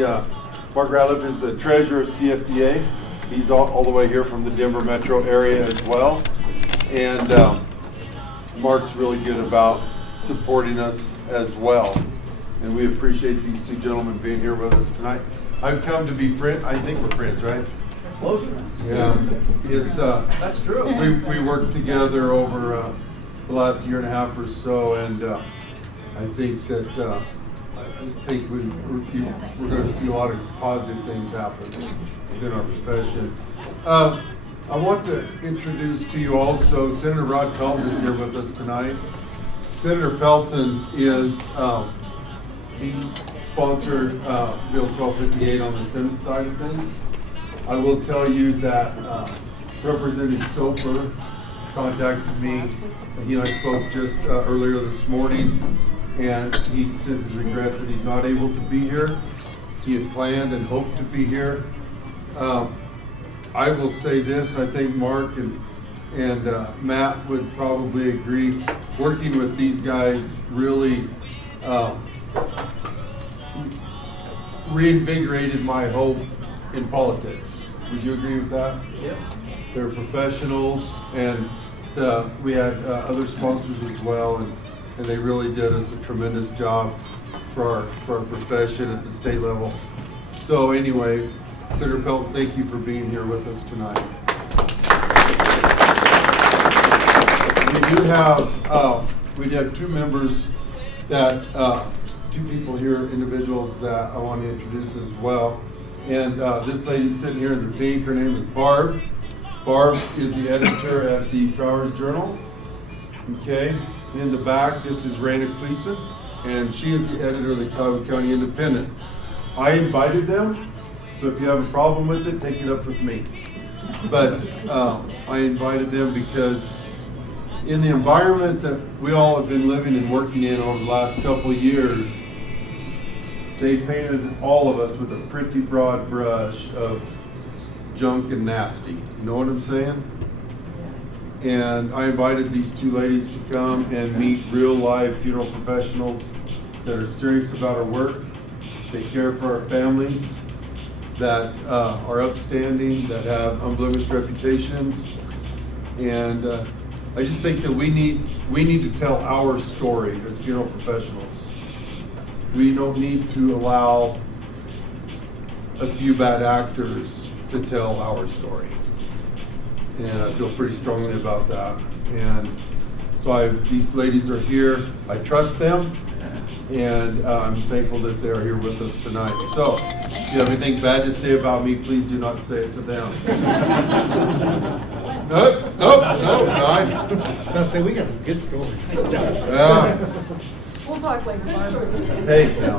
Mark Ratliff is the treasurer of CFDA. He's all the way here from the Denver metro area as well. And Mark's really good about supporting us as well. And we appreciate these two gentlemen being here with us tonight. I've come to be friends. I think we're friends, right? Close friends. Yeah. It's That's true. we worked together over the last year and a half or so, and I think that we're going to see a lot of positive things happen within our profession. I want to introduce to you also Senator Rod Pelton is here with us tonight. Senator Pelton is he sponsored Bill 1258 on the Senate side of things. I will tell you that Representative Soper contacted me. He and I spoke just earlier this morning, and he sends his regrets that he's not able to be here. He had planned and hoped to be here. I will say this, I think Mark and Matt would probably agree, working with these guys really reinvigorated my hope in politics. Would you agree with that? Yep. They're professionals, and we had other sponsors as well, and they really did us a tremendous job for our profession at the state level. So anyway, Senator Pelton, thank you for being here with us tonight. We have two members that, two people here, individuals that I want to introduce as well. And this lady sitting here in the pink, her name is Barb. Barb is the editor at the Broward Journal. Okay, in the back, this is Raina Cleason, and she is the editor of the Cuyahoga County Independent. I invited them, so if you have a problem with it, take it up with me. But I invited them because in the environment that we all have been living and working in over the last couple of years, they painted all of us with a pretty broad brush of junk and nasty. You know what I'm saying? And I invited these two ladies to come and meet real live funeral professionals that are serious about our work, they care for our families, that are upstanding, that have unblemished reputations. And I just think that we need to tell our story as funeral professionals. We don't need to allow a few bad actors to tell our story. And I feel pretty strongly about that. And so these ladies are here. I trust them, and I'm thankful that they're here with us tonight. So if you have anything bad to say about me, please do not say it to them. No. I was say we got some good stories. Yeah. We'll talk later. Hey, now.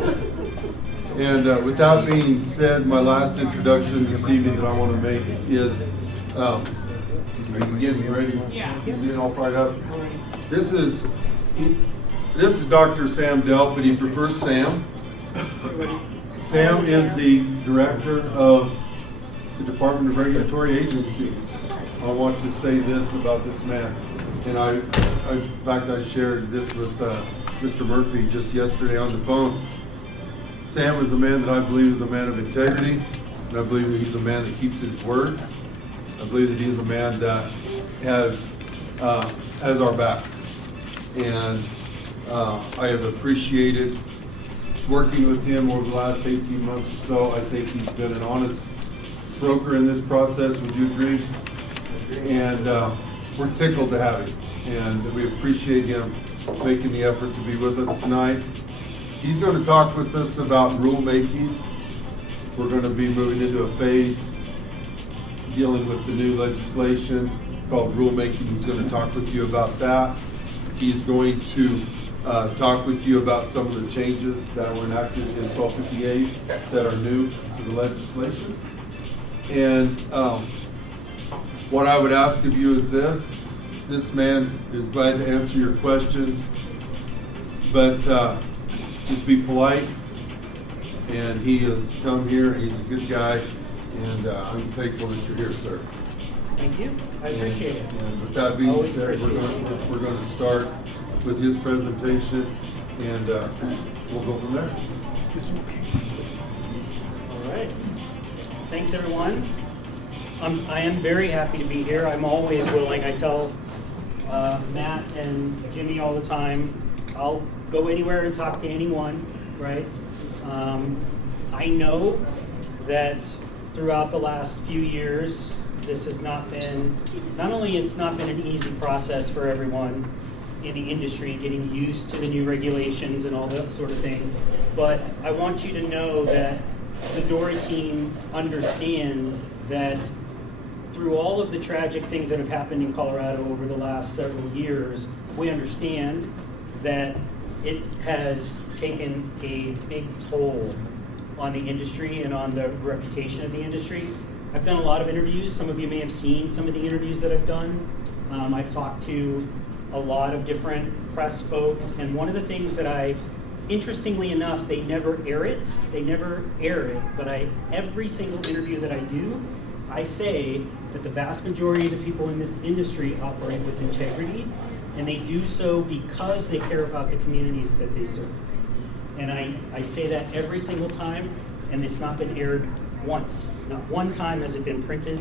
And with that being said, my last introduction this evening that I want to make is, are you getting ready? Yeah. You getting all fired up? This is Dr. Sam Delp, but he prefers Sam. Sam is the director of the Department of Regulatory Agencies. I want to say this about this man, and in fact, I shared this with Mr. Murphy just yesterday on the phone. Sam is a man that I believe is a man of integrity, and I believe that he's a man that keeps his word. I believe that he is a man that has our back, and I have appreciated working with him over the last 18 months or so. I think he's been an honest broker in this process. Would you agree? And we're tickled to have him, and we appreciate him making the effort to be with us tonight. He's going to talk with us about rulemaking. We're going to be moving into a phase dealing with the new legislation called rulemaking. He's going to talk with you about that. He's going to talk with you about some of the changes that were enacted in 1258 that are new to the legislation. And what I would ask of you is this man is glad to answer your questions, but just be polite. And he has come here, he's a good guy, and I'm thankful that you're here, sir. Thank you. I appreciate it. And with that being said, we're going to start with his presentation, and we'll go from there. Thanks, everyone. I am very happy to be here. I'm always willing. I tell Matt and Jimmy all the time, I'll go anywhere and talk to anyone, right? I know that throughout the last few years, this has not only it's not been an easy process for everyone in the industry, getting used to the new regulations and all that sort of thing, but I want you to know that the Dory team understands that through all of the tragic things that have happened in Colorado over the last several years, we understand that it has taken a big toll on the industry and on the reputation of the industry. I've done a lot of interviews. Some of you may have seen some of the interviews that I've done. I've talked to a lot of different press folks, and one of the things that interestingly enough, they never air it, but every single interview that I do, I say that the vast majority of the people in this industry operate with integrity, and they do so because they care about the communities that they serve. And I say that every single time, and it's not been aired once. Not one time has it been printed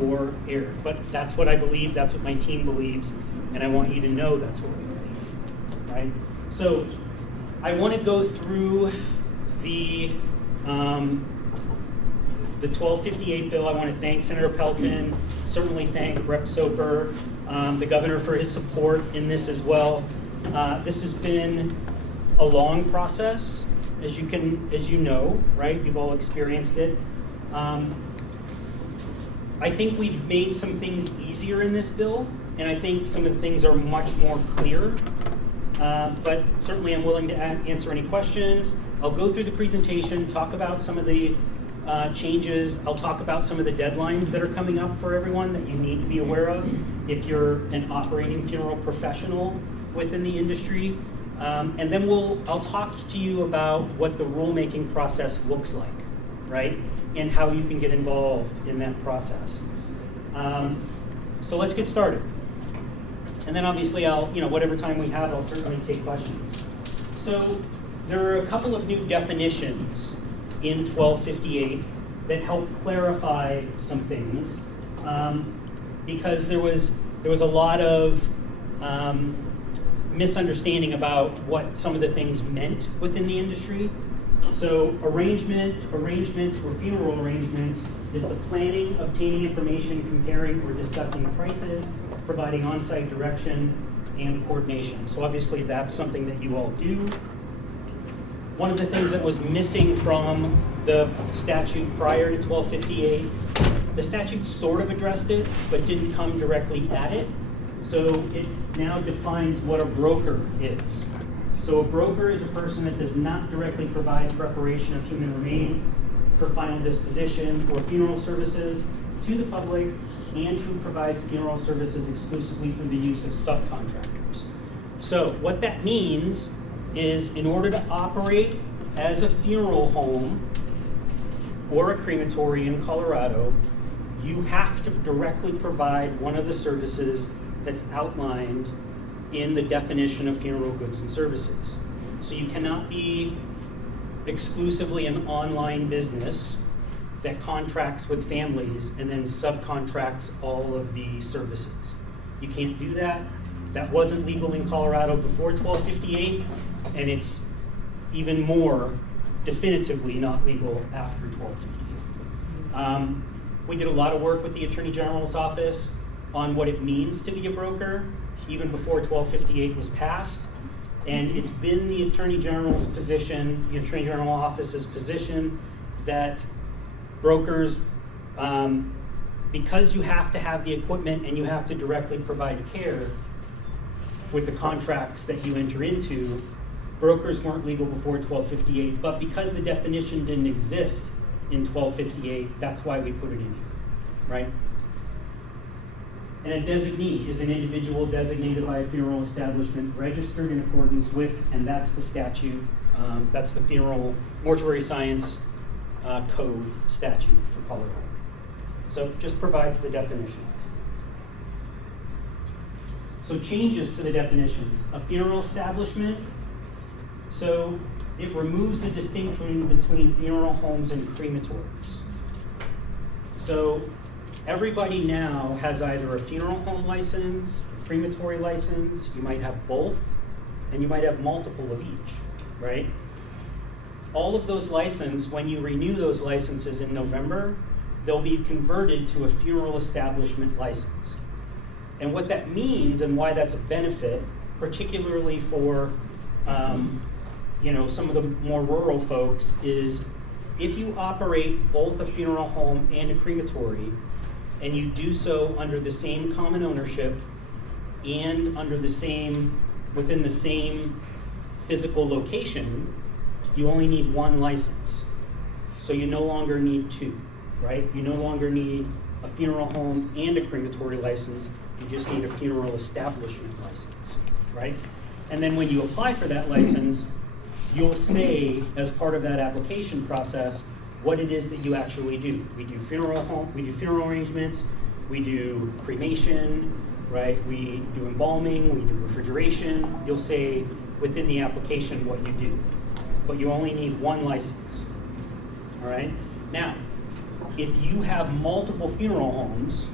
or aired. But that's what I believe, that's what my team believes, and I want you to know that's what we believe, right? So I want to go through the 1258 bill. I want to thank Senator Pelton, certainly thank Rep. Soper, the governor for his support in this as well. This has been a long process, as you know, right? You've all experienced it. I think we've made some things easier in this bill, and I think some of the things are much more clear. But certainly I'm willing to answer any questions. I'll go through the presentation, talk about some of the changes. I'll talk about some of the deadlines that are coming up for everyone that you need to be aware of if you're an operating funeral professional within the industry. And then I'll talk to you about what the rulemaking process looks like, right? And how you can get involved in that process. So let's get started. And then obviously whatever time we have, I'll certainly take questions. So there are a couple of new definitions in 1258 that help clarify some things, because there was a lot of misunderstanding about what some of the things meant within the industry. So arrangements or funeral arrangements is the planning, obtaining information, comparing or discussing prices, providing on-site direction and coordination. So obviously that's something that you all do. One of the things that was missing from the statute prior to 1258, the statute sort of addressed it, but didn't come directly at it. So it now defines what a broker is. So a broker is a person that does not directly provide preparation of human remains for final disposition or funeral services to the public, and who provides funeral services exclusively through the use of subcontractors. So what that means is, in order to operate as a funeral home or a crematory in Colorado, you have to directly provide one of the services that's outlined in the definition of funeral goods and services. So you cannot be exclusively an online business that contracts with families and then subcontracts all of the services. You can't do that. That wasn't legal in Colorado before 1258, and it's even more definitively not legal after 1258. We did a lot of work with the Attorney General's office on what it means to be a broker, even before 1258 was passed. And it's been the Attorney General's position, the Attorney General office's position, that brokers, because you have to have the equipment and you have to directly provide care with the contracts that you enter into, brokers weren't legal before 1258, but because the definition didn't exist in 1258, that's why we put it in here, right? And a designee is an individual designated by a funeral establishment registered in accordance with, and that's the statute, that's the Funeral Mortuary Science Code statute for Colorado. So it just provides the definitions. So changes to the definitions. A funeral establishment, so it removes the distinction between funeral homes and crematories. So everybody now has either a funeral home license, crematory license, you might have both, and you might have multiple of each, right? All of those licenses, when you renew those licenses in November, they'll be converted to a funeral establishment license. And what that means and why that's a benefit, particularly for some of the more rural folks, is if you operate both a funeral home and a crematory, and you do so under the same common ownership and within the same physical location, you only need one license. So you no longer need two, right? You no longer need a funeral home and a crematory license. You just need a funeral establishment license, right? And then when you apply for that license, you'll say, as part of that application process, what it is that you actually do. We do funeral arrangements, we do cremation, right? We do embalming, we do refrigeration. You'll say within the application what you do, but you only need one license, all right? Now, if you have multiple funeral homes,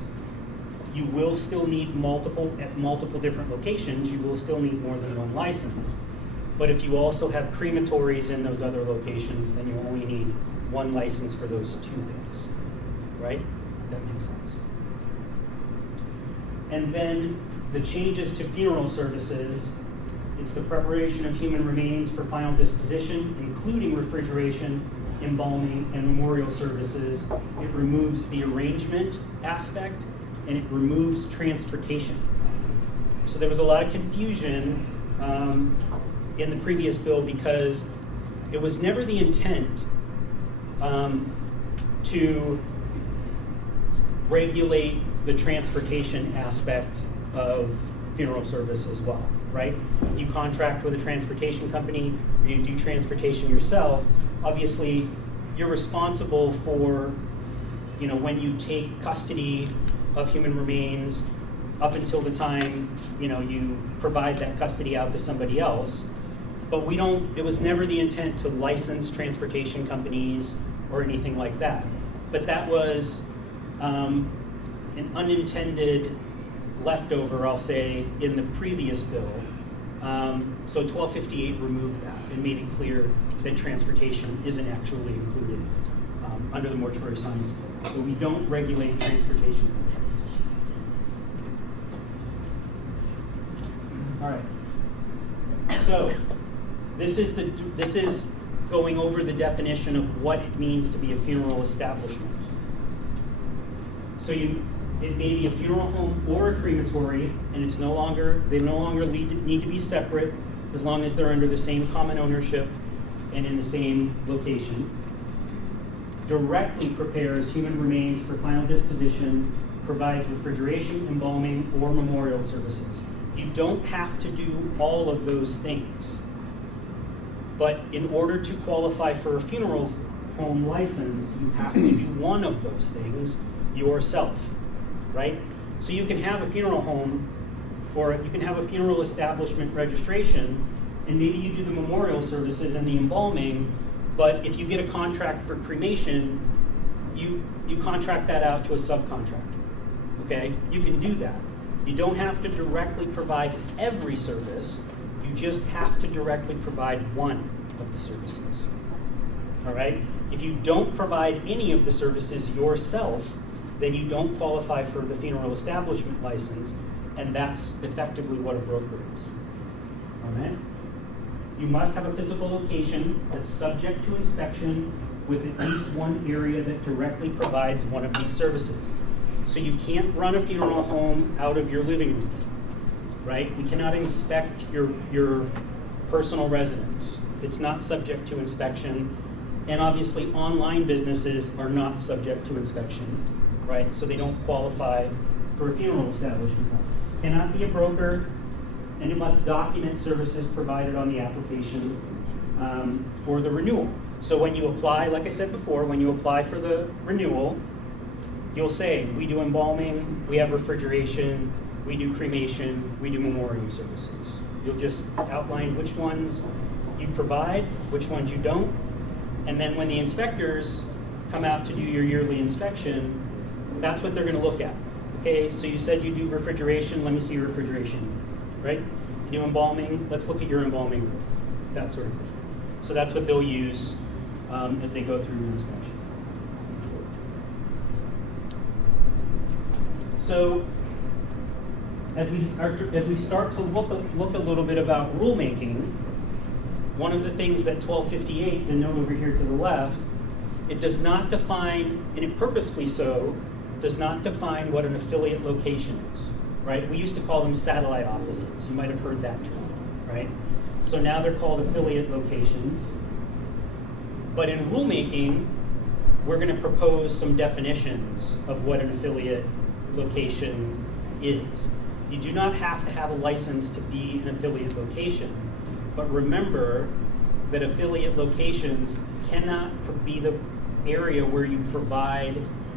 you will still need at multiple different locations, you will still need more than one license. But if you also have crematories in those other locations, then you only need one license for those two things, right? Does that make sense? And then the changes to funeral services, it's the preparation of human remains for final disposition, including refrigeration, embalming, and memorial services. It removes the arrangement aspect, and it removes transportation. So there was a lot of confusion in the previous bill because it was never the intent to regulate the transportation aspect of funeral service as well, right? If you contract with a transportation company or you do transportation yourself, obviously you're responsible for, when you take custody of human remains up until the time, you provide that custody out to somebody else. But it was never the intent to license transportation companies or anything like that. But that was an unintended leftover, I'll say, in the previous bill. So 1258 removed that and made it clear that transportation isn't actually included under the mortuary science bill. So we don't regulate transportation. All right. So this is going over the definition of what it means to be a funeral establishment. So it may be a funeral home or a crematory, and they no longer need to be separate as long as they're under the same common ownership and in the same location. Directly prepares human remains for final disposition, provides refrigeration, embalming, or memorial services. You don't have to do all of those things. But in order to qualify for a funeral home license, you have to do one of those things yourself, right? So you can have a funeral home or you can have a funeral establishment registration, and maybe you do the memorial services and the embalming, but if you get a contract for cremation, you contract that out to a subcontractor, okay? You can do that. You don't have to directly provide every service, you just have to directly provide one of the services, all right? If you don't provide any of the services yourself, then you don't qualify for the funeral establishment license, and that's effectively what a broker is, all right? You must have a physical location that's subject to inspection with at least one area that directly provides one of these services. So you can't run a funeral home out of your living room, right? We cannot inspect your personal residence. It's not subject to inspection. And obviously online businesses are not subject to inspection, right? So they don't qualify for a funeral establishment license. Cannot be a broker, and it must document services provided on the application or the renewal. So when you apply, like I said before, when you apply for the renewal, you'll say, we do embalming, we have refrigeration, we do cremation, we do memorial services. You'll just outline which ones you provide, which ones you don't, and then when the inspectors come out to do your yearly inspection, That's what they're gonna look at. Okay, so you said you do refrigeration, let me see your refrigeration, right? You do embalming, let's look at your embalming, that sort of thing. So that's what they'll use as they go through your inspection. So as we start to look a little bit about rulemaking, one of the things that 1258, the note over here to the left, it does not define, and it purposefully so, does not define what an affiliate location is, right? We used to call them satellite offices. You might have heard that term, right? So now they're called affiliate locations. But in rulemaking, we're going to propose some definitions of what an affiliate location is. You do not have to have a license to be an affiliate location, but remember that affiliate locations cannot be the area where you provide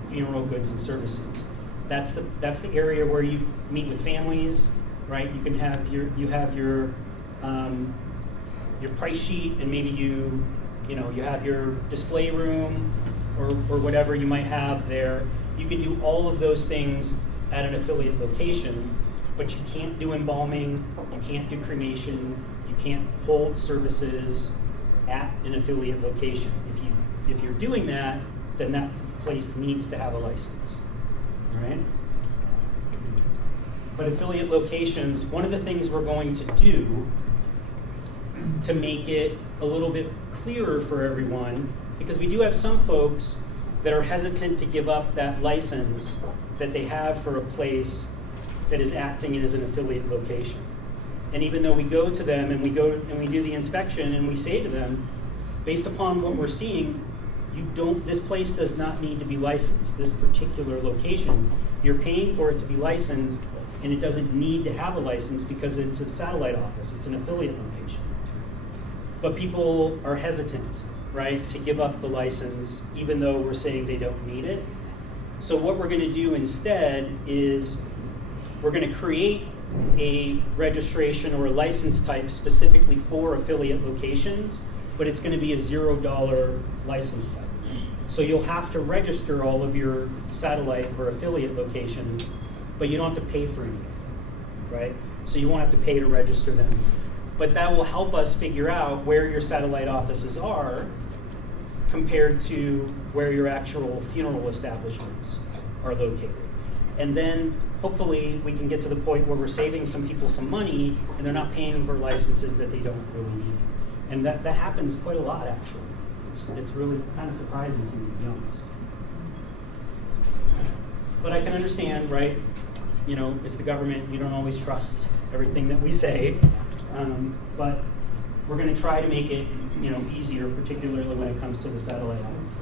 funeral goods and services. That's the area where you meet with families, right? You can have your price sheet, and maybe you have your display room or whatever you might have there. You can do all of those things at an affiliate location, but you can't do embalming, you can't do cremation, you can't hold services at an affiliate location. If you're doing that, then that place needs to have a license, all right? But affiliate locations, one of the things we're going to do to make it a little bit clearer for everyone, because we do have some folks that are hesitant to give up that license that they have for a place that is acting as an affiliate location. And even though we go to them and we do the inspection and we say to them, based upon what we're seeing, this place does not need to be licensed, this particular location. You're paying for it to be licensed, and it doesn't need to have a license because it's a satellite office, it's an affiliate location. But people are hesitant, right, to give up the license, even though we're saying they don't need it. So what we're going to do instead is we're going to create a registration or a license type specifically for affiliate locations, but it's going to be a $0 license type. So you'll have to register all of your satellite or affiliate locations, but you don't have to pay for anything, right? So you won't have to pay to register them. But that will help us figure out where your satellite offices are compared to where your actual funeral establishments are located. And then hopefully we can get to the point where we're saving some people some money and they're not paying for licenses that they don't really need. And that happens quite a lot, actually. It's really kind of surprising to me, to be honest. But I can understand, right? You know, it's the government. You don't always trust everything that we say. But we're going to try to make it, easier, particularly when it comes to the satellite offices.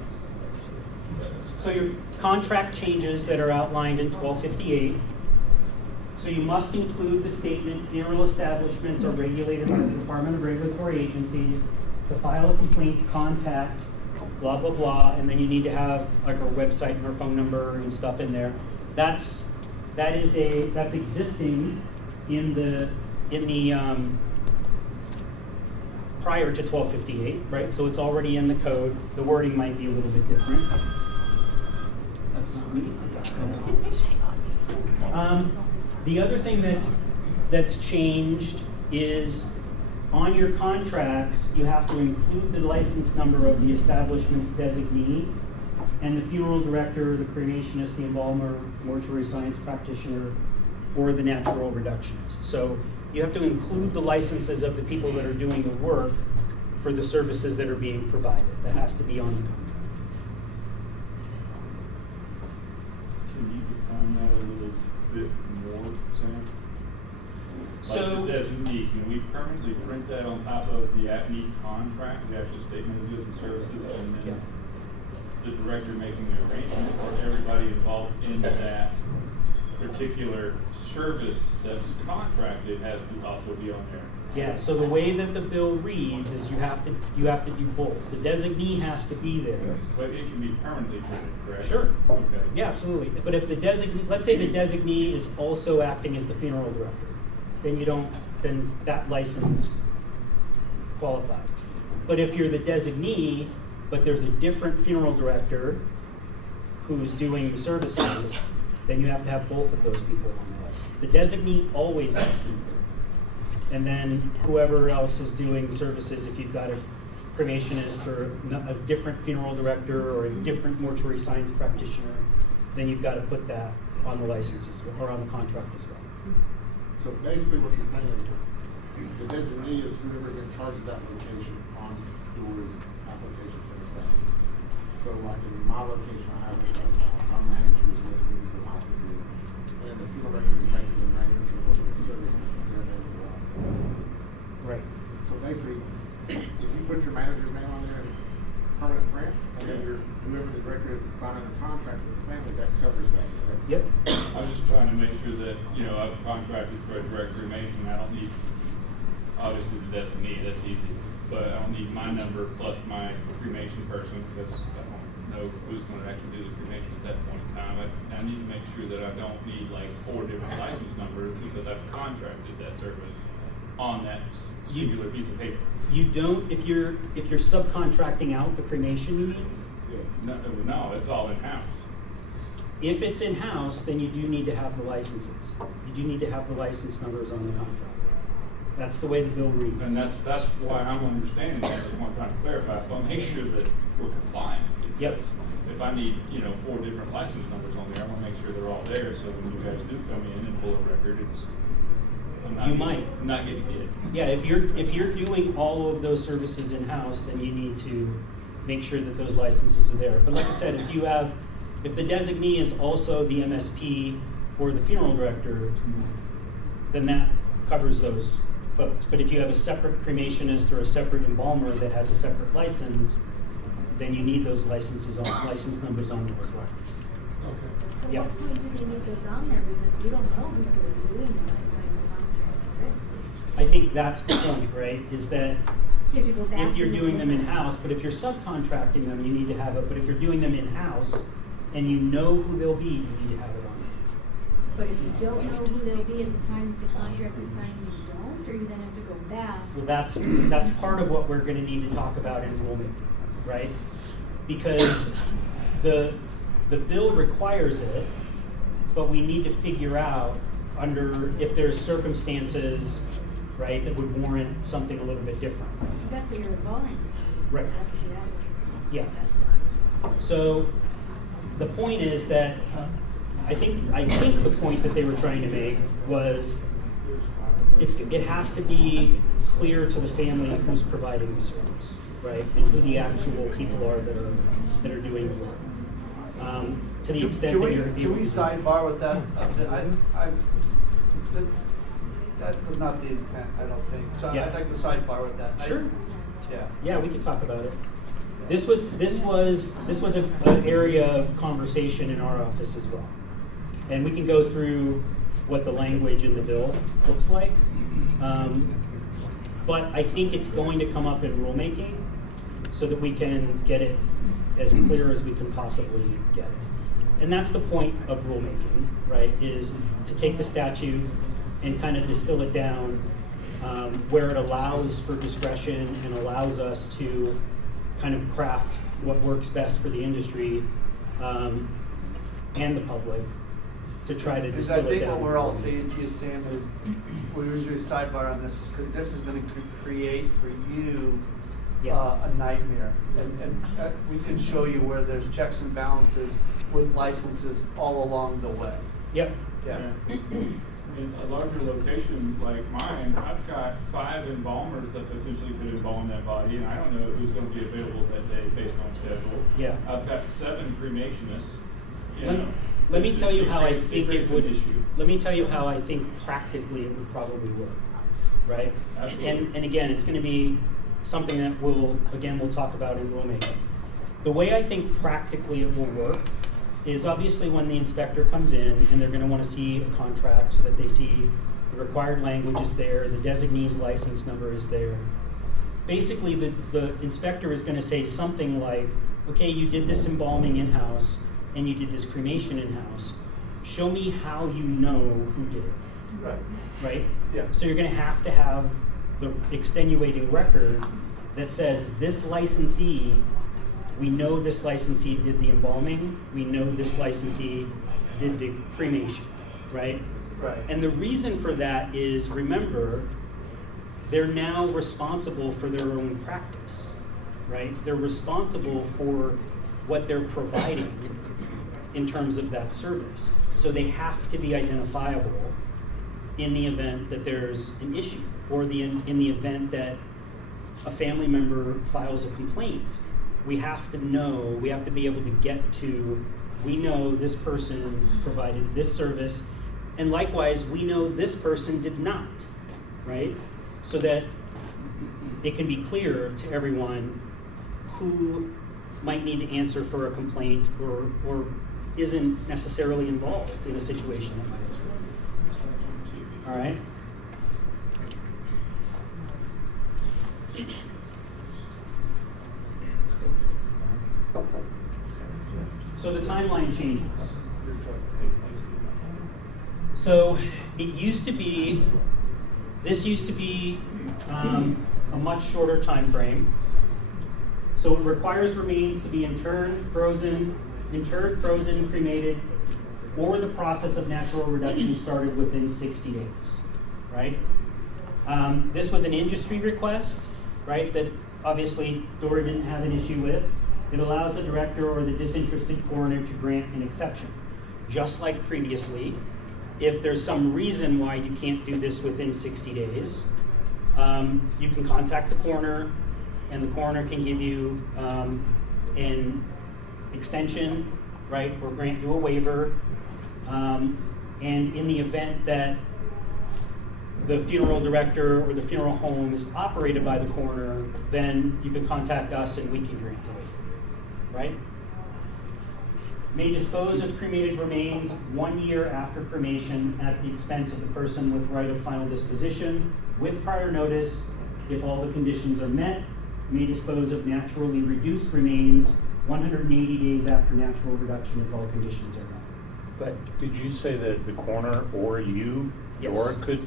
So your contract changes that are outlined in 1258. So you must include the statement, funeral establishments are regulated by the Department of Regulatory Agencies. To file a complaint, contact, blah, blah, blah, and then you need to have like our website and our phone number and stuff in there. That's existing in the prior to 1258, right? So it's already in the code. The wording might be a little bit different. That's not me. The other thing that's changed is on your contracts, you have to include the license number of the establishment's designee and the funeral director, the cremationist, the embalmer, mortuary science practitioner, or the natural reductionist. So you have to include the licenses of the people that are doing the work for the services that are being provided. That has to be on the contract. Can you define that a little bit more, Sam? So, like the designee, can we permanently print that on top of the APNI contract, the actual statement of goods and services, and then the director making the arrangement, or everybody involved in that particular service that's contracted has to also be on there? Yeah, so the way that the bill reads is you have to do both. The designee has to be there. But it can be permanently printed, correct? Sure. Okay. Yeah, absolutely. But if the designee, let's say the designee is also acting as the funeral director, then that license qualifies. But if you're the designee, but there's a different funeral director who's doing the services, then you have to have both of those people on the license. The designee always has to be there. And then whoever else is doing services, if you've got a cremationist or a different funeral director or a different mortuary science practitioner, then you've got to put that on the license as well, or on the contract as well. So basically what you're saying is the designee is whoever's in charge of that location on yours application for this thing. So like in my location, I have our managers listed as a licensee, and the funeral record is making the arrangements for what the service their name will last. Right. So basically, if you put your manager's name on there in permanent print, and then whoever the director is signing the contract with the family, that covers that. Correct? Yep. I was just trying to make sure that, I've contracted for a direct cremation, I don't need, obviously that's me, that's easy, but I don't need my number plus my cremation person, because I don't know who's gonna actually do the cremation at that point in time. I need to make sure that I don't need like 4 different license numbers, because I've contracted that service on that singular piece of paper. You don't, if you're subcontracting out the cremation, you mean? Yes. No, it's all in-house. If it's in-house, then you do need to have the licenses. You do need to have the license numbers on the contract. That's the way the bill reads. And that's why I'm understanding that, is what I'm trying to clarify, so I'll make sure that we're compliant. Yep. Because if I need, 4 different license numbers on there, I wanna make sure they're all there, so when you guys do come in and pull a record, I'm not getting hit. Yeah, if you're doing all of those services in-house, then you need to make sure that those licenses are there. But like I said, if the designee is also the MSP or the funeral director, then that covers those folks. But if you have a separate cremationist or a separate embalmer that has a separate license, then you need those license numbers on there as well. At Yeah. what point do they need those on there? Because we don't know who's going to be doing them by the time the contract is written. I think that's the point, right? Is that So you have to go back. if you're and doing look them at- in-house, but if you're subcontracting them, you need to have it. But if you're doing them in-house and you know who they'll be, you need to have it on But if you don't know who they'll be at the time the contract is signed, you don't, or you then have to go back. there. Well, that's part of what we're gonna need to talk about in rulemaking, right? Because the bill requires it, but we need to figure out if there's circumstances, right, that would warrant something a little bit different. Because that's what you're involving. Right. That's the other. Yeah. So the point is that I think the point that they were trying to make was it has to be clear to the family who's providing the service, right, and who the actual people are that are doing the work. To the extent that you're able Can we to- sidebar with that? That was not the intent, I don't think. So Yeah. I'd like to sidebar with that. Sure. Yeah. Yeah, we could talk about it. This was an area of conversation in our office as well. And we can go through what the language in the bill looks like. But I think it's going to come up in rulemaking so that we can get it as clear as we can possibly get it. And that's the point of rulemaking, right, is to take the statute and kind of distill it down where it allows for discretion and allows us to kind of craft what works best for the industry and the public to try to Because distill I it think down. what we're all saying to you, Sam, is we usually sidebar on this is because this is going to create for you Yeah. a nightmare. And we can show you where there's checks and balances with licenses all along the way. Yep. Yeah. In a larger location like mine, I've got 5 embalmers that potentially could embalm that body, and I don't know who's gonna be available that day based on schedule. Yeah. I've got 7 cremationists, you Let- know. Let me tell you how I creates- think creates it would. an issue. Let me tell you how I think practically it would probably work, right? Absolutely. And again, it's going to be something that we'll talk about in rulemaking. The way I think practically it will work is obviously when the inspector comes in and they're going to want to see a contract so that they see the required language is there, the designee's license number is there. Basically, the inspector is going to say something like, okay, you did this embalming in-house and you did this cremation in-house. Show me how you know who did it, Right. right? Yeah. So you're going to have the extenuating record that says this licensee we know this licensee did the embalming, we know this licensee did the cremation, right? Right. And the reason for that is, remember, they're now responsible for their own practice, right? They're responsible for what they're providing in terms of that service. So they have to be identifiable in the event that there's an issue, or in the event that a family member files a complaint. We have to know, we have to be able to get to, we know this person provided this service, and likewise, we know this person did not, right? So that it can be clear to everyone who might need to answer for a complaint or isn't necessarily involved in a situation that might occur. All right? So the timeline changes. So it used to be, this used to be a much shorter time frame. So it requires remains to be interred, frozen, cremated, or the process of natural reduction started within 60 days, right? This was an industry request, right, that obviously Dora didn't have an issue with. It allows the director or the disinterested coroner to grant an exception. Just like previously, if there's some reason why you can't do this within 60 days, you can contact the coroner, and the coroner can give you an extension, right, or grant you a waiver. And in the event that the funeral director or the funeral home is operated by the coroner, then you can contact us and we can grant the waiver, right? May dispose of cremated remains 1 year after cremation at the expense of the person with right of final disposition, with prior notice, if all the conditions are met. May dispose of naturally reduced remains 180 days after natural reduction if all conditions are met. Go ahead. Did you say that the coroner or you, Yes. or could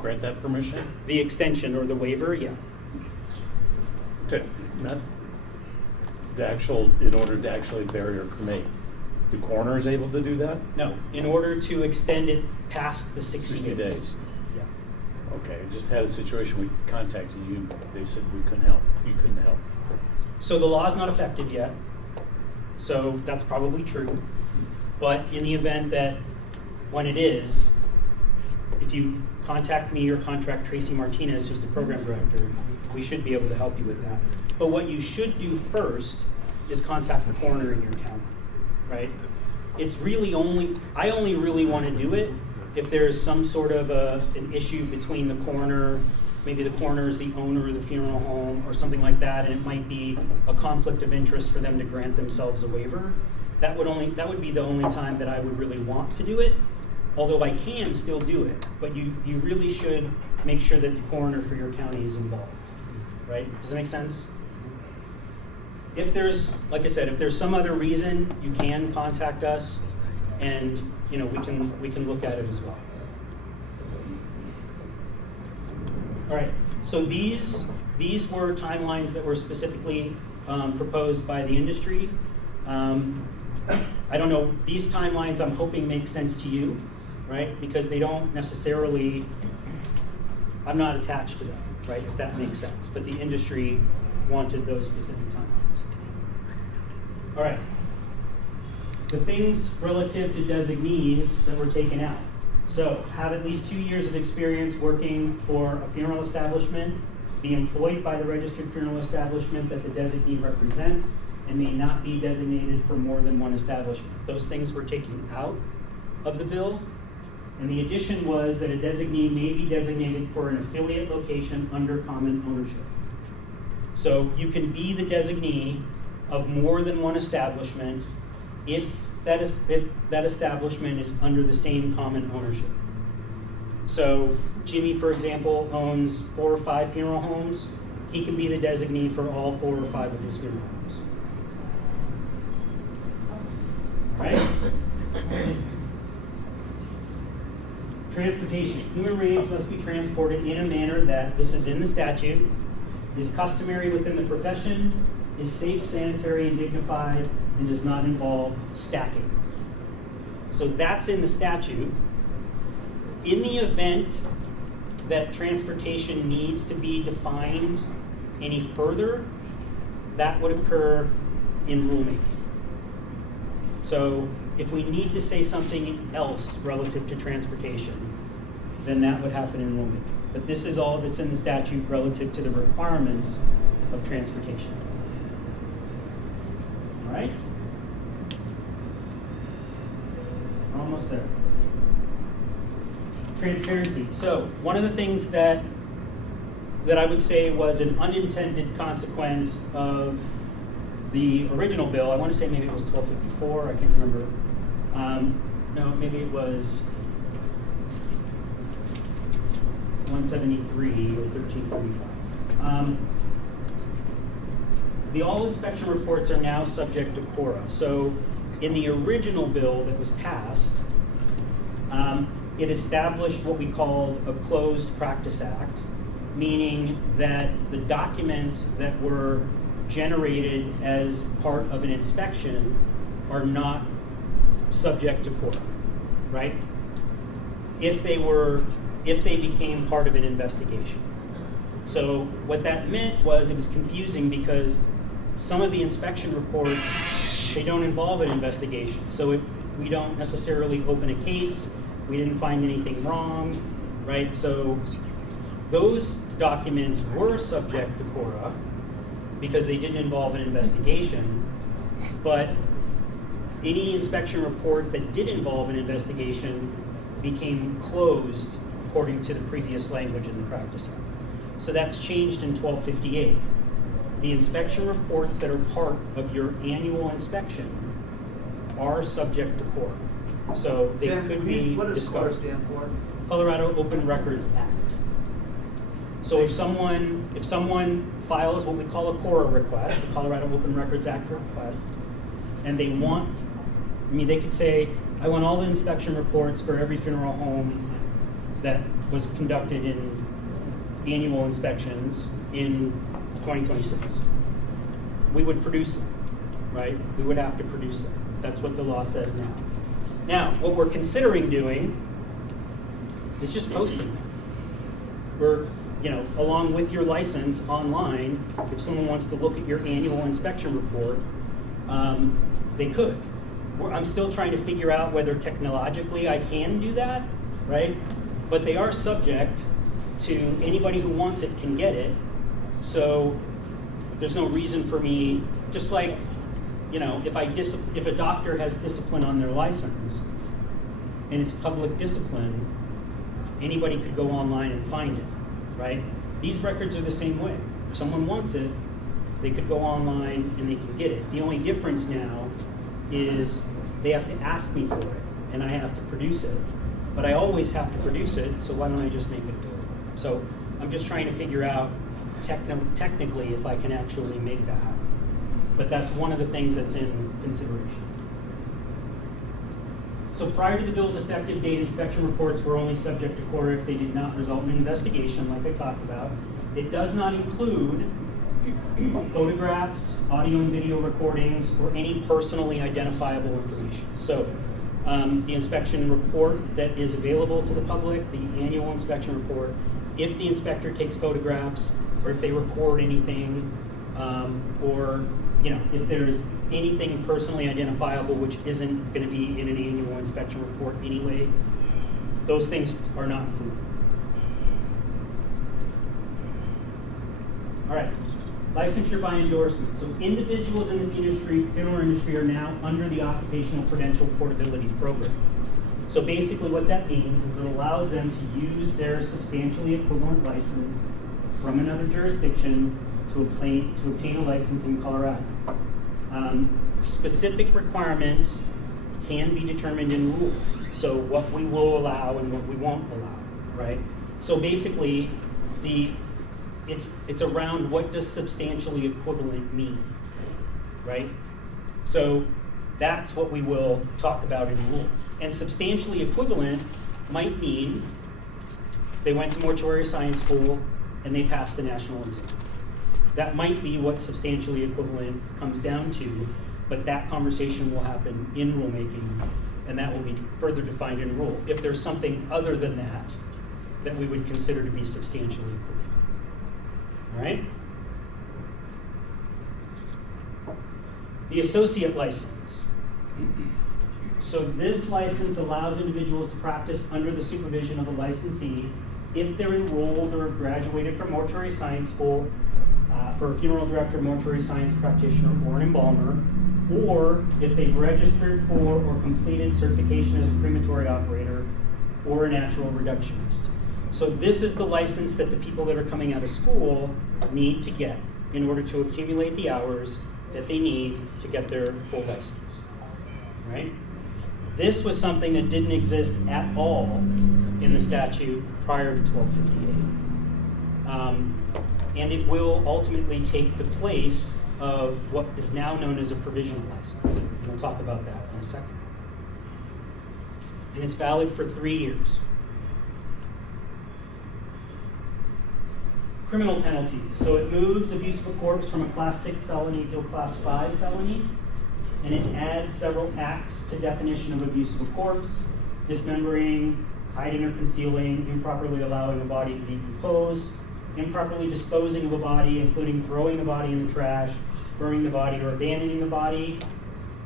grant that permission? The extension or the waiver, yeah. Not the actual, in order to actually bury or cremate. The coroner is able to do that? No, in order to extend it past the 60 60 days. Yeah. Okay, I just had a situation, we contacted you, they said we couldn't help, you couldn't help. So the law is not effective yet, so that's probably true. But in the event that when it is, if you contact me or contact Tracy Martinez, who's the program director, we should be able to help you with that. But what you should do first is contact the coroner in your county, right? It's really I only really want to do it if there is some sort of an issue between the coroner, maybe the coroner is the owner of the funeral home or something like that, and it might be a conflict of interest for them to grant themselves a waiver. That would be the only time that I would really want to do it, although I can still do it. But you really should make sure that the coroner for your county is involved, right? Does that make sense? If there's, like I said, if there's some other reason, you can contact us, and we can look at it as well. All right. So these were timelines that were specifically proposed by the industry. I don't know, these timelines I'm hoping make sense to you, right? Because they don't necessarily, I'm not attached to them, right? If that makes sense. But the industry wanted those specific timelines. All right. The things relative to designees that were taken out. So, have at least 2 years of experience working for a funeral establishment, be employed by the registered funeral establishment that the designee represents, and may not be designated for more than one establishment. Those things were taken out of the bill. And the addition was that a designee may be designated for an affiliate location under common ownership. So you can be the designee of more than one establishment if that establishment is under the same common ownership. So Jimmy, for example, owns 4 or 5 funeral homes. He can be the designee for all 4 or 5 of his funeral homes. Right? Transportation. Human remains must be transported in a manner that, this is in the statute, is customary within the profession, is safe, sanitary, and dignified, and does not involve stacking. So that's in the statute. In the event that transportation needs to be defined any further, that would occur in rulemaking. So if we need to say something else relative to transportation, then that would happen in rulemaking. But this is all that's in the statute relative to the requirements of transportation. All right? We're almost there. Transparency. So one of the things that I would say was an unintended consequence of the original bill, I want to say maybe it was 1254, I can't remember. No, maybe it was 173 or 1335. The all inspection reports are now subject to CORA. So in the original bill that was passed, it established what we called a closed practice act, meaning that the documents that were generated as part of an inspection are not subject to CORA, right? If they became part of an investigation. So what that meant was it was confusing because some of the inspection reports, they don't involve an investigation. So we don't necessarily open a case, we didn't find anything wrong, right? So those documents were subject to CORA because they didn't involve an investigation, but any inspection report that did involve an investigation became closed according to the previous language in the Practice Act. So that's changed in 1258. The inspection reports that are part of your annual inspection are subject to CORA. So they Sam, could be what does CORA discussed. stand for? Colorado Open Records Act. So if someone files what we call a CORA request, the Colorado Open Records Act request, and they could say, I want all the inspection reports for every funeral home that was conducted in annual inspections in 2026. We would produce them, right? We would have to produce them. That's what the law says now. Now, what we're considering doing is just posting them. We're, along with your license online, if someone wants to look at your annual inspection report, they could. I'm still trying to figure out whether technologically I can do that, right? But they are subject to anybody who wants it can get it. So there's no reason for me, just like, if a doctor has discipline on their license and it's public discipline, anybody could go online and find it, right? These records are the same way. If someone wants it, they could go online and they can get it. The only difference now is they have to ask me for it and I have to produce it. But I always have to produce it, so why don't I just make it available? So I'm just trying to figure out technically if I can actually make that happen. But that's one of the things that's in consideration. So prior to the bill's effective date, inspection reports were only subject to CORA if they did not result in an investigation, like I talked about. It does not include photographs, audio and video recordings, or any personally identifiable information. So the inspection report that is available to the public, the annual inspection report, if the inspector takes photographs, or if they record anything, or if there's anything personally identifiable which isn't going to be in an annual inspection report anyway, those things are not included. All right, licensure by endorsement. So individuals in the funeral industry are now under the Occupational Credential Portability Program. So basically what that means is it allows them to use their substantially equivalent license from another jurisdiction to obtain a license in Colorado. Specific requirements can be determined in rule. So what we will allow and what we won't allow, right? So basically, it's around what does substantially equivalent mean, right? So that's what we will talk about in rule. And substantially equivalent might mean they went to mortuary science school and they passed the national exam. That might be what substantially equivalent comes down to, but that conversation will happen in rulemaking, and that will be further defined in rule. If there's something other than that that we would consider to be substantially equivalent. All right? The associate license. So this license allows individuals to practice under the supervision of a licensee if they're enrolled or have graduated from mortuary science school for a funeral director, mortuary science practitioner, or an embalmer, or if they've registered for or completed certification as a crematory operator or a natural reductionist. So this is the license that the people that are coming out of school need to get in order to accumulate the hours that they need to get their full license, right? This was something that didn't exist at all in the statute prior to 1258. And it will ultimately take the place of what is now known as a provisional license. We'll talk about that in a second. And it's valid for 3 years. Criminal penalties. So it moves abuse of a corpse from a class 6 felony to a class 5 felony, and it adds several acts to definition of abuse of a corpse: dismembering, hiding or concealing, improperly allowing a body to decompose, improperly disposing of a body, including throwing the body in the trash, burning the body, or abandoning the body,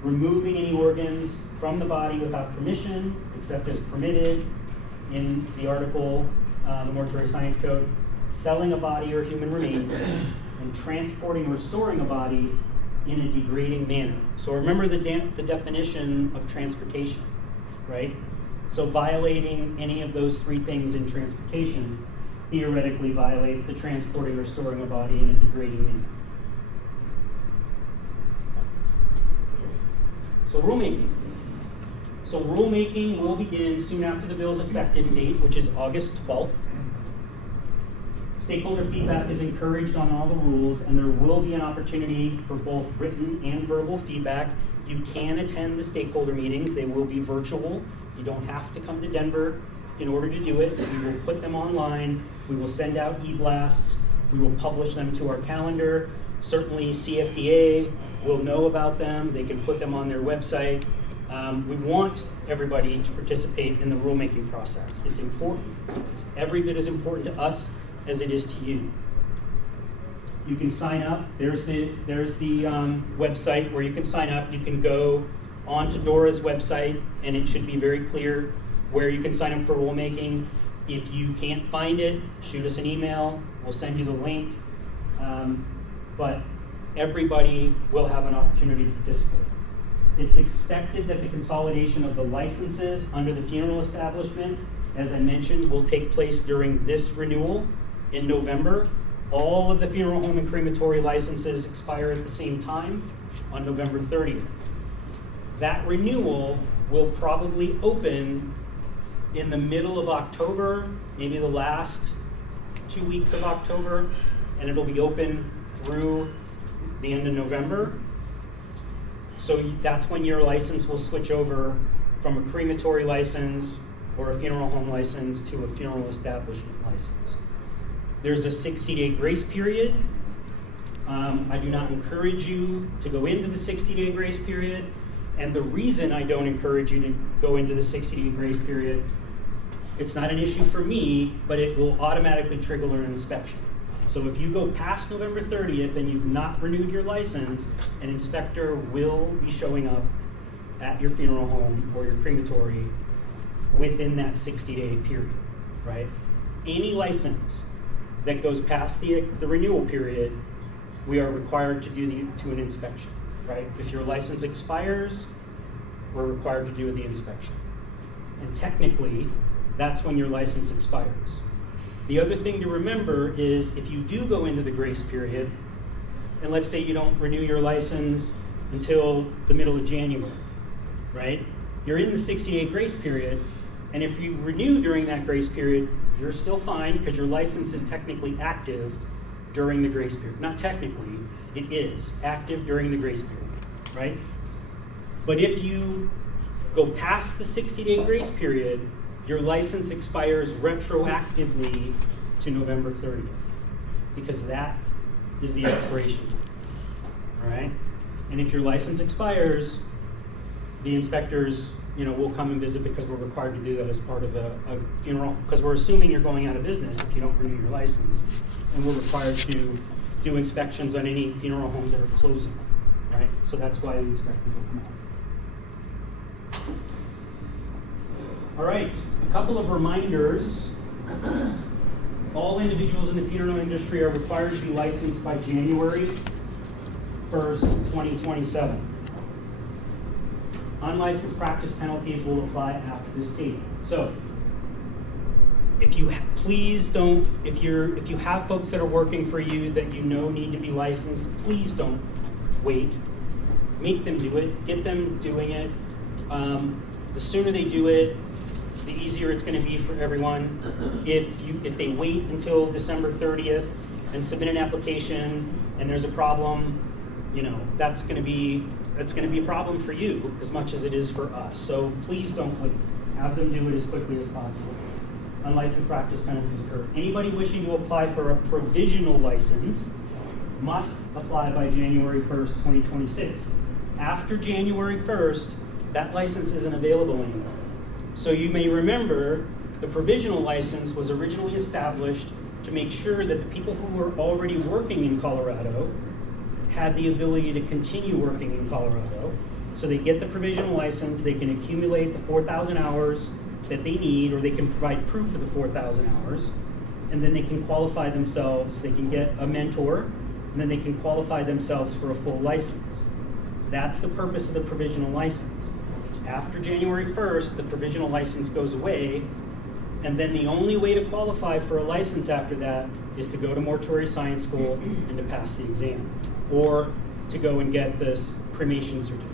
removing any organs from the body without permission, except as permitted in the article, the Mortuary Science Code, selling a body or human remains, and transporting or storing a body in a degrading manner. So remember the definition of transportation, right? So violating any of those 3 things in transportation theoretically violates the transporting or storing a body in a degrading manner. So rulemaking. So rulemaking will begin soon after the bill's effective date, which is August 12th. Stakeholder feedback is encouraged on all the rules, and there will be an opportunity for both written and verbal feedback. You can attend the stakeholder meetings. They will be virtual. You don't have to come to Denver in order to do it. We will put them online. We will send out e-blasts. We will publish them to our calendar. Certainly CFDA will know about them. They can put them on their website. We want everybody to participate in the rulemaking process. It's important. It's every bit as important to us as it is to you. You can sign up. There's the website where you can sign up. You can go onto Dora's website, and it should be very clear where you can sign up for rulemaking. If you can't find it, shoot us an email. We'll send you the link. But everybody will have an opportunity to participate. It's expected that the consolidation of the licenses under the funeral establishment, as I mentioned, will take place during this renewal in November. All of the funeral home and crematory licenses expire at the same time on November 30th. That renewal will probably open in the middle of October, maybe the last 2 weeks of October, and it'll be open through the end of November. So that's when your license will switch over from a crematory license or a funeral home license to a funeral establishment license. There's a 60-day grace period. I do not encourage you to go into the 60-day grace period. And the reason I don't encourage you to go into the 60-day grace period, it's not an issue for me, but it will automatically trigger an inspection. So if you go past November 30th and you've not renewed your license, an inspector will be showing up at your funeral home or your crematory within that 60-day period, right? Any license that goes past the renewal period, we are required to do an inspection, right? If your license expires, we're required to do the inspection. And technically, that's when your license expires. The other thing to remember is if you do go into the grace period, and let's say you don't renew your license until the middle of January, right? You're in the 60-day grace period, and if you renew during that grace period, you're still fine because your license is technically active during the grace period. Not technically, it is active during the grace period, right? But if you go past the 60-day grace period, your license expires retroactively to November 30th because that is the expiration date. All right? And if your license expires, the inspectors, will come and visit because we're required to do that as part of a funeral, because we're assuming you're going out of business if you don't renew your license. And we're required to do inspections on any funeral homes that are closing, right? So that's why the inspectors will come out. All right, a couple of reminders. All individuals in the funeral industry are required to be licensed by January 1st, 2027. Unlicensed practice penalties will apply after this date. So, if you have folks that are working for you that need to be licensed, please don't wait. Make them do it. Get them doing it. The sooner they do it, the easier it's going to be for everyone. If they wait until December 30th and submit an application and there's a problem, that's going to be a problem for you as much as it is for us. So please don't wait. Have them do it as quickly as possible. Unlicensed practice penalties occur. Anybody wishing to apply for a provisional license must apply by January 1st, 2026. After January 1st, that license isn't available anymore. So you may remember the provisional license was originally established to make sure that the people who were already working in Colorado had the ability to continue working in Colorado. So they get the provisional license, they can accumulate the 4,000 hours that they need, or they can provide proof of the 4,000 hours, and then they can qualify themselves, they can get a mentor, and then they can qualify themselves for a full license. That's the purpose of the provisional license. After January 1st, the provisional license goes away, and then the only way to qualify for a license after that is to go to mortuary science school and to pass the exam, or to go and get this cremation certificate.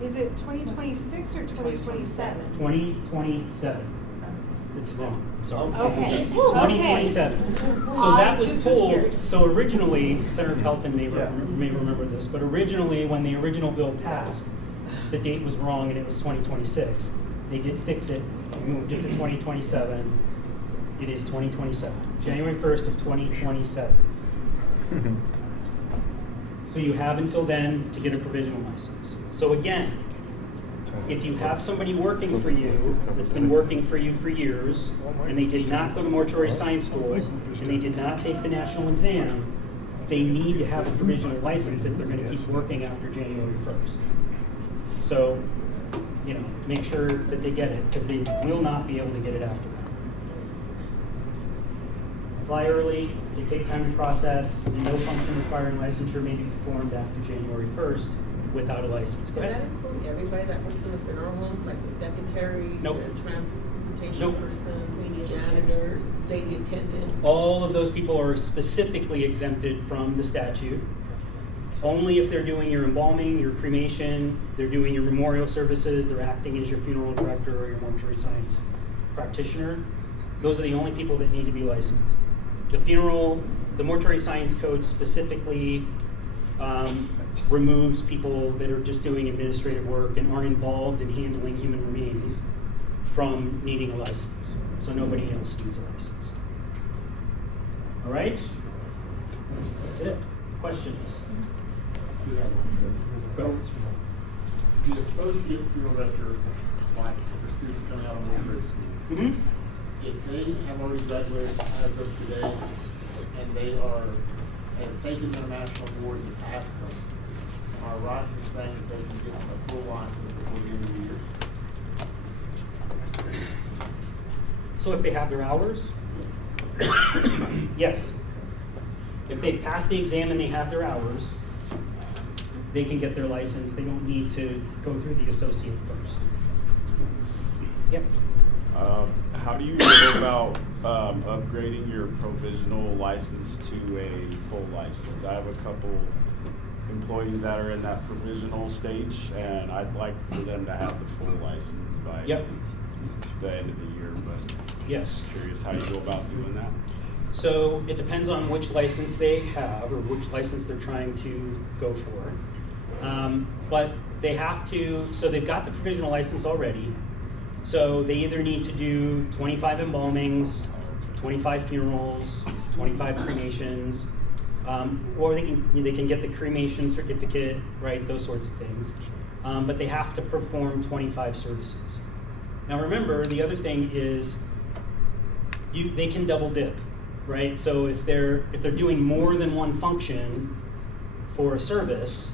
Is it 2026 or 2027? 2027. It's wrong, I'm sorry. Okay. 2027. So that was Just pulled, curious. so originally, Senator Pelton may remember this, but originally, when the original bill passed, the date was wrong and it was 2026. They did fix it, moved it to 2027. It is 2027, January 1st of 2027. So you have until then to get a provisional license. So again, if you have somebody working for you that's been working for you for years, and they did not go to mortuary science school, and they did not take the national exam, they need to have a provisional license if they're going to keep working after January 1st. So, make sure that they get it, because they will not be able to get it after that. Apply early, they take time to process, and no function requiring licensure may be performed after January 1st without a license. Go Does ahead. that include everybody that works in the funeral home, like the secretary, Nope. the transportation Nope. person, janitor, lady attendant? All of those people are specifically exempted from the statute. Only if they're doing your embalming, your cremation, they're doing your memorial services, they're acting as your funeral director or your mortuary science practitioner. Those are the only people that need to be licensed. The mortuary science code specifically removes people that are just doing administrative work and aren't involved in handling human remains from needing a license. So nobody else needs a license. All right? That's it. Questions? So, the associate funeral director license for students coming out of mortuary school, Mm-hmm. if they have already graduated as of today, and they have taken their national boards and passed them, am I right in saying that they can get a full license before the end of the year? So if they have their hours? Yes. If they've passed the exam and they have their hours, they can get their license. They don't need to go through the associate first. Yep. How do you go about upgrading your provisional license to a full license? I have a couple employees that are in that provisional stage, and I'd like for them to have the full license by Yep. the end of the year, but Yes. curious how you go about doing that. So it depends on which license they have or which license they're trying to go for. But they have to, so they've got the provisional license already. So they either need to do 25 embalmings, 25 funerals, 25 cremations, Or they can get the cremation certificate, right, those sorts of things. But they have to perform 25 services. Now remember, the other thing is they can double dip, right? So if they're doing more than one function for a service,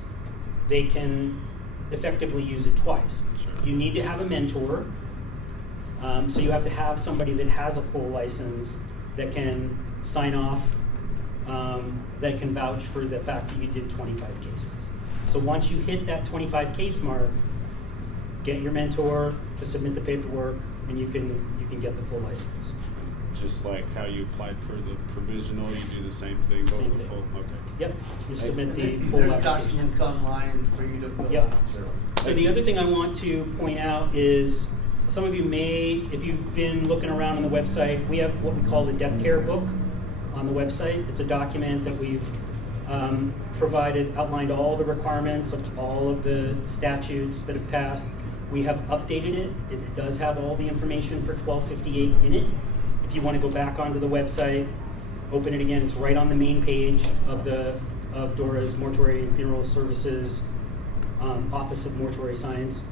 they can effectively use it twice. Sure. You need to have a mentor, so you have to have somebody that has a full license that can sign off, that can vouch for the fact that you did 25 cases. So once you hit that 25 case mark, get your mentor to submit the paperwork, and you can get the full license. Just like how you applied for the provisional, you do the same thing, go Same to the thing. full, okay. Yep, you submit the full There's application. documents online for you to fill Yep. out. So the other thing I want to point out is, some of you may, if you've been looking around on the website, we have what we call the death care book on the website. It's a document that we've provided, outlined all the requirements of all of the statutes that have passed. We have updated it. It does have all the information for 1258 in it. If you want to go back onto the website, open it again, it's right on the main page of DORA's Mortuary and Funeral Services Office of Mortuary Science.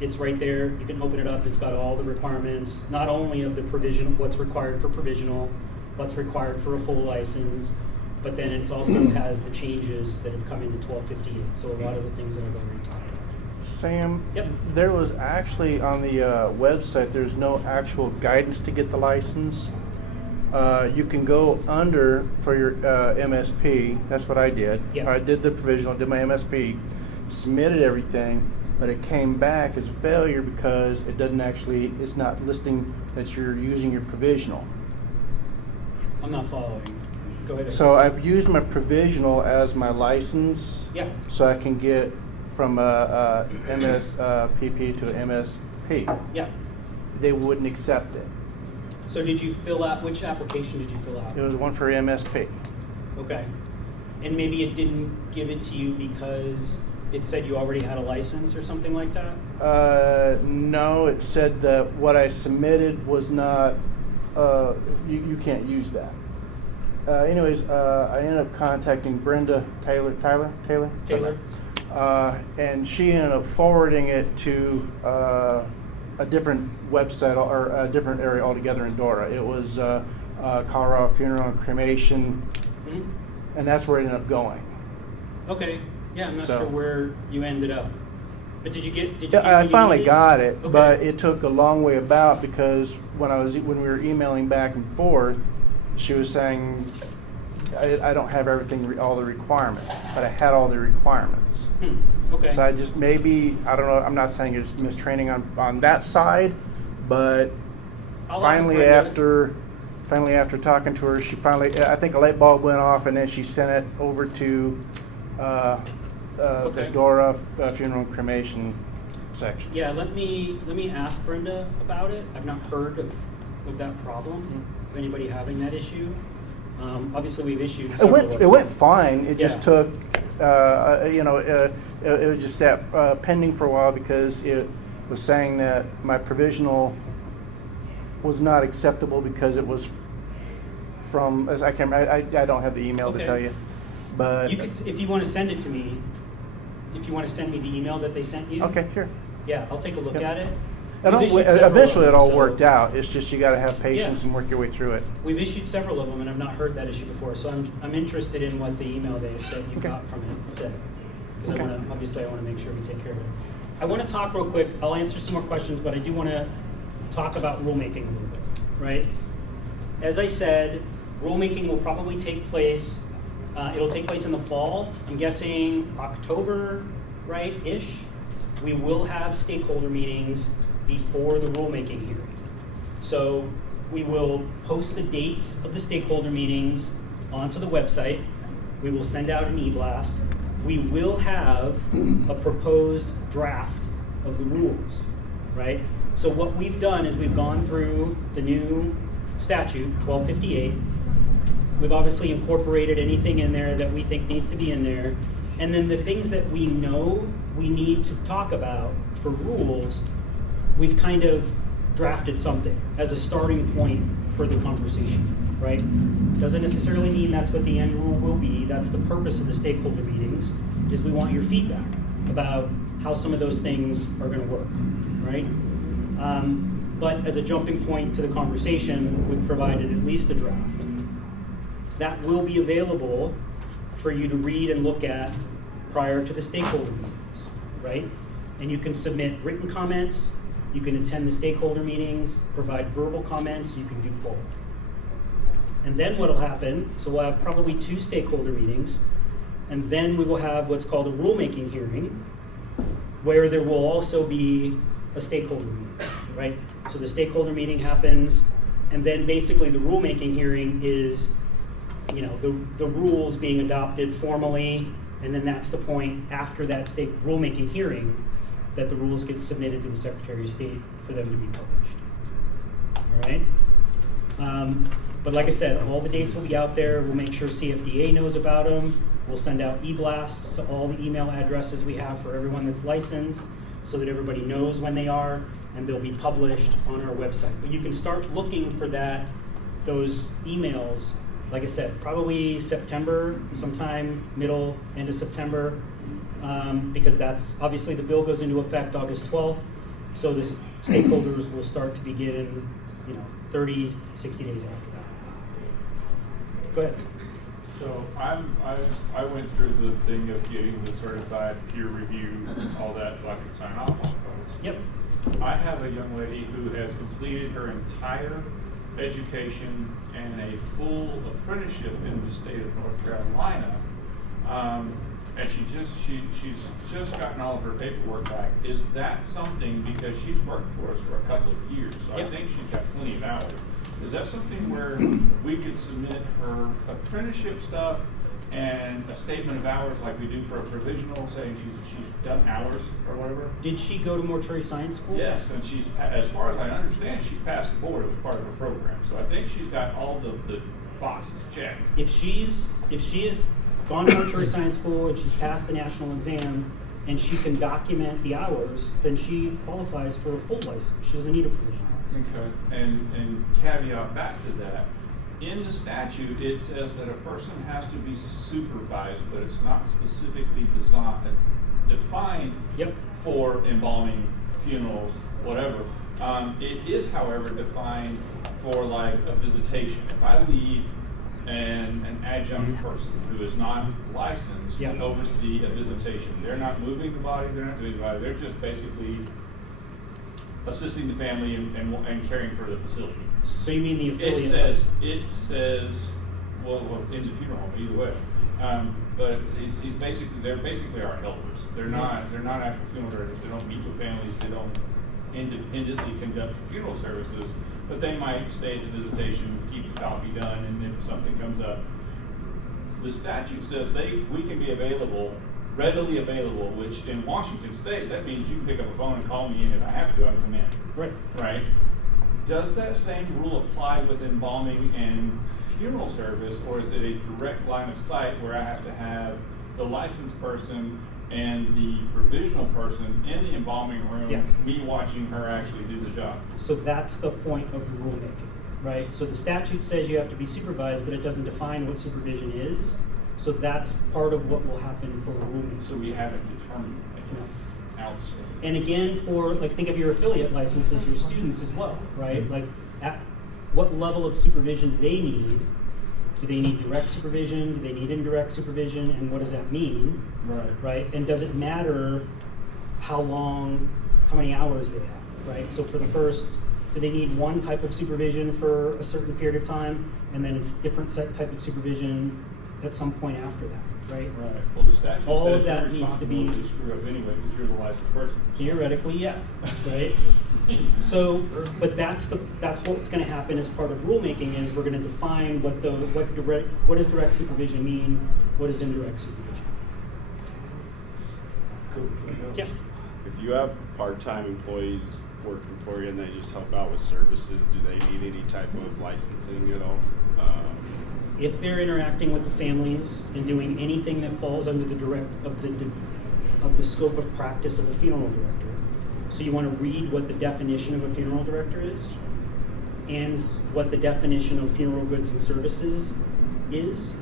It's right there. You can open it up. It's got all the requirements, not only of the provisional, what's required for provisional, what's required for a full license, but then it also has the changes that have come into 1258. So a lot of the things that I've already talked about. Sam, Yep. there was actually on the website, there's no actual guidance to get the license. You can go under for your MSP. That's what I did. Yeah. I did the provisional, did my MSP, submitted everything, but it came back as a failure because it doesn't actually, it's not listing that you're using your provisional. I'm not following. Go ahead. So I've used my provisional as my license, Yeah. so I can get from a MSPP to an MSP. Yeah. They wouldn't accept it. So did you fill out, which application did you fill out? It was one for MSP. Okay. And maybe it didn't give it to you because it said you already had a license or something like that? No, it said that what I submitted was not, you can't use that. Anyways, I ended up contacting Brenda Taylor, and she ended up forwarding it to a different website or a different area altogether in Dora. It was Colorado Funeral and Cremation, Mhm. and that's where it ended up going. Okay. Yeah, I'm not So- sure where you ended up. But did you get Yeah, what I you finally needed? got it, Okay. but it took a long way about because when we were emailing back and forth, she was saying, I don't have everything, all the requirements, but I had all the requirements. Okay. So I just maybe, I don't know, I'm not saying it's mistraining on that side, but I'll ask finally Brenda. after talking to her, she finally, I think a light bulb went off and then she sent it over to Okay. the Dora Funeral and Cremation section. Yeah, let me ask Brenda about it. I've not heard of that problem, of anybody having that issue. Obviously, we've issued It several went. of It went fine. It Yeah. just took. It was just sat pending for a while because it was saying that my provisional was not acceptable because it was from. As I can. I don't have the email Okay. to tell you, but You could, if you want to send it to me, if you want to send me the email that they sent you. okay, sure. Yeah, I'll take a look Yep. at it. It all, We've issued several eventually, of it all them, so- worked out. It's just you got to have patience Yeah. and work your way through it. We've issued several of them, and I've not heard that issue before, so I'm interested in what the email that you Okay. got from it said. Because Okay. obviously I want to make sure we take care of it. I want to talk real quick, I'll answer some more questions, but I do want to talk about rulemaking a little bit, right? As I said, rulemaking will probably take place, it'll take place in the fall. I'm guessing October, right-ish. We will have stakeholder meetings before the rulemaking hearing. So we will post the dates of the stakeholder meetings onto the website. We will send out an e-blast. We will have a proposed draft of the rules, right? So what we've done is we've gone through the new statute, 1258. We've obviously incorporated anything in there that we think needs to be in there. And then the things that we know we need to talk about for rules, we've kind of drafted something as a starting point for the conversation. right? Doesn't necessarily mean that's what the end rule will be. That's the purpose of the stakeholder meetings, is we want your feedback about how some of those things are gonna work, right? But as a jumping point to the conversation, we've provided at least a draft. That will be available for you to read and look at prior to the stakeholder meetings, right? And you can submit written comments, you can attend the stakeholder meetings, provide verbal comments, you can do both. And then what'll happen, so we'll have probably 2 stakeholder meetings, and then we will have what's called a rulemaking hearing, where there will also be a stakeholder meeting, right? So the stakeholder meeting happens, and then basically the rulemaking hearing is, the rules being adopted formally, and then that's the point after that state rulemaking hearing that the rules get submitted to the Secretary of State for them to be published. All right? But like I said, all the dates will be out there. We'll make sure CFDA knows about them. We'll send out e-blasts to all the email addresses we have for everyone that's licensed so that everybody knows when they are, and they'll be published on our website. But you can start looking for those emails, like I said, probably September, sometime end of September, because that's, obviously the bill goes into effect August 12th, so the stakeholders will start to begin, 30, 60 days after that. Go ahead. So I went through the thing of getting the certified peer review, all that, so I could sign off on those. Yep. I have a young lady who has completed her entire education and a full apprenticeship in the state of North Carolina, and she's just gotten all of her paperwork back. Is that something, because she's worked for us for a couple of years, so Yep. I think she's got plenty of hours. Is that something where we could submit her apprenticeship stuff and a statement of hours like we do for a provisional, saying she's done hours or whatever? Did she go to Mortuary Science School? Yes, and she's, as far as I understand, she's passed the board. It was part of her program. So I think she's got all the boxes checked. If she has gone to Mortuary Science School and she's passed the national exam and she can document the hours, then she qualifies for a full license. She doesn't need a provisional license. Okay. And caveat back to that, in the statute, it says that a person has to be supervised, but it's not specifically defined Yep. for embalming, funerals, whatever. It is, however, defined for like a visitation. If I leave an adjunct person who is not licensed Yep. to oversee a visitation, they're not moving the body, they're not doing the body, they're just basically assisting the family and caring for the facility. So you mean the affiliate It says, well, in the funeral home, either way. But they're basically our helpers. They're not actual funeral directors. They don't meet with families. They don't independently conduct funeral services. But they might stay at the visitation, keep the coffee done, and if something comes up, the statute says we can be readily available, which in Washington State, that means you can pick up a phone and call me, and if I have to, I can come in. Right. Right? Does that same rule apply with embalming and funeral service, or is it a direct line of sight where I have to have the licensed person and the provisional person in the embalming room, Yeah. me watching her actually do the job? So that's the point of the rulemaking, right? So the statute says you have to be supervised, but it doesn't define what supervision is. So that's part of what will happen for the rulemaking. So we haven't determined No. outside. And again, think of your affiliate licenses, your students as well, right? Like, at what level of supervision do they need? Do they need direct supervision? Do they need indirect supervision? And what does that mean? Right? And does it matter how many hours they have, right? So for the first, do they need one type of supervision for a certain period of time, and then it's different type of supervision at some point after that, right? Right. Well, the statute All says of that you're needs to be- responsible to screw up anyway because you're the licensed person. Theoretically, yeah, right? So, but that's what's going to happen as part of rulemaking is we're going to define what does direct supervision mean, what is indirect supervision. Yeah. If you have part-time employees working for you and they just help out with services, do they need any type of licensing at all? If they're interacting with the families and doing anything that falls under the scope of practice of a funeral director. So you want to read what the definition of a funeral director is, and what the definition of funeral goods and services is.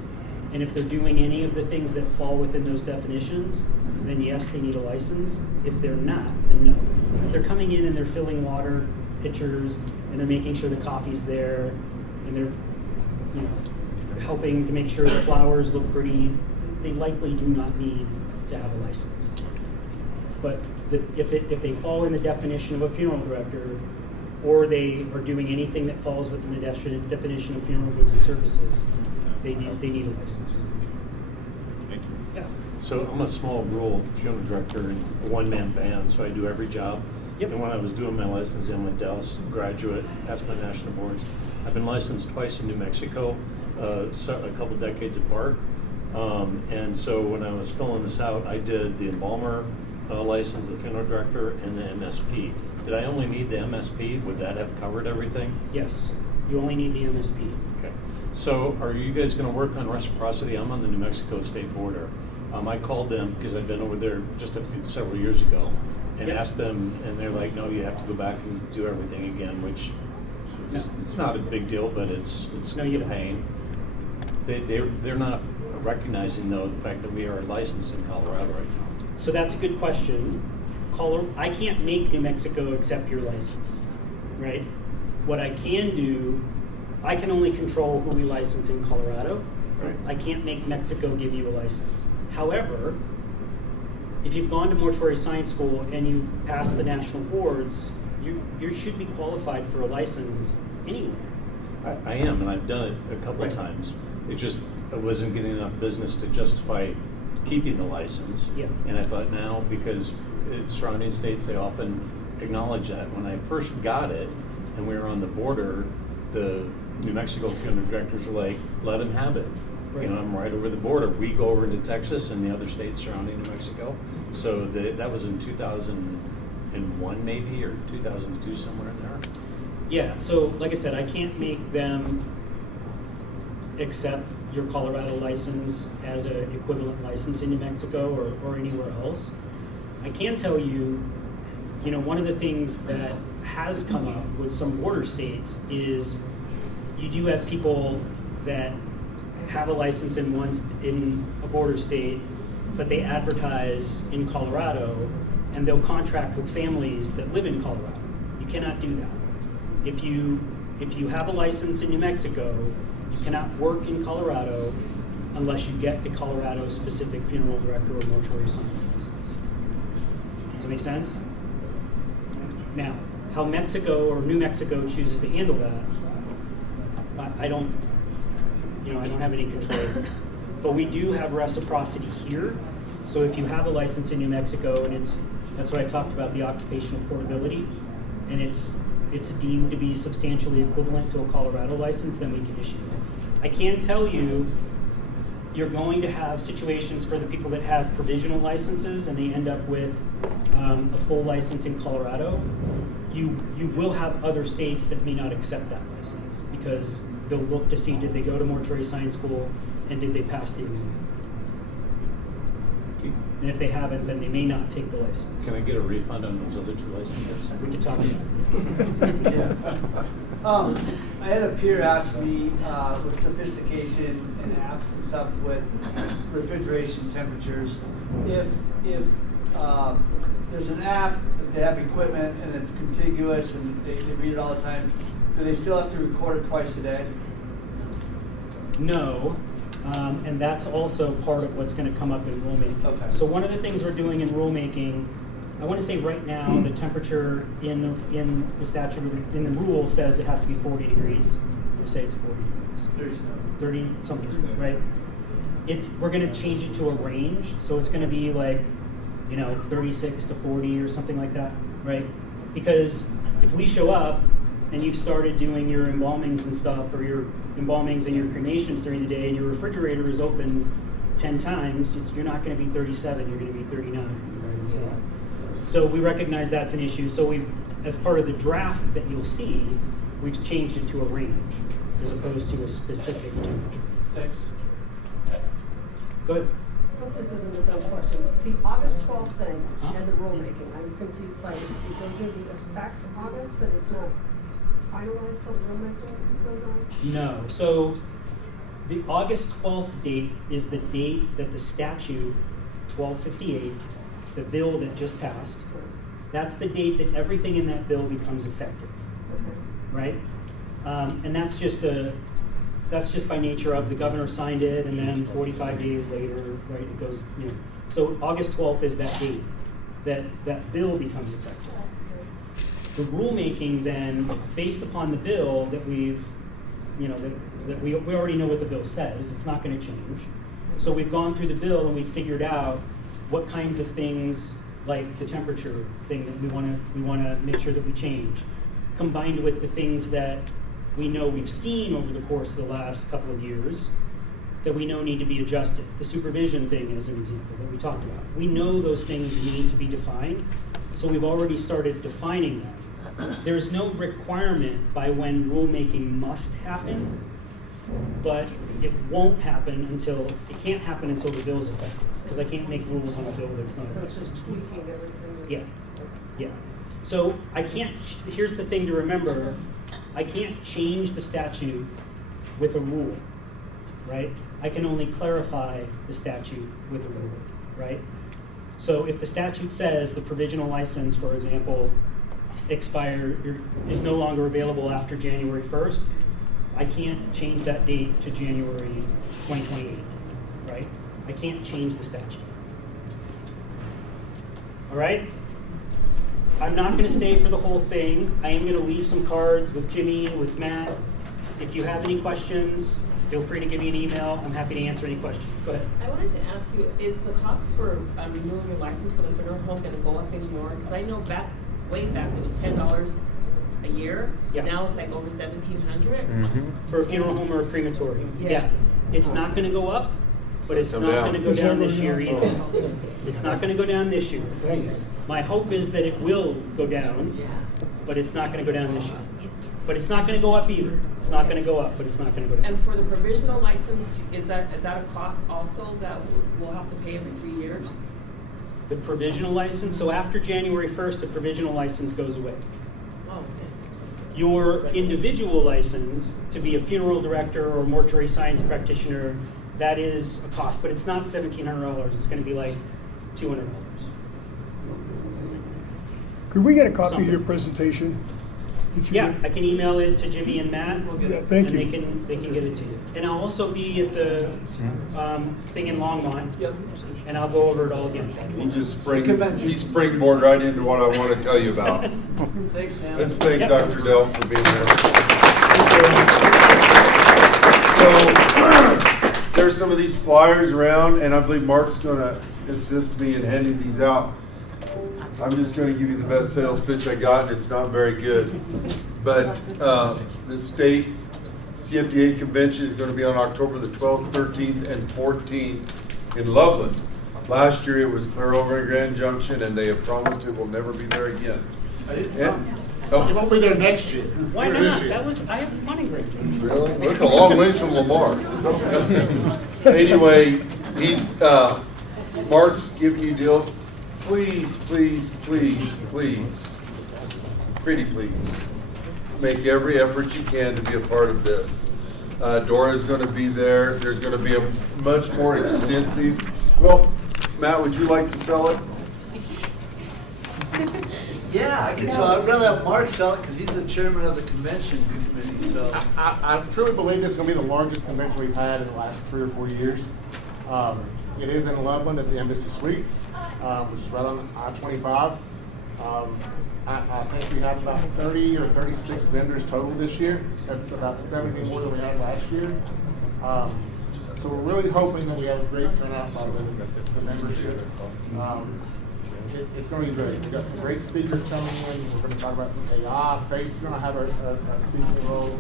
And if they're doing any of the things that fall within those definitions, then yes, they need a license. If they're not, then no. If they're coming in and they're filling water pitchers and they're making sure the coffee's there and they're, you know, helping to make sure the flowers look pretty, they likely do not need to have a license. But if they fall in the definition of a funeral director, or they are doing anything that falls within the definition of funeral goods and services, they need a license. Thank you. Yeah. So I'm a small rural funeral director in a one-man band, so I do every job. Yep. And when I was doing my licensing, I'm a Dallas graduate, passed my national boards. I've been licensed twice in New Mexico, so a couple decades apart. And so when I was filling this out, I did the embalmer license, the funeral director, and the MSP. Did I only need the MSP? Would that have covered everything? Yes, you only need the MSP. Okay. So are you guys going to work on reciprocity? I'm on the New Mexico state border. I called them because I've been over there just several years ago and Yep. asked them, and they're like, no, you have to go back and do everything again, which it's not a big deal, but it's No, you a don't. pain. They're not recognizing, though, the fact that we are licensed in Colorado right now. So that's a good question. I can't make New Mexico accept your license, right? What I can do, I can only control who we license in Colorado. Right. I can't make Mexico give you a license. However, if you've gone to mortuary science school and you've passed the national boards, you should be qualified for a license anywhere. I am, and I've done it a couple of times. It just, I wasn't getting enough business to justify keeping the license. Yeah. And I thought now, because it's surrounding states, they often acknowledge that. When I first got it, and we were on the border, the New Mexico funeral directors were like, let him have it. Right. You know, I'm right over the border. We go over into Texas and the other states surrounding New Mexico. So that was in 2001 maybe, or 2002, somewhere in there. Yeah, so like I said, I can't make them accept your Colorado license as an equivalent license in New Mexico or anywhere else. I can tell you, you know, one of the things that has come up with some border states is you do have people that have a license in a border state, but they advertise in Colorado, and they'll contract with families that live in Colorado. You cannot do that. If you have a license in New Mexico, you cannot work in Colorado unless you get the Colorado specific funeral director or mortuary science license. Does that make sense? Now, how Mexico or New Mexico chooses to handle that, I don't have any control. But we do have reciprocity here. So if you have a license in New Mexico, and that's what I talked about, the occupational portability, and it's deemed to be substantially equivalent to a Colorado license, then we can issue it. I can tell you, you're going to have situations for the people that have provisional licenses and they end up with a full license in Colorado. You will have other states that may not accept that license because they'll look to see, did they go to mortuary science school and did they pass the exam? And if they haven't, then they may not take the license. Can I get a refund on those other two licenses? We could talk about it. I had a peer ask me with sophistication and apps and stuff with refrigeration temperatures, if there's an app that they have equipment and it's contiguous and they read it all the time, do they still have to record it twice a day? No, and that's also part of what's going to come up in rulemaking. Okay. So one of the things we're doing in rulemaking, I want to say right now the temperature in the statute in the rule says it has to be 40 degrees. I say it's 40 degrees. 30 something, right? We're going to change it to a range, so it's going to be like 36 to 40 or something like that, right? Because if we show up and you've started doing your embalmings and stuff, or your embalmings and your cremations during the day, and your refrigerator is opened 10 times, you're not going to be 37, you're going to be 39. So we recognize that's an issue. So as part of the draft that you'll see, we've changed it to a range as opposed to a specific temperature. Thanks. Go ahead. I hope this isn't a dumb question. The August 12th thing and the rulemaking, I'm confused by it. It goes into effect August, but it's not finalized till the rulemaking goes on? No, so the August 12th date is the date that the statute 1258, the bill that just passed, that's the date that everything in that bill becomes effective, right? And that's just by nature of the governor signed it, and then 45 days later, right, it goes, you know. So August 12th is that date that bill becomes effective. The rulemaking then, based upon the bill that we've, you know, that we already know what the bill says, it's not going to change. So we've gone through the bill and we've figured out what kinds of things, like the temperature thing, that we want to make sure that we change, combined with the things that we know we've seen over the course of the last couple of years that we know need to be adjusted. The supervision thing is an example that we talked about. We know those things need to be defined, so we've already started defining them. There's no requirement by when rulemaking must happen, but it won't happen until, it can't happen until the bill's effective, because I can't make rules on a bill that's not So it's effective. just tweaking everything that's. Yeah, yeah. So I can't, here's the thing to remember, I can't change the statute with a rule, right? I can only clarify the statute with a rule, right? So if the statute says the provisional license, for example, is no longer available after January 1st, I can't change that date to January 2028, right? I can't change the statute. All right? I'm not going to stay for the whole thing. I am going to leave some cards with Jimmy and with Matt. If you have any questions, feel free to give me an email. I'm happy to answer any questions. Go ahead. I wanted to ask you, is the cost for renewing your license for the funeral home going to go up anymore? Because I know way back, it was $10 a year. Yeah. Now it's like over $1,700. For a funeral home or a crematorium. Yes. Yeah. It's not going to go up, but it's Come not down. going to go down this year either. It's not going to go down this year. My hope is that it will go down, but it's not going to go down this year. But it's not going to go up either. It's not going to go up, but it's not going to go down. And for the provisional license, is that a cost also that we'll have to pay every 3 years? The provisional license, so after January 1st, the provisional license goes away. Oh, okay. Your individual license to be a funeral director or mortuary science practitioner, that is a cost, but it's not $1,700. It's going to be like $200. Could we get a copy Something. of your presentation? Yeah, I can email it to Jimmy and Matt. Yeah, thank and you. They can get it to you. And I'll also be at the thing in Longmont. Yep. And I'll go over it all again. He springboard right into what I want to tell you about. Thanks, man. Let's thank Yep. Dr. Dell for being there. So there's some of these flyers around, and I believe Mark's going to assist me in handing these out. I'm just going to give you the best sales pitch I got, and it's not very good. But the state CFDA convention is going to be on October the 12th, 13th, and 14th in Loveland. Last year it was clear over in Grand Junction, and they have promised it will never be there again. It won't be there next year. Why Or not? this year. I have funny great. Really? Well, that's a long ways from Lamar. Anyway, Mark's giving you deals. Please, please, please, please, pretty please, make every effort you can to be a part of this. Dora's going to be there. There's going to be a much more extensive. Well, Matt, would you like to sell it? Yeah, I can sell it. I'd rather have Mark sell it because he's the chairman of the convention committee, so. I truly believe this is going to be the largest convention we've had in the last 3 or 4 years. It is in Loveland at the Embassy Suites, which is right on I-25. I think we have about 30 or 36 vendors total this year. That's about 70 more than we had last year. So we're really hoping that we have a great turnout by the membership. It's going to be great. We've got some great speakers coming in. We're going to talk about some AI. Faith's going to have a speaking role.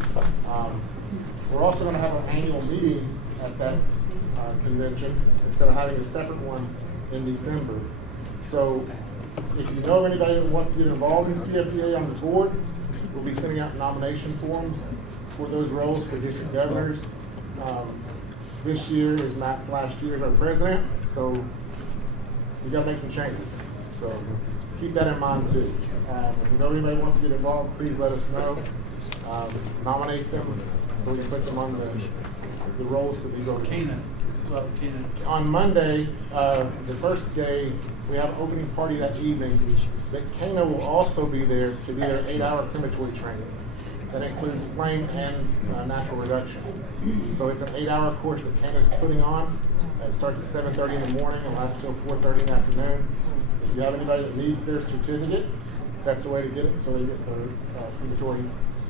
We're also going to have an annual meeting at that convention instead of having a separate one in December. So if you know anybody that wants to get involved in CFDA on the board, we'll be sending out nomination forms for those roles for district governors. This year is Matt's last year as our president, so we got to make some changes. So keep that in mind too. If you know anybody wants to get involved, please let us know. nominate them so we can put them on the rolls to be voted. Canaan, well, Canaan. On Monday, the first day, we have an opening party that evening, but Cana will also be there to do their 8-hour crematory training. That includes flame and natural reduction. So it's an 8-hour course that Cana's putting on. It starts at 7:30 in the morning and lasts till 4:30 in the afternoon. If you have anybody that needs their certificate, that's the way to get it, so they get their crematory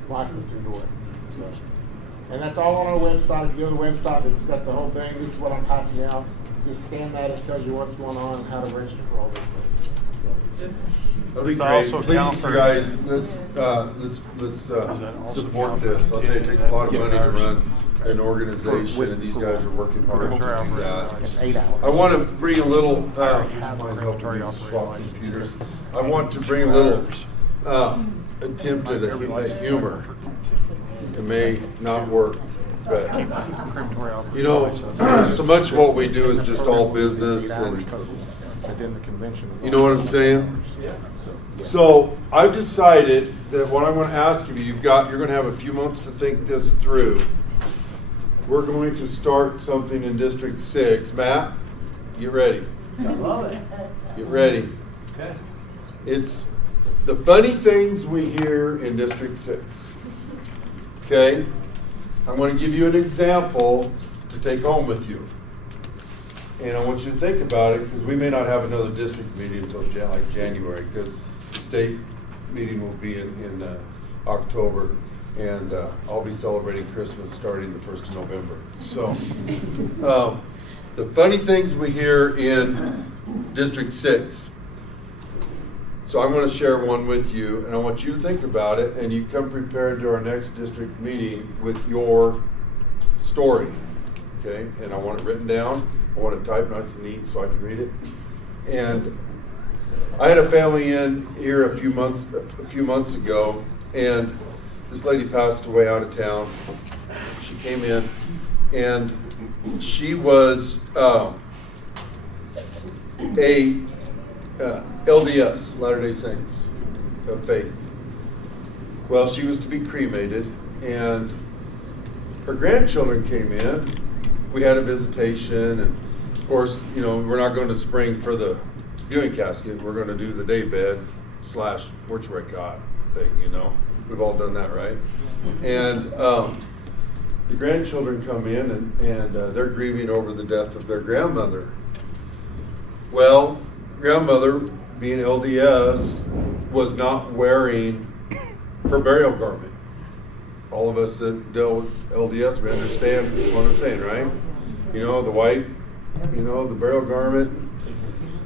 license through door. So, and that's all on our website. If you go to the website, it's got the whole thing. This is what I'm passing out. Just scan that. It tells you what's going on and how to register for all those things. So, That'd be Does great. also count Please, for- you guys, let's support this. I'll tell you, it takes a lot of money to run an organization, and these guys are working hard to do that. it's 8 hours. I want to bring a little, have mind a helping crematory me operating swap license. computers. I want to bring a little attempt at a humor. It may not work, but you know, so much of what we do is just all business, and But then the convention is you know what I'm saying? So I've decided that what I'm going to ask of you, you're going to have a few months to think this through. We're going to start something in District 6. Matt, get ready. I love it. Get ready. Okay. It's the funny things we hear in District 6. Okay? I'm going to give you an example to take home with you. And I want you to think about it, because we may not have another district meeting until like January, because the state meeting will be in October, and I'll be celebrating Christmas starting the 1st of November. So the funny things we hear in District 6. So I'm going to share one with you, and I want you to think about it, and you come prepared to our next district meeting with your story. Okay? And I want it written down. I want it typed nice and neat so I can read it. And I had a family in here a few months ago, and this lady passed away out of town. She came in, and she was a LDS, Latter-day Saints of faith. Well, she was to be cremated, and her grandchildren came in. We had a visitation, and of course, you know, we're not going to spring for the viewing casket. We're going to do the daybed / mortuary cot thing, you know. We've all done that, right? And the grandchildren come in, and they're grieving over the death of their grandmother. Well, grandmother, being LDS, was not wearing her burial garment. All of us that deal with LDS, we understand what I'm saying, right? You know, the white, you know, the burial garment.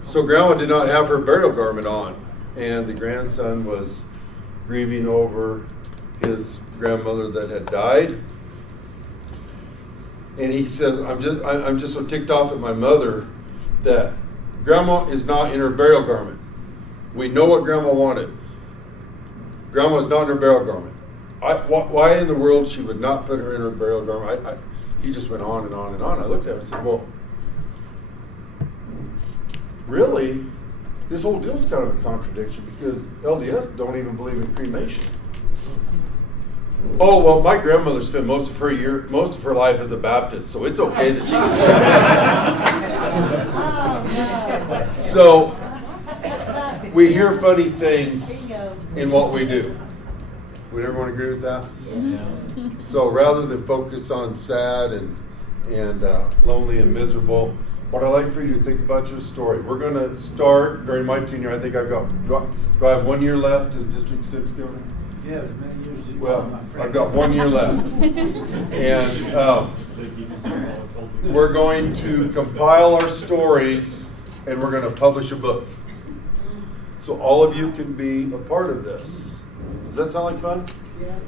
So grandma did not have her burial garment on, and the grandson was grieving over his grandmother that had died. And he says, I'm just so ticked off at my mother that grandma is not in her burial garment. We know what grandma wanted. Grandma is not in her burial garment. Why in the world she would not put her in her burial garment? He just went on and on and on. I looked at him and said, well, really? This whole deal is kind of a contradiction, because LDS don't even believe in cremation. Oh, well, my grandmother spent most of her life as a Baptist, so it's okay that she gets So we hear funny things in what we do. Would everyone agree with that? Yeah. So rather than focus on sad and lonely and miserable, what I'd like for you to think about your story. We're going to start during my tenure. I think I've got, do I have 1 year left as District 6 governor? Yeah, as many years as you Well, want, my friend. I've got 1 year left. And we're going to compile our stories, and we're going to publish a book. So all of you can be a part of this. Does that sound like fun? Yes.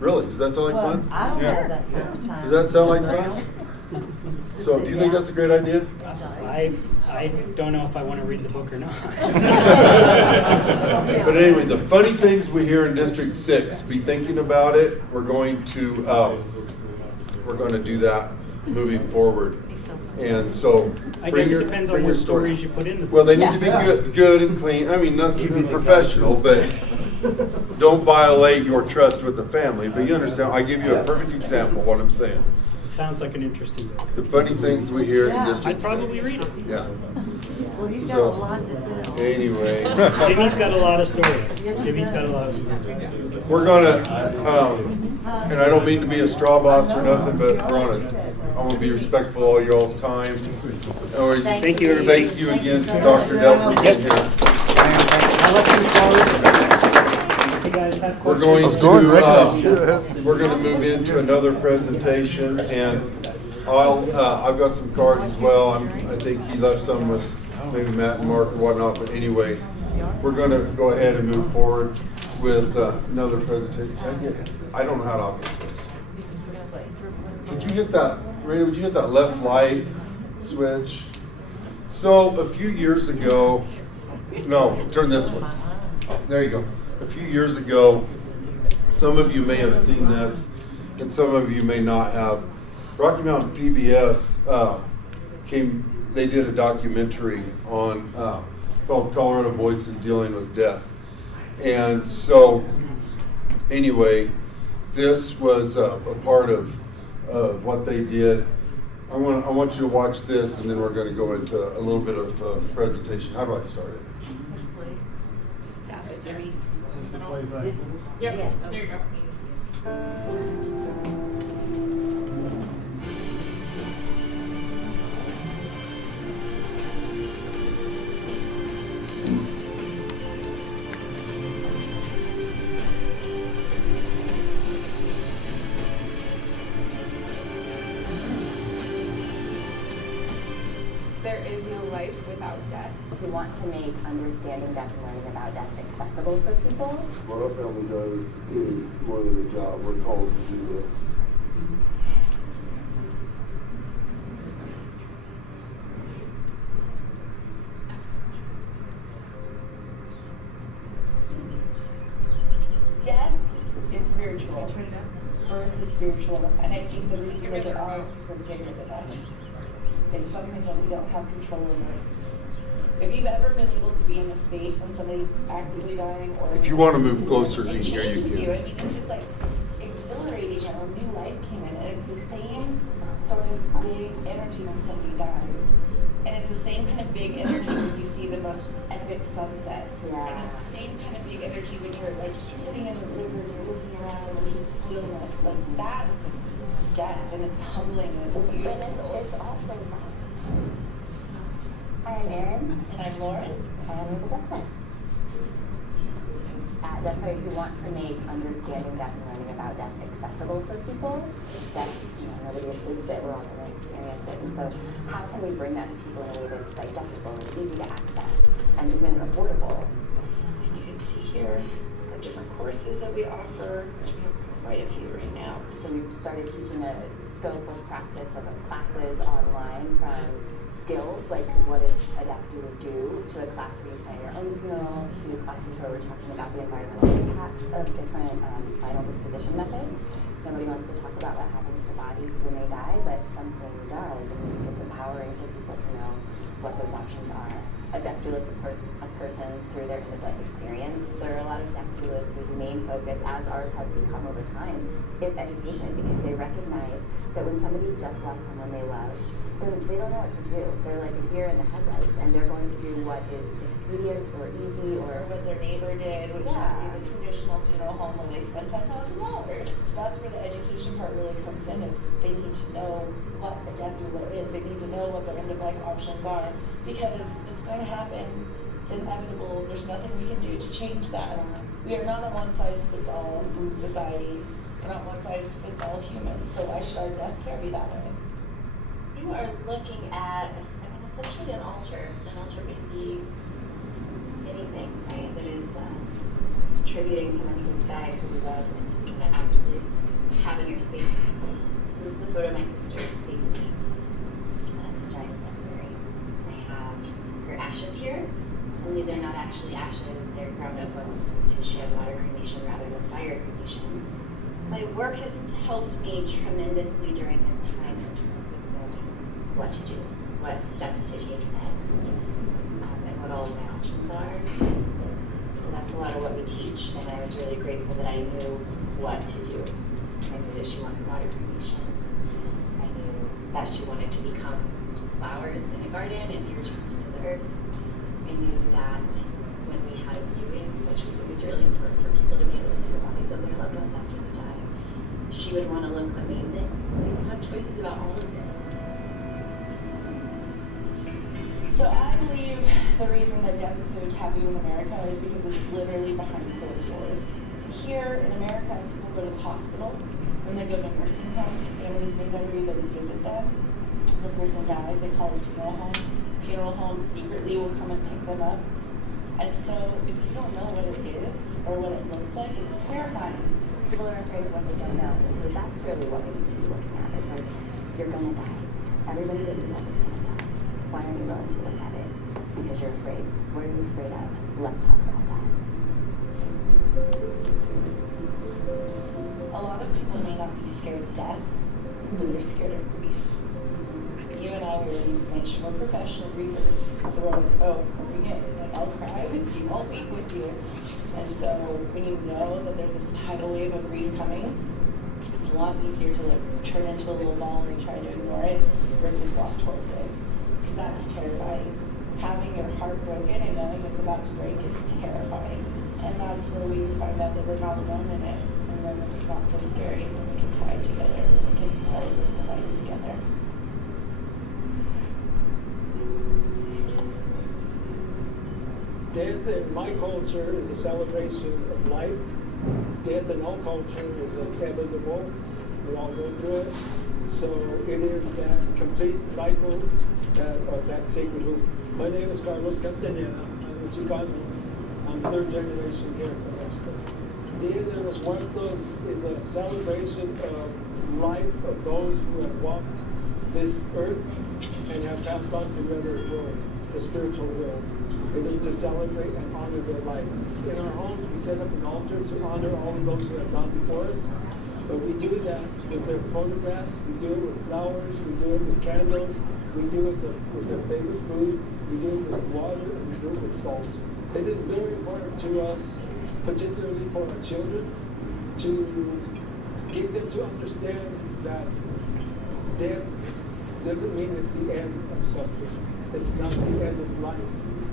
Really? Does that sound like fun? I don't have that kind of time. Does that sound like fun? So do you think that's a great idea? I don't know if I want to read the book or not. But anyway, the funny things we hear in District 6, be thinking about it. We're going to do that moving forward. And so I guess it depends on what stories you put in the book. Well, they need to be good and clean. I mean, not to be professional, but don't violate your trust with the family. But you understand, I give you a perfect example of what I'm saying. It sounds like an interesting book. The funny things we hear in I'd District probably 6. read it. Yeah. Well, he's got So, a lot that's in it. anyway, Jimmy's got a lot of stories. Jimmy's got a lot of stories. we're gonna, and I don't mean to be a straw boss or nothing, but I'm gonna be respectful of all y'all's time. Thank you, everybody. Thank you again to Dr. Dell for being here. You guys have We're questions? going to, we're gonna move into another presentation, and I've got some cards as well. I think he left some with maybe Matt and Mark or whatnot, but anyway, we're gonna go ahead and move forward with another presentation. I don't know how to operate this. Could you hit that, Raina, would you hit that left light switch? So a few years ago, no, turn this one. There you go. A few years ago, some of you may have seen this, and some of you may not have. Rocky Mountain PBS they did a documentary on called Colorado Voices Dealing with Death. And so, anyway, this was a part of what they did. I want you to watch this, and then we're going to go into a little bit of presentation. How do I start it? Stop it, Jimmy. Yeah. There you go. There is no life without death. We want to make understanding death and learning about death accessible for people. What our family does is more than a job. We're called to do this. Death is spiritual. Birth is spiritual. And I think the reason that there are is because they're bigger than us. It's something that we don't have control over. If you've ever been able to be in a space when somebody's actively dying, or If you want to move closer, you it can hear you. changes you. I Can. mean, it's just like exhilarating, and a new life came in. And it's the same sort of big energy when somebody dies. And it's the same kind of big energy when you see the most epic sunset. Yeah. And it's the same kind of big energy when you're like sitting in the river and you're looking around and there's just stillness. Like that's death, and it's humbling and it's beautiful. And it's also love. Hi, I'm Erin. And I'm Lauren. And we're the best friends. At Death Place, we want to make understanding death and learning about death accessible for people. It's death, nobody escapes it, we're all going to experience it. And so how can we bring that to people in a way that's digestible and easy to access and even affordable? And you can see here the different courses that we offer, which we have quite a few right now. So we started teaching a scope of practice of classes online, from skills like what does a death doula do, to a class where you plan your own funeral, to classes where we're talking about the environmental impacts of different final disposition methods. Nobody wants to talk about what happens to bodies when they die, but something does, and I think it's empowering for people to know what those options are. A death doula supports a person through their end-of-life experience. There are a lot of death doulas whose main focus, as ours has become over time, is education, because they recognize that when somebody's just lost someone they love, they don't know what to do. They're like a deer in the headlights, and they're going to do what is expedient or easy or what their neighbor did, which would be the traditional funeral home where they spend $10,000. So that's where the education part really comes in, is they need to know what a death doula is. They need to know what their end-of-life options are, because it's going to happen. It's inevitable. There's nothing we can do to change that. We are not a one-size-fits-all society. We're not one-size-fits-all humans. So why should our death care be that way? You are looking at, essentially an altar. An altar can be anything, right, that is attributing someone who has died who we love and you want to actively have in your space. So this is a photo of my sister, Stacy, in Giant February. I have her ashes here, only they're not actually ashes, they're ground up bones, because she had water cremation rather than fire cremation. My work has helped me tremendously during this time in terms of knowing what to do, what steps to take next, and what all of my options are. So that's a lot of what we teach, and I was really grateful that I knew what to do. I knew that she wanted water cremation. I knew that she wanted to become flowers in a garden and be returned to the earth. I knew that when we had a viewing, which we think is really important for people to be able to see the bodies of their loved ones after they die, she would want to look amazing. We would have choices about all of this. So I believe the reason that death is so taboo in America is because it's literally behind closed doors. Here in America, people go to the hospital, then they go to nursing homes. Families may never even visit them. The person dies, they call a funeral home. Funeral homes secretly will come and pick them up. And so if you don't know what it is or what it looks like, it's terrifying. People are afraid of what they don't know. And so that's really what we need to be looking at. It's like, you're going to die. Everybody that you love is going to die. Why are you willing to look at it? It's because you're afraid. What are you afraid of? Let's talk about that. A lot of people may not be scared of death, but they're scared of grief. You and I already mentioned we're professional grievers, so we're like, oh, bring it. Like, I'll cry with you, I'll weep with you. And so when you know that there's this tidal wave of grief coming, it's a lot easier to like turn into a little ball and try to ignore it versus walk towards it. Because that's terrifying. Having your heart broken and knowing it's about to break is terrifying. And that's where we find out that we're not alone in it. And then it's not so scary when we can cry together, we can celebrate the life together. Death in my culture is a celebration of life. Death in all culture is inevitable. We all go through it. So it is that complete cycle of that sacred loop. My name is Carlos Castaneda. I'm a Chicano. I'm third generation here from Mexico. Dia de los Muertos is a celebration of life of those who have walked this earth and have passed on to the other world, the spiritual world. It is to celebrate and honor their life. In our homes, we set up an altar to honor all of those who have gone before us. But we do that with their photographs, we do it with flowers, we do it with candles, we do it with their favorite food, we do it with water, and we do it with salt. It is very important to us, particularly for our children, to get them to understand that death doesn't mean it's the end of something. It's not the end of life,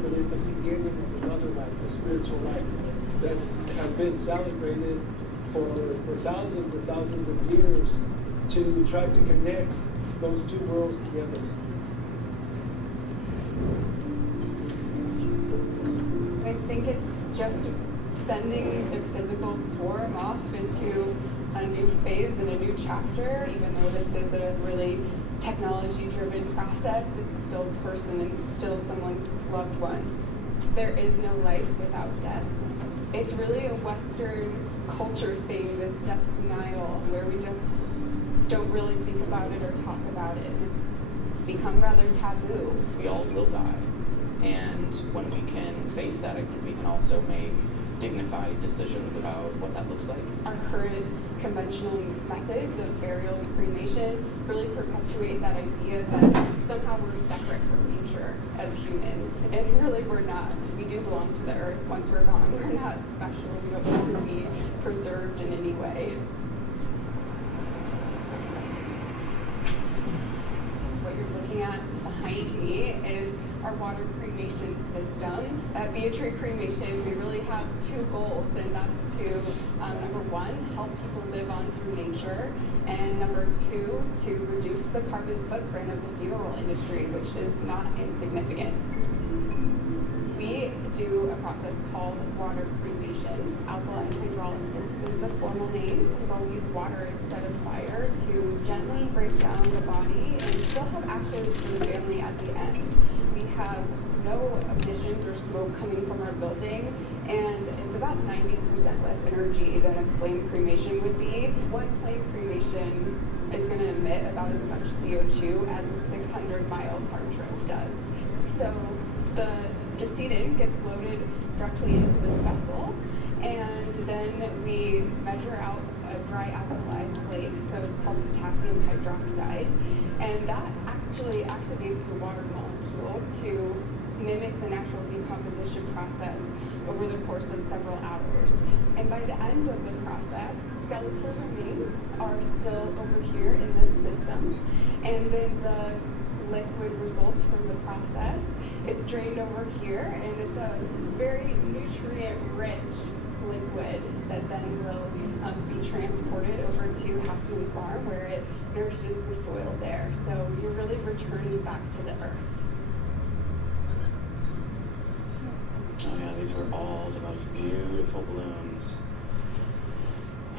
but it's a beginning of another life, a spiritual life that has been celebrated for thousands and thousands of years to try to connect those two worlds together. I think it's just sending a physical form off into a new phase and a new chapter. Even though this is a really technology-driven process, it's still a person and it's still someone's loved one. There is no life without death. It's really a Western culture thing, this death denial, where we just don't really think about it or talk about it. It's become rather taboo. We all will die. And when we can face that, I think we can also make dignified decisions about what that looks like. Our current conventional methods of burial and cremation really perpetuate that idea that somehow we're separate from nature as humans. And really we're not. We do belong to the earth. Once we're gone, we're not special. We don't need to be preserved in any way. What you're looking at behind me is our water cremation system. At Beatrix Cremation, we really have two goals, and that's to, number one, help people live on through nature, and number two, to reduce the carbon footprint of the funeral industry, which is not insignificant. We do a process called water cremation. Alkaline hydrolysis is the formal name. We'll use water instead of fire to gently break down the body and still have ashes for the family at the end. We have no emissions or smoke coming from our building, and it's about 90% less energy than a flame cremation would be. One flame cremation is going to emit about as much CO2 as a 600-mile car trip does. So the decedent gets loaded directly into this vessel, and then we measure out a dry alkali flake, so it's called potassium hydroxide, and that actually activates the water molecule to mimic the natural decomposition process over the course of several hours. And by the end of the process, skeletal remains are still over here in this system. And then the liquid results from the process is drained over here, and it's a very nutrient-rich liquid that then will be transported over to Half Moon Farm, where it nourishes the soil there. So you're really returning back to the earth. Oh yeah, these were all the most beautiful blooms.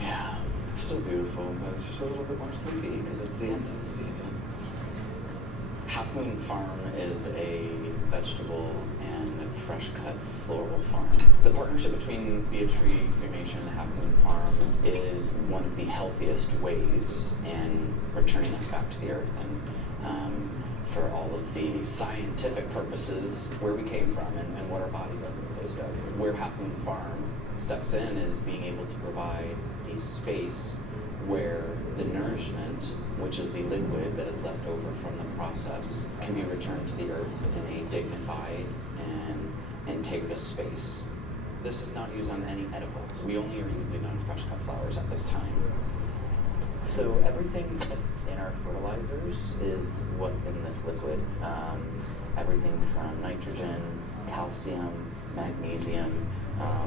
Yeah, it's still beautiful, but it's just a little bit more sleepy because it's the end of the season. Half Moon Farm is a vegetable and fresh cut floral farm. The partnership between Beatrix Cremation and Half Moon Farm is one of the healthiest ways in returning us back to the earth, and for all of the scientific purposes, where we came from and what our bodies are composed of. Where Half Moon Farm steps in is being able to provide a space where the nourishment, which is the liquid that is left over from the process, can be returned to the earth in a dignified and integrated space. This is not used on any edibles. We only are using on fresh cut flowers at this time. So everything that's in our fertilizers is what's in this liquid. Everything from nitrogen, calcium, magnesium,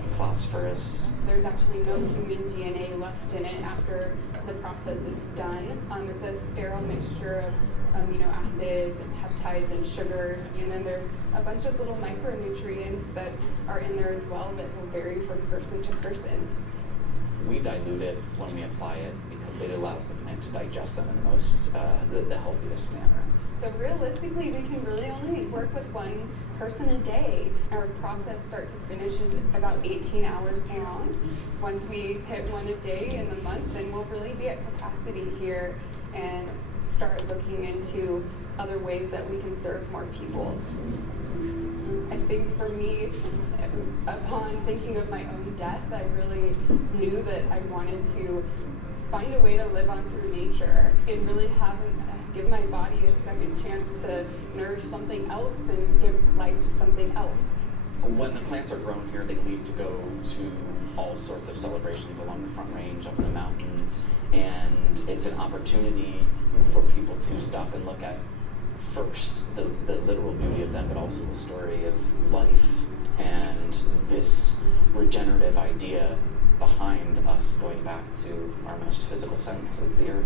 phosphorus. There's actually no human DNA left in it after the process is done. It's a sterile mixture of amino acids and peptides and sugars, and then there's a bunch of little micronutrients that are in there as well that will vary from person to person. We dilute it when we apply it because it allows the plant to digest them in the most, the healthiest manner. So realistically, we can really only work with one person a day. Our process start to finish is about 18 hours long. Once we hit one a day in the month, then we'll really be at capacity here and start looking into other ways that we can serve more people. I think for me, upon thinking of my own death, I really knew that I wanted to find a way to live on through nature and really give my body a second chance to nourish something else and give life to something else. When the plants are grown here, they leave to go to all sorts of celebrations along the Front Range, up in the mountains, and it's an opportunity for people to stop and look at first the literal beauty of them, but also the story of life and this regenerative idea behind us going back to our most physical sense as the earth.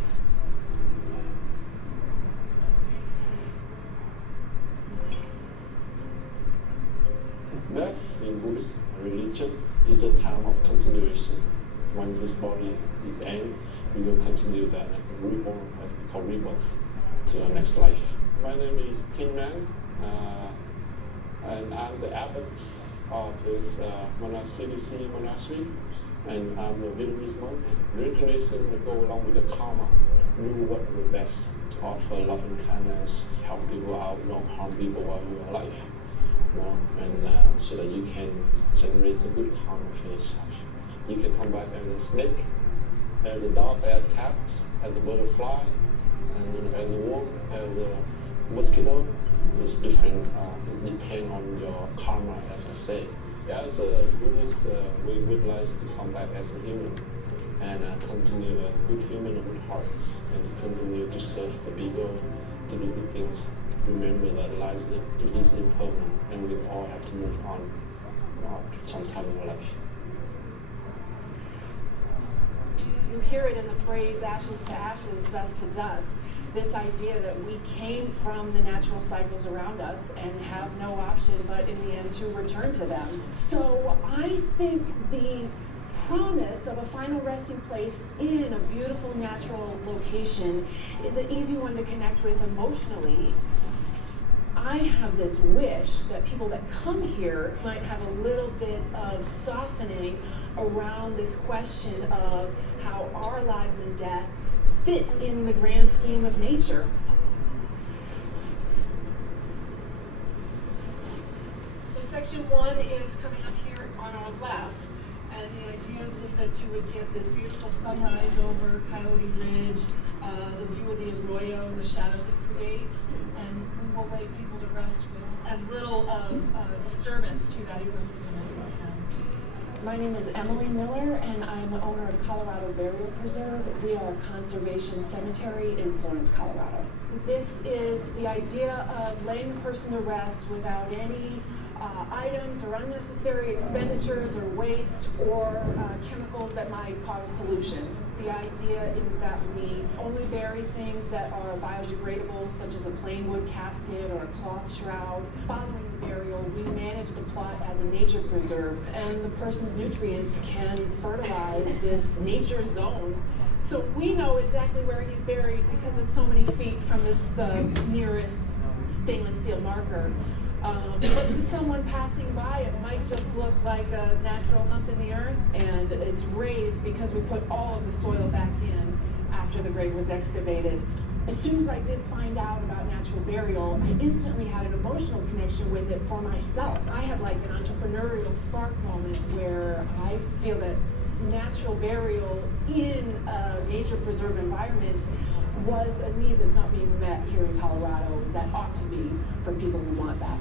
Death in Buddhist religion is a time of continuation. Once this body is end, we will continue that reborn, called rebirth, to the next life. My name is Tin Man, and I'm the abbot of this CDC monastery, and I'm a Vietnamese monk. Reincarnation will go along with the karma, do what is best to offer love and kindness, help people out, not harm people while you're alive. And so that you can generate a good karma for yourself. You can come back as a snake, as a dog, as a cat, as a butterfly, and as a worm, as a mosquito. It's different, depend on your karma, as I say. As a Buddhist, we would like to come back as a human and continue as good human with hearts and continue to serve the people, to do good things. Remember that life is impermanent and we all have to move on sometime in our life. You hear it in the phrase ashes to ashes, dust to dust. This idea that we came from the natural cycles around us and have no option but in the end to return to them. So I think the promise of a final resting place in a beautiful natural location is an easy one to connect with emotionally. I have this wish that people that come here might have a little bit of softening around this question of how our lives and death fit in the grand scheme of nature. So section 1 is coming up here on our left. And the idea is just that you would get this beautiful sunrise over Coyote Ridge, the view of the arroyo and the shadows it creates, and we will lay people to rest with as little of disturbance to that ecosystem as we can. My name is Emily Miller, and I'm the owner of Colorado Burial Preserve. We are a conservation cemetery in Florence, Colorado. This is the idea of laying the person to rest without any items or unnecessary expenditures or waste or chemicals that might cause pollution. The idea is that we only bury things that are biodegradable, such as a plain wood casket or a cloth shroud. Following the burial, we manage the plot as a nature preserve, and the person's nutrients can fertilize this nature zone. So we know exactly where he's buried because it's so many feet from this nearest stainless steel marker. But to someone passing by, it might just look like a natural hump in the earth, and it's raised because we put all of the soil back in after the grave was excavated. As soon as I did find out about natural burial, I instantly had an emotional connection with it for myself. I had like an entrepreneurial spark moment where I feel that natural burial in a nature preserved environment was a need that's not being met here in Colorado that ought to be for people who want that.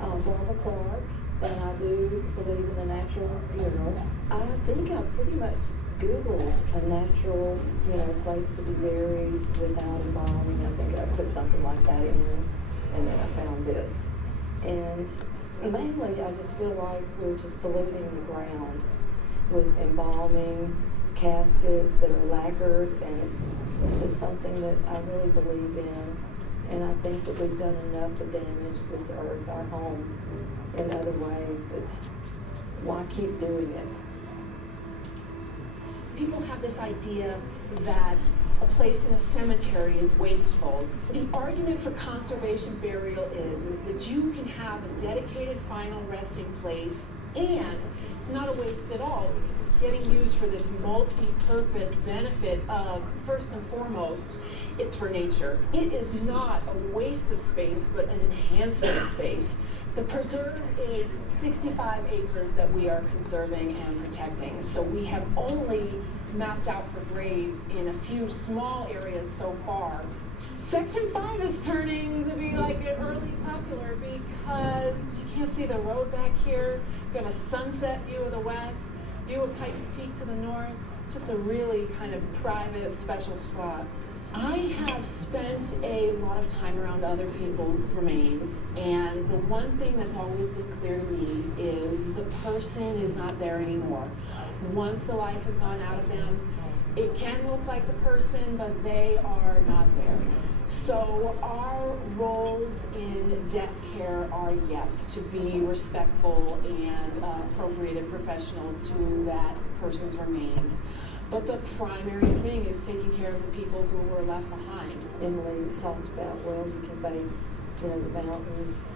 I'm Barbara Clark, and I do believe in the natural funeral. I think I pretty much Googled a natural, place to be buried without embalming. I think I put something like that in, and then I found this. And mainly, I just feel like we're just polluting the ground with embalming, caskets that are lacquered, and it's just something that I really believe in. And I think that we've done enough to damage this earth, our home, in other ways that why keep doing it? People have this idea that a place in a cemetery is wasteful. The argument for conservation burial is that you can have a dedicated final resting place, and it's not a waste at all because it's getting used for this multi-purpose benefit of, first and foremost, it's for nature. It is not a waste of space, but an enhancement of space. The preserve is 65 acres that we are conserving and protecting. So we have only mapped out for graves in a few small areas so far. Section 5 is turning to be like early popular because you can't see the road back here. We have a sunset view of the west, view of Pikes Peak to the north. Just a really kind of private, special spot. I have spent a lot of time around other people's remains, and the one thing that's always been clear to me is the person is not there anymore. Once the life has gone out of them, it can look like the person, but they are not there. So our roles in death care are, yes, to be respectful and appropriate and professional to that person's remains. But the primary thing is taking care of the people who were left behind. Emily talked about, well, you can face, the mountains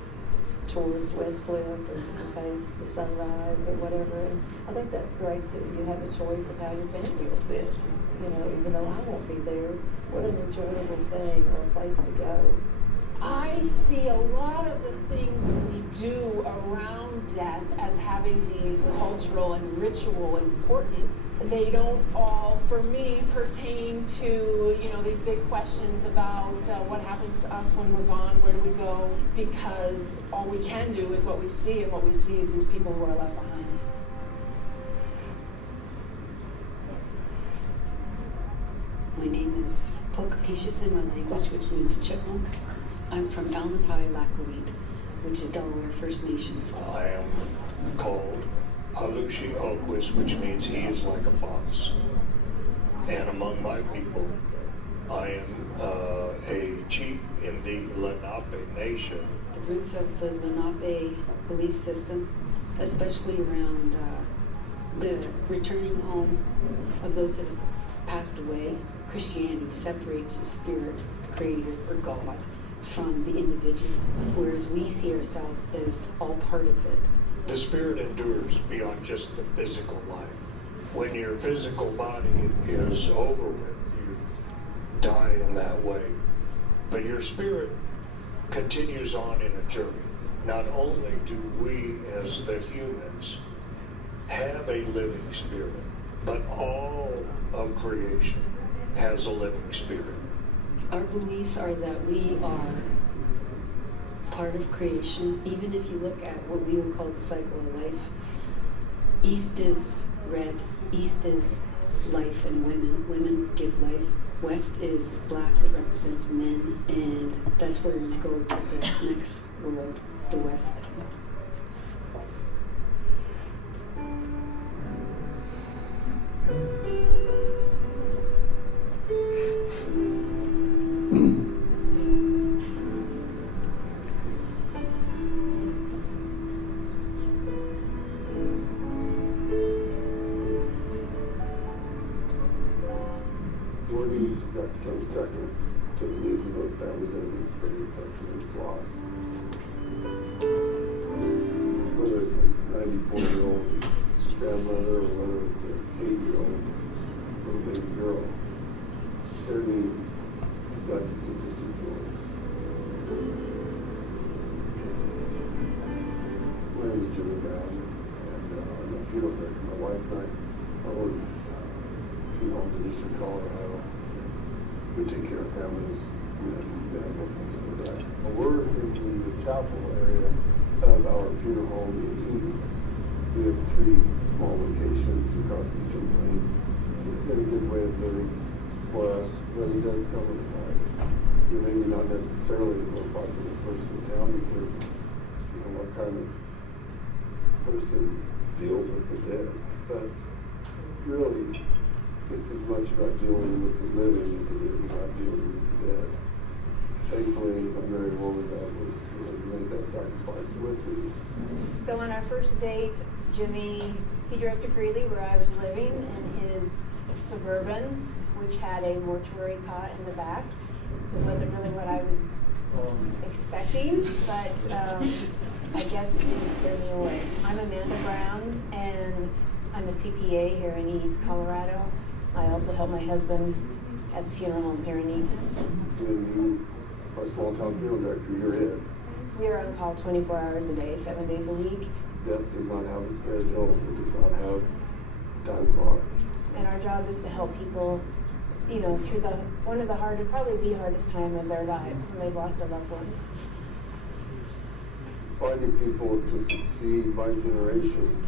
towards West Cliff, or you can face the sunrise or whatever. And I think that's great too. You have a choice of how your family will sit. Even though I won't be there, what an enjoyable thing or a place to go. I see a lot of the things we do around death as having these cultural and ritual importance. They don't all, for me, pertain to, these big questions about what happens to us when we're gone, where do we go, because all we can do is what we see, and what we see is these people who are left behind. My name is Pokapishis in my language, which means chipmunk. I'm from Almatai Lakawit, which is Delaware First Nations. I am called Alushi Oquist, which means he is like a fox. And among my people, I am a chief in the Lenape Nation. The roots of the Lenape belief system, especially around the returning home of those that have passed away. Christianity separates the spirit, creator, or God from the individual, whereas we see ourselves as all part of it. The spirit endures beyond just the physical life. When your physical body is over with, you die in that way. But your spirit continues on in a journey. Not only do we as the humans have a living spirit, but all of creation has a living spirit. Our beliefs are that we are part of creation. Even if you look at what we would call the cycle of life, east is red, east is life and women. Women give life. West is black, that represents men, and that's where you go to the next world, the west. Your needs have got to come second to the needs of those families that have experienced such tremendous loss. Whether it's a 94-year-old grandmother or whether it's an 8-year-old little baby girl, their needs have got to supersede yours. My name is Jimmy Brown, and I'm a funeral director. My wife and I own funeral homes in Eastern Colorado. We take care of families that have been victims of their death. We're in the chapel area of our funeral home in Eads. We have 3 small locations across Eastern Plains, and it's been a good way of living for us, but it does come with a price. You're maybe not necessarily the most popular person in town because, you know, what kind of person deals with the dead. But really, it's as much about dealing with the living as it is about dealing with the dead. Thankfully, I married a woman that was willing to make that sacrifice with me. So on our first date, Jimmy, he drove to Greeley where I was living in his Suburban, which had a mortuary cot in the back. It wasn't really what I was expecting, but I guess it didn't scare me away. I'm Amanda Brown, and I'm a CPA here in Eads, Colorado. I also help my husband at the funeral home here in Eads. When you are a small town funeral director, you're it. We are on call 24 hours a day, 7 days a week. Death does not have a schedule, it does not have a time clock. And our job is to help people, you know, through one of the hardest, probably the hardest time of their lives, and they've lost a loved one. Finding people to succeed by generation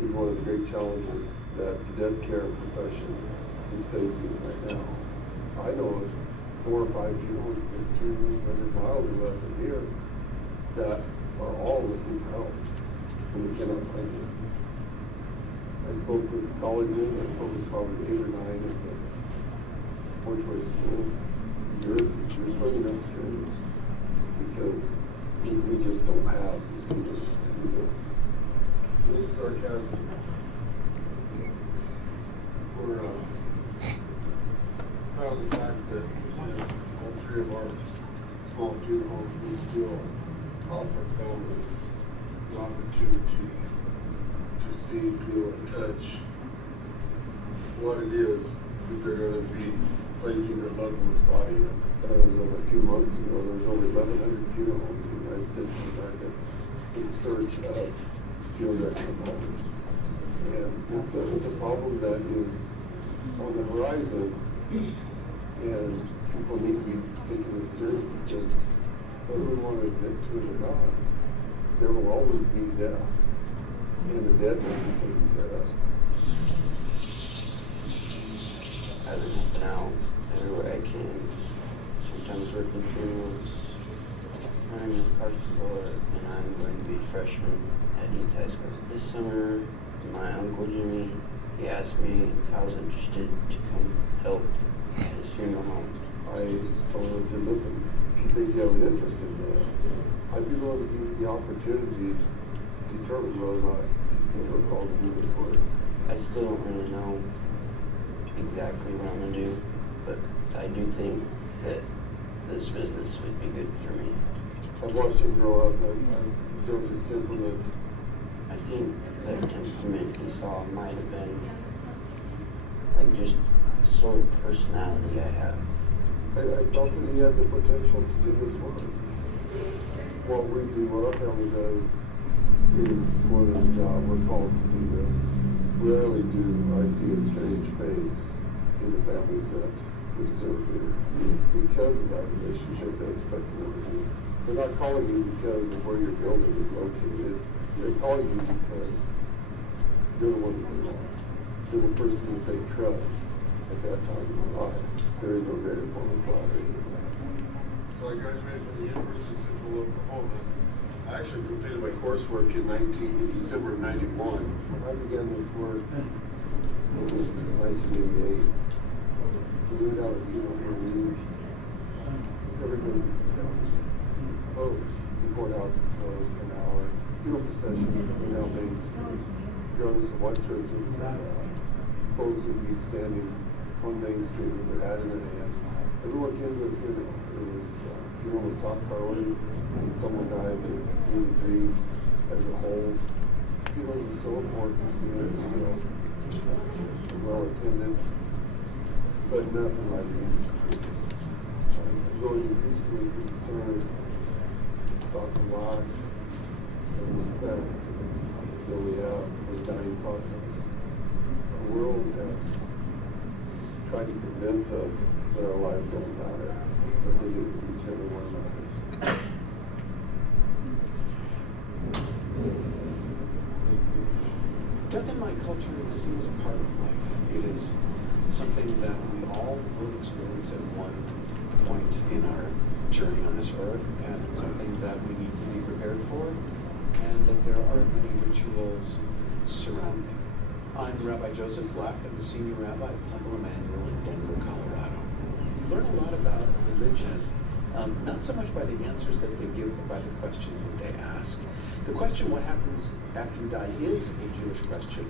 is one of the great challenges that the death care profession is facing right now. I know of 4 or 5 funerals within 200 miles or less of here that are all looking for help, and we cannot find it. I spoke with colleges, I spoke with probably 8 or 9 of the mortuary schools. You're swimming upstream because we just don't have the students to do this. This is sarcasm. We're proud of the fact that all 3 of our small funeral homes, we still offer families the opportunity to see, feel, and touch what it is that they're going to be placing their loved one's body in. As of a few months ago, there was over 1,100 funeral homes in the United States of America in search of funeral director involvers. And it's a problem that is on the horizon, and people need to be taking this seriously because whether we want to admit to it or not, there will always be death, and the dead must be taken care of. I've been helping out everywhere I can, sometimes working funerals. I'm a parkour, and I'm going to be a freshman at Eads High School. This summer, my Uncle Jimmy, he asked me if I was interested to come help at his funeral home. I told him, I said, listen, if you think you have an interest in this, I'd be willing to give you the opportunity to determine whether or not you feel called to do this work. I still don't really know exactly what I'm going to do, but I do think that this business would be good for me. I've watched him grow up. I've observed his temperament. I think that temperament he saw might have been like just sort of personality I have. I felt that he had the potential to do this work. What we do, what our family does, It is more than a job. We're called to do this. Rarely do I see a strange face in the families that we serve here. Because of that relationship, they expect more of you. They're not calling you because of where your building is located. They call you because you're the one that they want. You're the person that they trust at that time in their life. There is no greater form of flattery than that. So I graduated from the University of Central Oklahoma. I actually completed my coursework in December of 91. I began this work in 1988. We went out at funeral home meetings. Everybody was closed. The courthouse was closed for an hour. Funeral procession went down Main Street. Regardless of what church it was at, folks would be standing on Main Street with their hat in their hand. Everyone came to a funeral. It was funeral was top priority. When someone died, the community grieved as a whole. Funerals are still important. Funerals are still well attended, but nothing like the industry. I'm growing increasingly concerned about the lack of respect that we have for the dying process. The world has tried to convince us that our lives don't matter, but they do. Each and every one matters. Death in my culture is a part of life. It is something that we all will experience at one point in our journey on this earth, and it's something that we need to be prepared for, and that there are many rituals surrounding. I'm Rabbi Joseph Black. I'm the senior rabbi of Temple Emmanuel in Denver, Colorado. We learn a lot about religion, not so much by the answers that they give, but by the questions that they ask. The question, what happens after you die, is a Jewish question,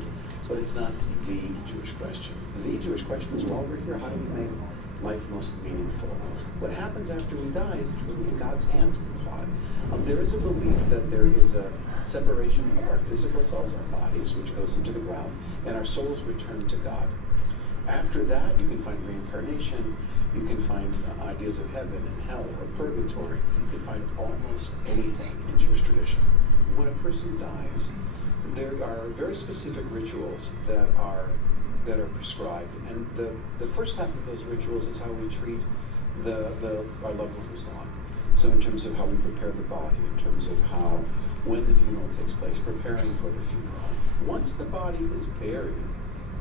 but it's not the Jewish question. The Jewish question is, while we're here, how do we make life most meaningful? What happens after we die is truly in God's hands, we're taught. There is a belief that there is a separation of our physical selves, our bodies, which goes into the ground, and our souls return to God. After that, you can find reincarnation, you can find ideas of heaven and hell or purgatory. You can find almost anything in Jewish tradition. When a person dies, there are very specific rituals that are prescribed, and the first half of those rituals is how we treat our loved one who's gone. So in terms of how we prepare the body, in terms of how, when the funeral takes place, preparing for the funeral. Once the body is buried,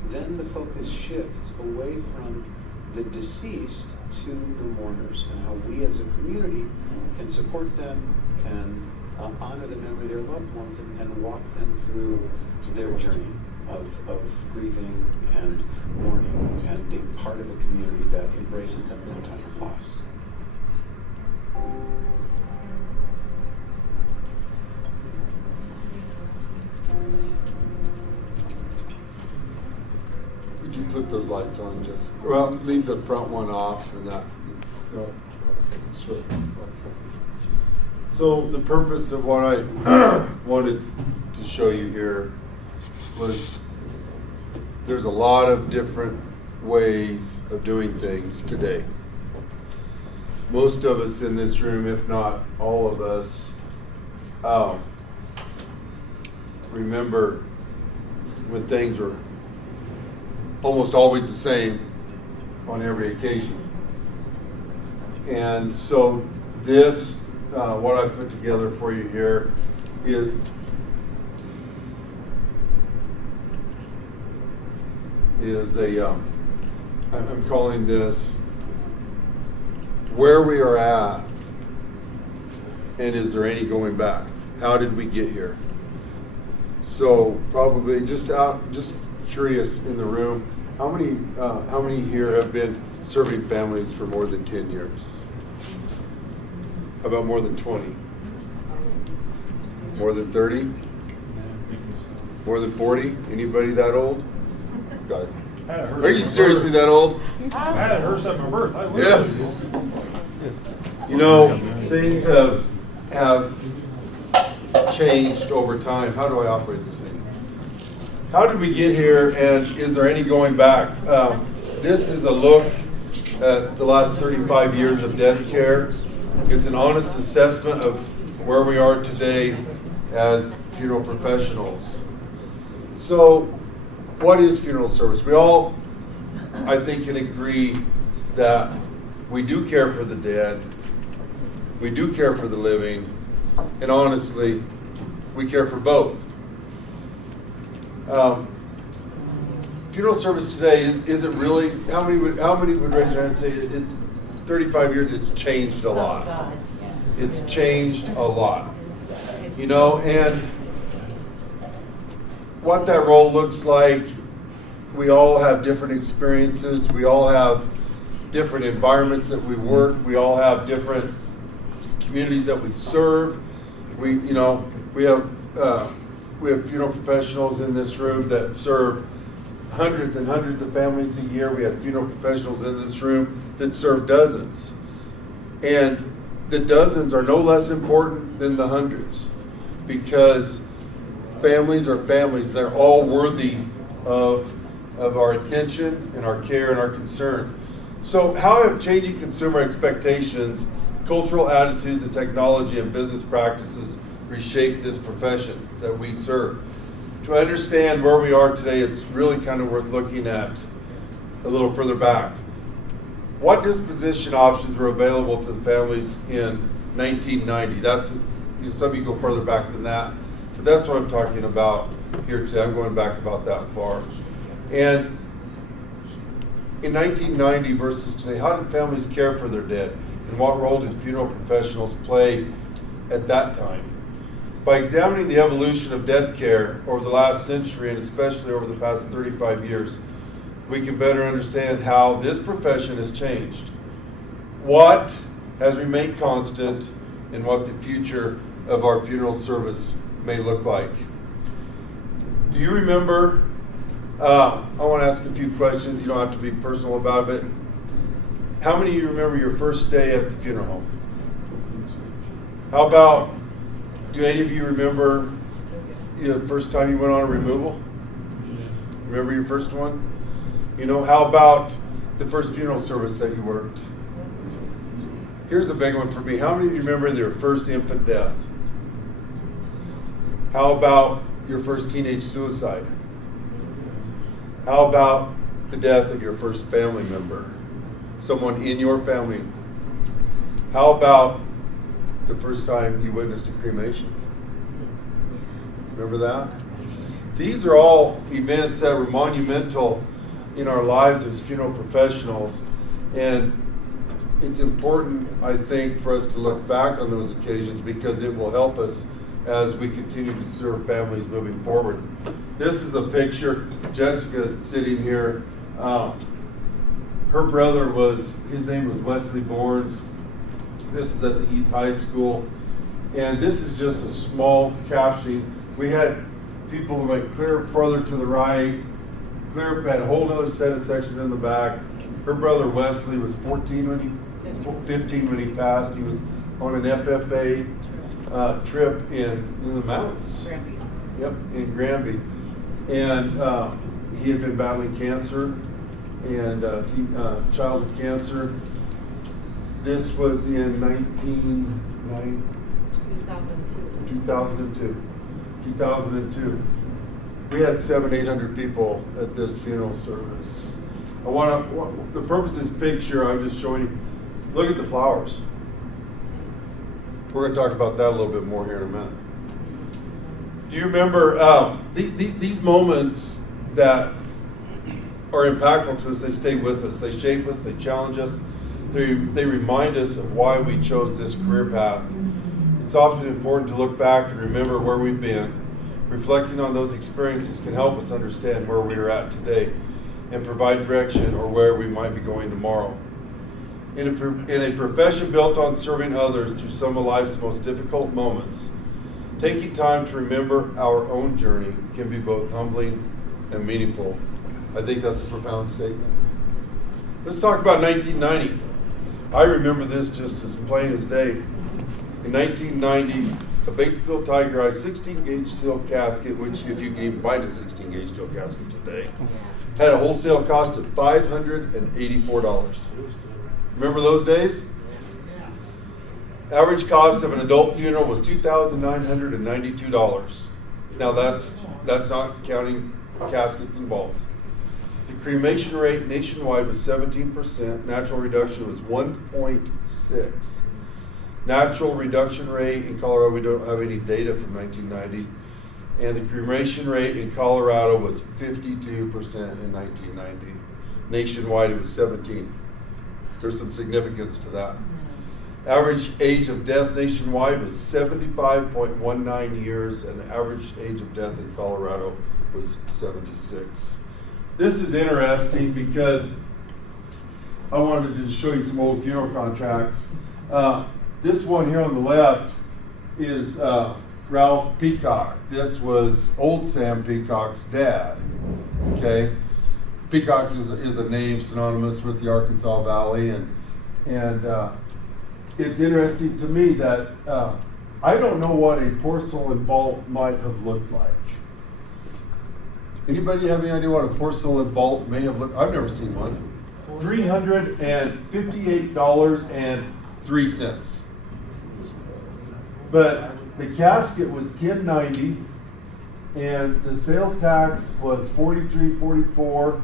then the focus shifts away from the deceased to the mourners, and how we as a community can support them, can honor the memory of their loved ones, and walk them through their journey of grieving and mourning and being part of a community that embraces them in their time of loss. Would you flip those lights on, just well, leave the front one off and that. No. Sure. So the purpose of what I wanted to show you here was there's a lot of different ways of doing things today. Most of us in this room, if not all of us, remember when things were almost always the same on every occasion. And so this, what I put together for you here is I'm calling this Where We Are At, and Is There Any Going Back? How did we get here? So probably just curious in the room, how many here have been serving families for more than 10 years? How about more than 20? More than 30? More than 40? Anybody that old? Got it. Are you seriously that old? I had her since my birth. Yeah. You know, things have changed over time. How do I operate this thing? How did we get here, and is there any going back? This is a look at the last 35 years of death care. It's an honest assessment of where we are today as funeral professionals. So, what is funeral service? We all, I think, can agree that we do care for the dead, we do care for the living, and honestly, we care for both. Funeral service today is it really? How many would raise their hand and say it's 35 years? It's changed a lot. It's changed a lot. You know, and what that role looks like. We all have different experiences. We all have different environments that we work. We all have different communities that we serve. We have funeral professionals in this room that serve hundreds and hundreds of families a year. We have funeral professionals in this room that serve dozens. And the dozens are no less important than the hundreds, because families are families. They're all worthy of our attention and our care and our concern. So how have changing consumer expectations, cultural attitudes, and technology and business practices reshaped this profession that we serve? To understand where we are today, it's really kind of worth looking at a little further back. What disposition options were available to the families in 1990? That's, some of you go further back than that, but that's what I'm talking about here today. I'm going back about that far. And in 1990 versus today, how did families care for their dead? And what role did funeral professionals play at that time? By examining the evolution of death care over the last century, and especially over the past 35 years, we can better understand how this profession has changed, what has remained constant, and what the future of our funeral service may look like. Do you remember, I want to ask a few questions, you don't have to be personal about it, but how many of you remember your first day at the funeral home? How about, do any of you remember the first time you went on a removal? Remember your first one? You know, how about the first funeral service that you worked? Here's a big one for me. How many of you remember their first infant death? How about your first teenage suicide? How about the death of your first family member? Someone in your family? How about the first time you witnessed a cremation? Remember that? These are all events that were monumental in our lives as funeral professionals, and it's important, I think, for us to look back on those occasions because it will help us as we continue to serve families moving forward. This is a picture, Jessica sitting here. Her brother his name was Wesley Bournes. This is at the Eats High School. And this is just a small caption. We had people who went clear further to the right, had a whole other set of sections in the back. Her brother Wesley was 15 when he passed. He was on an FFA trip in the mountains. Granby. Yep, in Granby. And he had been battling cancer and childhood cancer. This was in 2002. We had 700-800 people at this funeral service. The purpose of this picture, I'm just showing you, look at the flowers. We're going to talk about that a little bit more here in a minute. Do you remember these moments that are impactful to us? They stay with us. They shape us. They challenge us. They remind us of why we chose this career path. It's often important to look back and remember where we've been. Reflecting on those experiences can help us understand where we are at today and provide direction or where we might be going tomorrow. In a profession built on serving others through some of life's most difficult moments, taking time to remember our own journey can be both humbling and meaningful. I think that's a profound statement. Let's talk about 1990. I remember this just as plain as day. In 1990, a Batesville Tiger Eye 16-gauge steel casket, which if you can even find a 16-gauge steel casket today, had a wholesale cost of $584. Remember those days? Average cost of an adult funeral was $2,992. Now that's not counting caskets and vaults. The cremation rate nationwide was 17%. Natural reduction was 1.6. Natural reduction rate in Colorado, we don't have any data from 1990. And the cremation rate in Colorado was 52% in 1990. Nationwide, it was 17. There's some significance to that. Average age of death nationwide was 75.19 years, and the average age of death in Colorado was 76. This is interesting because I wanted to just show you some old funeral contracts. This one here on the left is Ralph Peacock. This was old Sam Peacock's dad. Okay, Peacock is a name synonymous with the Arkansas Valley, and it's interesting to me that I don't know what a porcelain vault might have looked like. Anybody have any idea what a porcelain vault may have looked? I've never seen one. $358.03. But the casket was $10.90, and the sales tax was $43.44.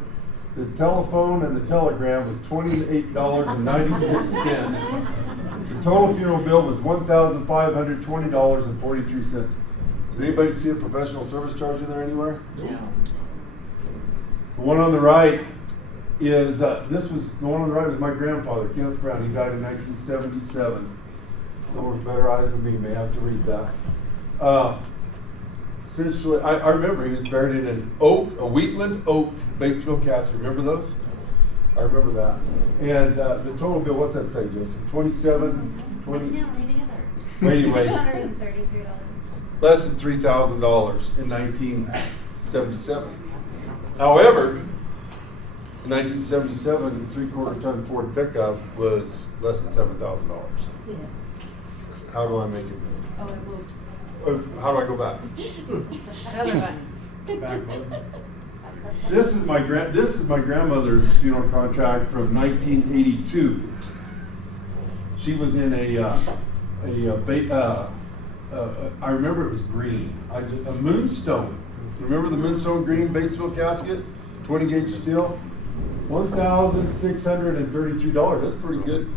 The telephone and the telegram was $28.96. The total funeral bill was $1,520.43. Does anybody see a professional service charge in there anywhere? No. The one on the right is the one on the right was my grandfather, Kenneth Brown. He died in 1977. Someone with better eyes than me may have to read that. Essentially, I remember he was buried in a Wheatland oak Batesville casket. Remember those? I remember that. And the total bill, what's that say, Joseph? 27, 20? Wait. $633. Less than $3,000 in 1977. However, in 1977, a 3/4 ton Ford pickup was less than $7,000. Yeah. How do I make it move? Oh, it moved. How do I go back? Another button. Back button. This is my grandmother's funeral contract from 1982. She was in I remember it was green. A Moonstone. Remember the Moonstone green Batesville casket? 20 gauge steel? $1,633. That's pretty good.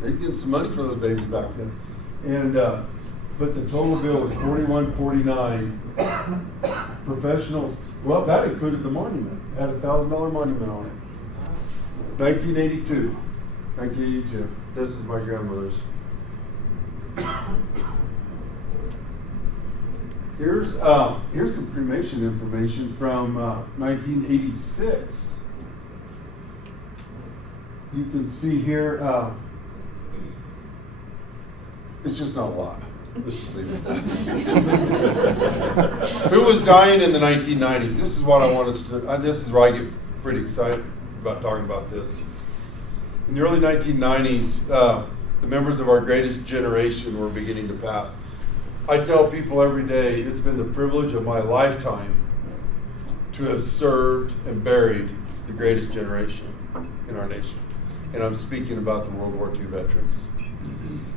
They get some money for those babies back then. And but the total bill was $41.49. Professionals, well, that included the monument. It had a $1,000 monument on it. 1982. This is my grandmother's. Here's some cremation information from 1986. You can see here, it's just not a lot. Let's just leave it at that. Who was dying in the 1990s? This is what I want us to, this is where I get pretty excited about talking about this. In the early 1990s, the members of our greatest generation were beginning to pass. I tell people every day, it's been the privilege of my lifetime to have served and buried the greatest generation in our nation. And I'm speaking about the World War II veterans.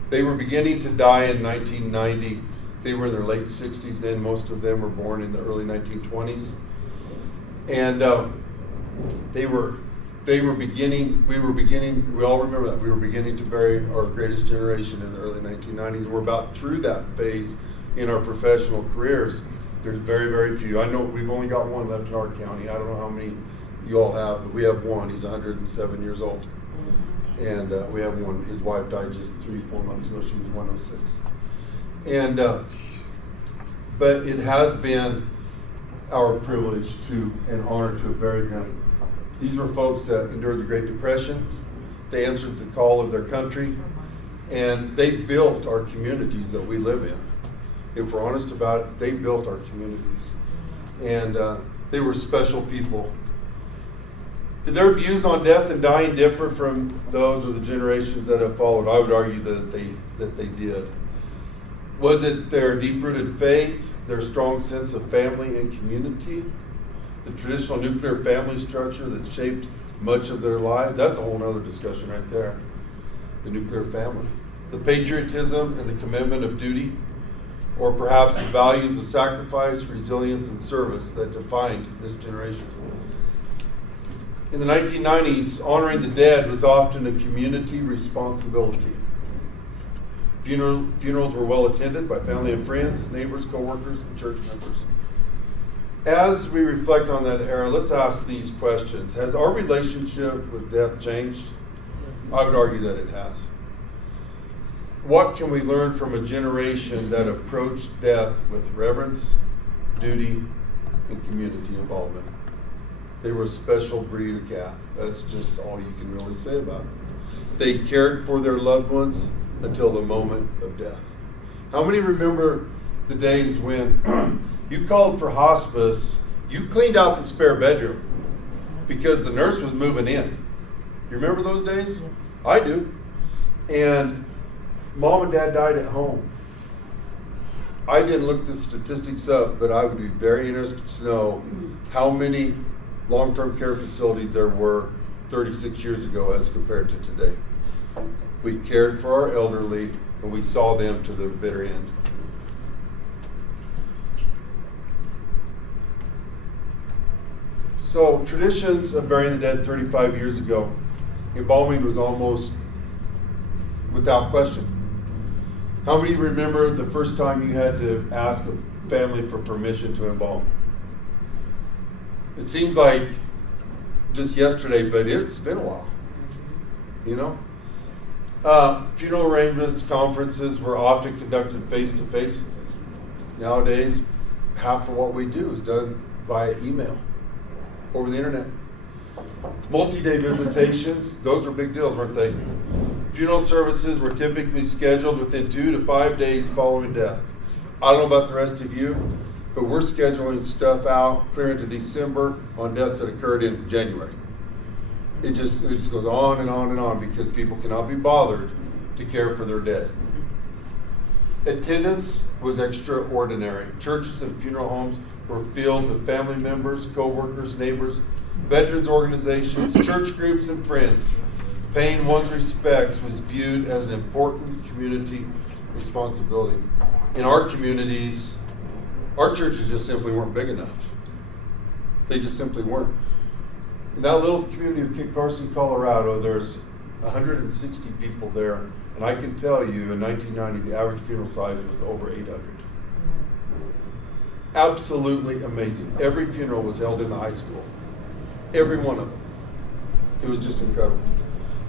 They were beginning to die in 1990. They were in their late 60s then. Most of them were born in the early 1920s. And we all remember that, we were beginning to bury our greatest generation in the early 1990s. We're about through that phase in our professional careers. There's very, very few. I know we've only got one left in our county. I don't know how many you all have, but we have one. He's 107 years old. And we have one. His wife died just 3-4 months ago. She was 106. And but it has been our privilege and honor to have buried them. These were folks that endured the Great Depression. They answered the call of their country, and they built our communities that we live in. If we're honest about it, they built our communities. And they were special people. Did their views on death and dying differ from those of the generations that have followed? I would argue that they did. Was it their deep-rooted faith, their strong sense of family and community, the traditional nuclear family structure that shaped much of their lives? That's a whole other discussion right there. The nuclear family. The patriotism and the commitment of duty. or perhaps the values of sacrifice, resilience, and service that defined this generation. In the 1990s, honoring the dead was often a community responsibility. Funerals were well attended by family and friends, neighbors, co-workers, and church members. As we reflect on that era, let's ask these questions. Has our relationship with death changed? Yes. I would argue that it has. What can we learn from a generation that approached death with reverence, duty, and community involvement? They were a special breed of cat. That's just all you can really say about it. They cared for their loved ones until the moment of death. How many remember the days when you called for hospice, you cleaned out the spare bedroom because the nurse was moving in? You remember those days? Yes. I do. And mom and dad died at home. I didn't look the statistics up, but I would be very interested to know how many long-term care facilities there were 36 years ago as compared to today. We cared for our elderly, and we saw them to the bitter end. So, traditions of burying the dead 35 years ago, embalming was almost without question. How many remember the first time you had to ask a family for permission to embalm? It seems like just yesterday, but it's been a while. You know? Funeral arrangements, conferences were often conducted face-to-face. Nowadays, half of what we do is done via email, over the internet. Multi-day visitations, those were big deals, weren't they? Funeral services were typically scheduled within 2 to 5 days following death. I don't know about the rest of you, but we're scheduling stuff out clear into December on deaths that occurred in January. It just goes on and on and on because people cannot be bothered to care for their dead. Attendance was extraordinary. Churches and funeral homes were filled with family members, co-workers, neighbors, veterans organizations, church groups, and friends. Paying one's respects was viewed as an important community responsibility. In our communities, our churches just simply weren't big enough. They just simply weren't. In that little community of Kit Carson, Colorado, there's 160 people there. And I can tell you, in 1990, the average funeral size was over 800. Absolutely amazing. Every funeral was held in the high school. Every one of them. It was just incredible.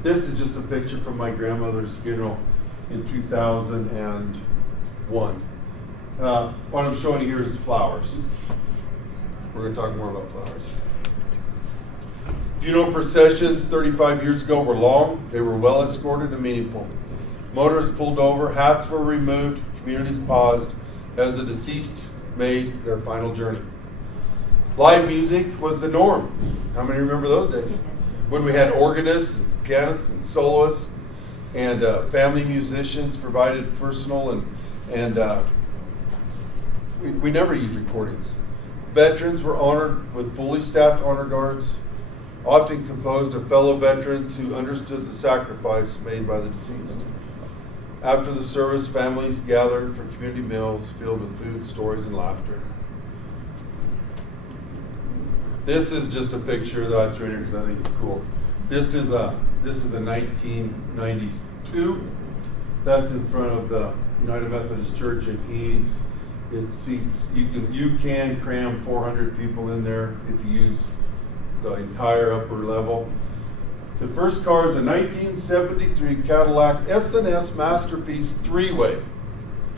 This is just a picture from my grandmother's funeral in 2001. What I'm showing you here is flowers. We're going to talk more about flowers. Funeral processions 35 years ago were long. They were well escorted and meaningful. Motorists pulled over, hats were removed, communities paused as the deceased made their final journey. Live music was the norm. How many remember those days? When we had organists, and pianists, and soloists, and family musicians provided personal and we never used recordings. Veterans were honored with fully staffed honor guards, often composed of fellow veterans who understood the sacrifice made by the deceased. After the service, families gathered for community meals filled with food, stories, and laughter. This is just a picture that I threw in here because I think it's cool. This is a 1992. That's in front of the United Methodist Church in Eads. It seats, you can cram 400 people in there if you use the entire upper level. The first car is a 1973 Cadillac S&S Masterpiece 3-way.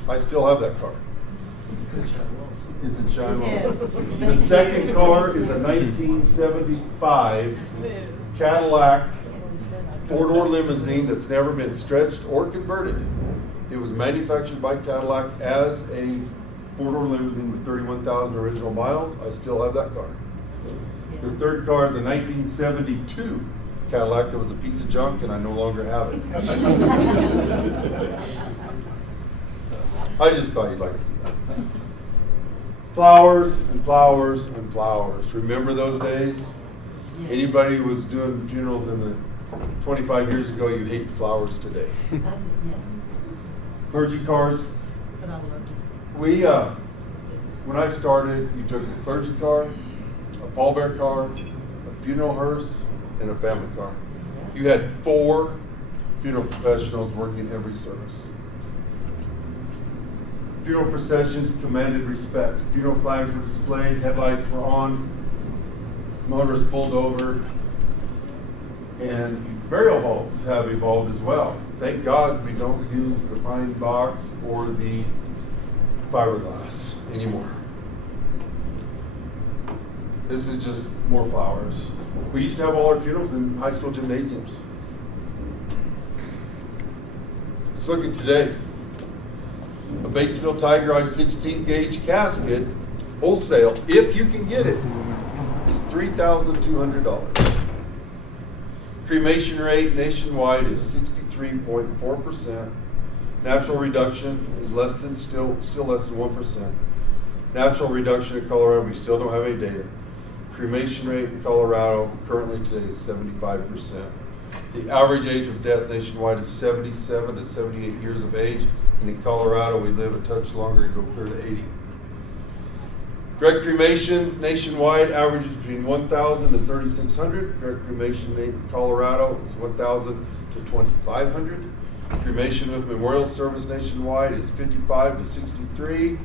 I still have that car. It's in Shiloh. Yes. The second car is a 1975 Cadillac 4-door limousine that's never been stretched or converted. It was manufactured by Cadillac as a 4-door limousine with 31,000 original miles. I still have that car. The third car is a 1972 Cadillac that was a piece of junk, and I no longer have it. I just thought you'd like to see that. Flowers and flowers and flowers. Remember those days? Yes. Anybody who was doing funerals in the 25 years ago, you hate flowers today. Clergy cars. when I started, you took a clergy car, a pallbearer car, a funeral hearse, and a family car. You had 4 funeral professionals working every service. Funeral processions commanded respect. Funeral flags were displayed, headlights were on, motorists pulled over, and burial halls have evolved as well. Thank God we don't use the pine box or the fiberglass anymore. This is just more flowers. We used to have all our funerals in high school gymnasiums. Let's look at today. A Batesville Tiger Eye 16 gauge casket, wholesale, if you can get it, is $3,200. Cremation rate nationwide is 63.4%. Natural reduction is still less than 1%. Natural reduction in Colorado, we still don't have any data. Cremation rate in Colorado currently today is 75%. The average age of death nationwide is 77 to 78 years of age, and in Colorado we live a touch longer and go clear to 80. Direct cremation nationwide averages between 1,000 and 3,600. Direct cremation in Colorado is 1,000 to 2,500. Cremation with memorial service nationwide is 55 to 63.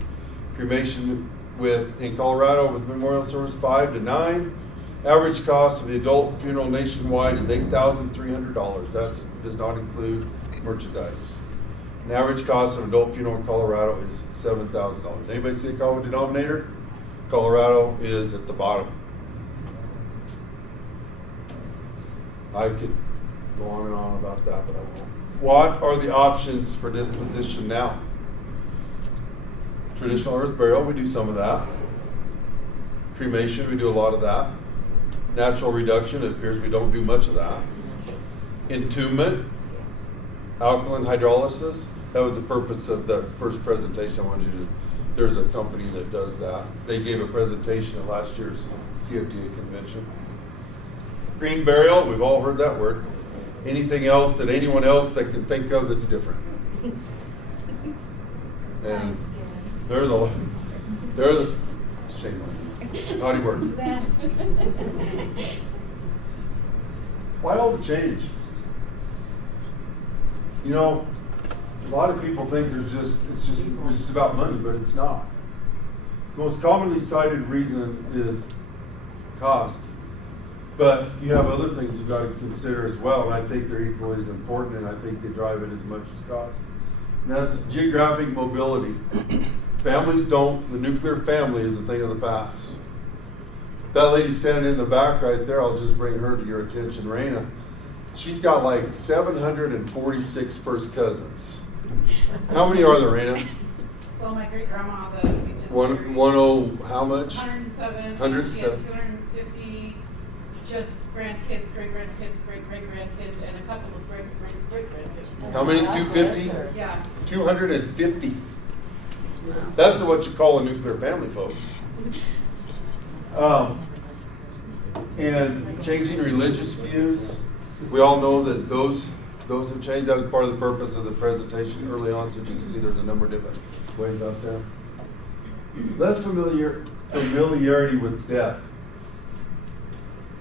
Cremation in Colorado with memorial service 5 to 9. Average cost of the adult funeral nationwide is $8,300. That does not include merchandise. An average cost of an adult funeral in Colorado is $7,000. Anybody see a common denominator? Colorado is at the bottom. I could go on and on about that, but I won't. What are the options for disposition now? Traditional earth burial, we do some of that. Cremation, we do a lot of that. Natural reduction, it appears we don't do much of that. Entombment, alkaline hydrolysis, that was the purpose of the first presentation I wanted you to. There's a company that does that. They gave a presentation at last year's CFDA convention. Green burial, we've all heard that word. Anything else that anyone else that can think of that's different? And there's a shame on you. Naughty word. Why all the change? You know, a lot of people think it's just about money, but it's not. The most commonly cited reason is cost. But you have other things you've got to consider as well, and I think they're equally as important, and I think they drive it as much as cost. And that's geographic mobility. Families don't, the nuclear family is a thing of the past. That lady standing in the back right there, I'll just bring her to your attention, Raina. She's got like 746 first cousins. How many are there, Raina? Well, my great grandma that we just how much? 107. 107. She had 250 just grandkids, great grandkids, great great grandkids, and a couple of great great grandkids. How many? 250? Yeah. 250. That's what you call a nuclear family, folks. And changing religious views. We all know that those have changed. That was part of the purpose of the presentation early on, so you can see there's a number of different ways out there. Less familiarity with death.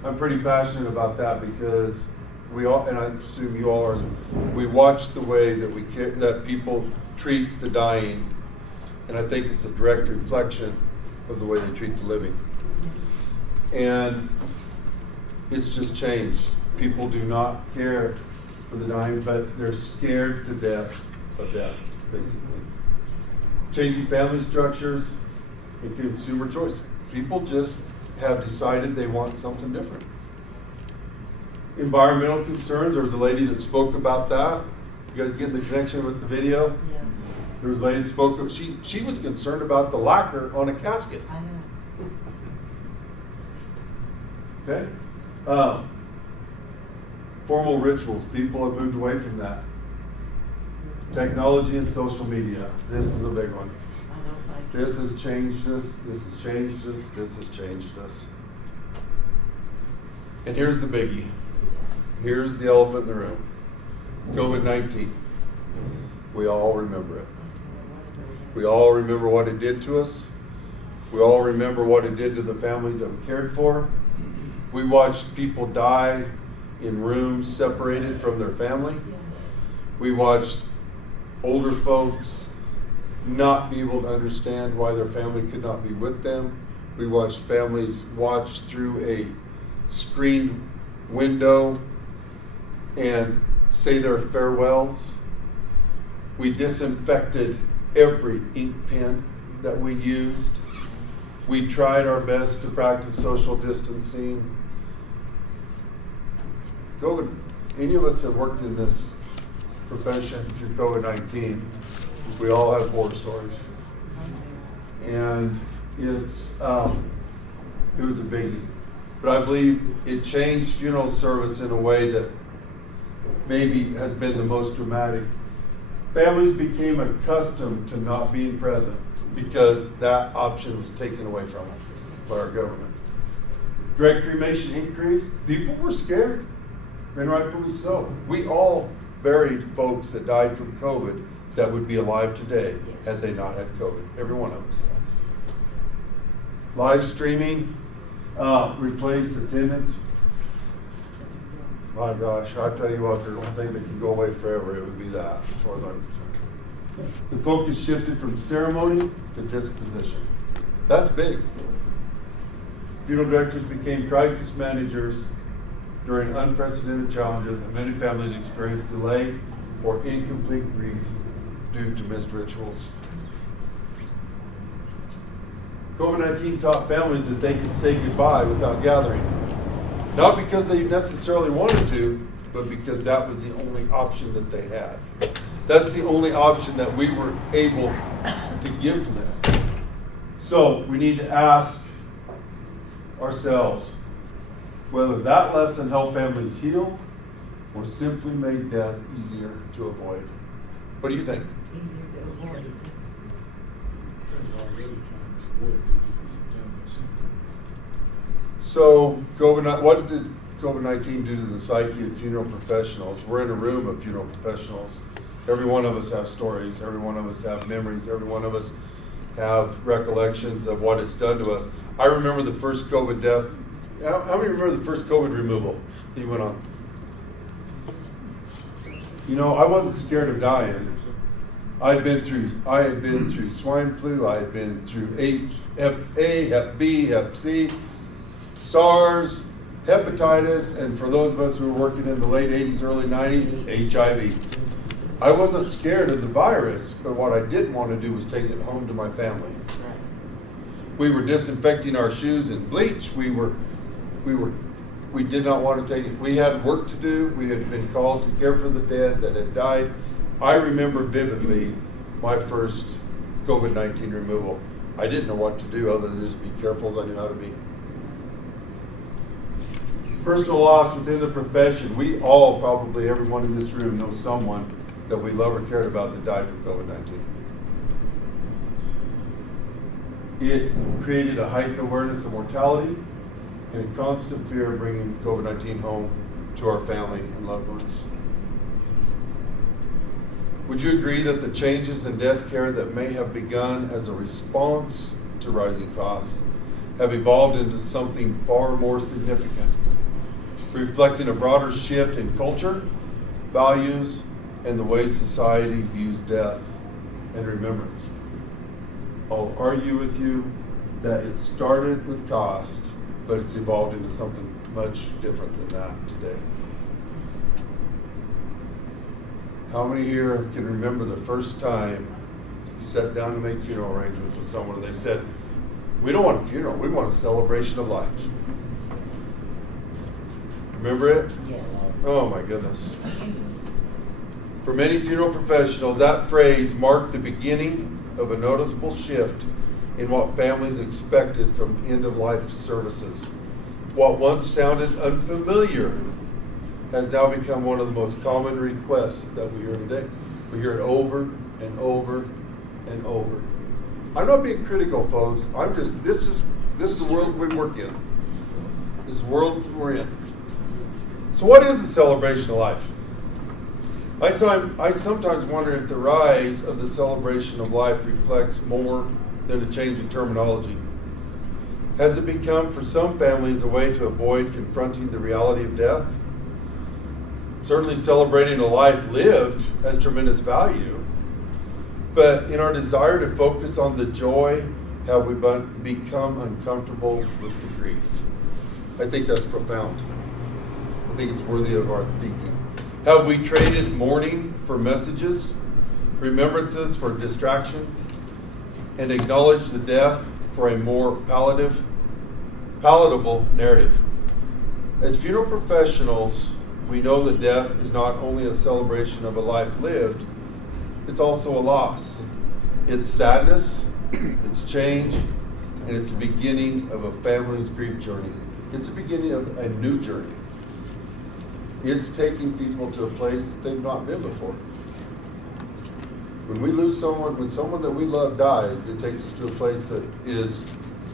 I'm pretty passionate about that because we all, and I assume you all are, we watch the way that that people treat the dying, and I think it's a direct reflection of the way they treat the living. And it's just changed. People do not care for the dying, but they're scared to death of death, basically. Changing family structures and consumer choice. People just have decided they want something different. Environmental concerns. There was a lady that spoke about that. You guys getting the connection with the video? Yeah. There was a lady that spoke. She was concerned about the lacquer on a casket. I know. Okay. Formal rituals. People have moved away from that. Technology and social media. This is a big one. This has changed us. This has changed us. This has changed us. And here's the biggie. Here's the elephant in the room. COVID-19. We all remember it. We all remember what it did to us. We all remember what it did to the families that we cared for. We watched people die in rooms separated from their family. We watched older folks not be able to understand why their family could not be with them. We watched families watch through a screened window and say their farewells. We disinfected every ink pen that we used. We tried our best to practice social distancing. Any of us have worked in this profession through COVID-19. We all have horror stories. And it was a biggie. But I believe it changed funeral service in a way that maybe has been the most dramatic. Families became accustomed to not being present because that option was taken away from them by our government. Direct cremation increased. People were scared, and rightfully so. We all buried folks that died from COVID that would be alive today had they not had COVID. Every one of us. Live streaming replaced attendance. My gosh, I tell you what, there's one thing that can go away forever, it would be that, as far as I'm concerned. The focus shifted from ceremony to disposition. That's big. Funeral directors became crisis managers during unprecedented challenges, and many families experienced delay or incomplete grief due to missed rituals. COVID-19 taught families that they could say goodbye without gathering. Not because they necessarily wanted to, but because that was the only option that they had. That's the only option that we were able to give to them. So we need to ask ourselves whether that lesson helped families heal or simply made death easier to avoid. What do you think? So, what did COVID-19 do to the psyche of funeral professionals? We're in a room of funeral professionals. Every one of us have stories. Every one of us have memories. Every one of us have recollections of what it's done to us. I remember the first COVID death. How many remember the first COVID removal he went on? You know, I wasn't scared of dying. I had been through swine flu. I had been through Hep A, Hep B, Hep C, SARS, hepatitis, and for those of us who were working in the late 80s, early 90s, HIV. I wasn't scared of the virus, but what I didn't want to do was take it home to my family. We were disinfecting our shoes in bleach. We did not want to take it. We had work to do. We had been called to care for the dead that had died. I remember vividly my first COVID-19 removal. I didn't know what to do other than just be careful as I knew how to be. Personal loss within the profession. We all, probably everyone in this room, knows someone that we love or cared about that died from COVID-19. It created a heightened awareness of mortality and a constant fear of bringing COVID-19 home to our family and loved ones. Would you agree that the changes in death care that may have begun as a response to rising costs have evolved into something far more significant, reflecting a broader shift in culture, values, and the way society views death and remembrance? I'll argue with you that it started with cost, but it's evolved into something much different than that today. How many here can remember the first time you sat down to make funeral arrangements with someone and they said, "We don't want a funeral, we want a celebration of life"? Remember it? Yes. Oh my goodness. For many funeral professionals, that phrase marked the beginning of a noticeable shift in what families expected from end-of-life services. What once sounded unfamiliar has now become one of the most common requests that we hear today. We hear it over and over and over. I'm not being critical, folks. I'm just, this is the world we work in. This is the world we're in. So what is a celebration of life? I sometimes wonder if the rise of the celebration of life reflects more than a change in terminology. Has it become for some families a way to avoid confronting the reality of death? Certainly celebrating a life lived has tremendous value, but in our desire to focus on the joy, have we become uncomfortable with the grief? I think that's profound. I think it's worthy of our thinking. Have we traded mourning for messages, remembrances for distraction, and acknowledged the death for a more palatable narrative? As funeral professionals, we know that death is not only a celebration of a life lived, it's also a loss. It's sadness, it's change, and it's the beginning of a family's grief journey. It's the beginning of a new journey. It's taking people to a place that they've not been before. When we lose someone, when someone that we love dies, it takes us to a place that is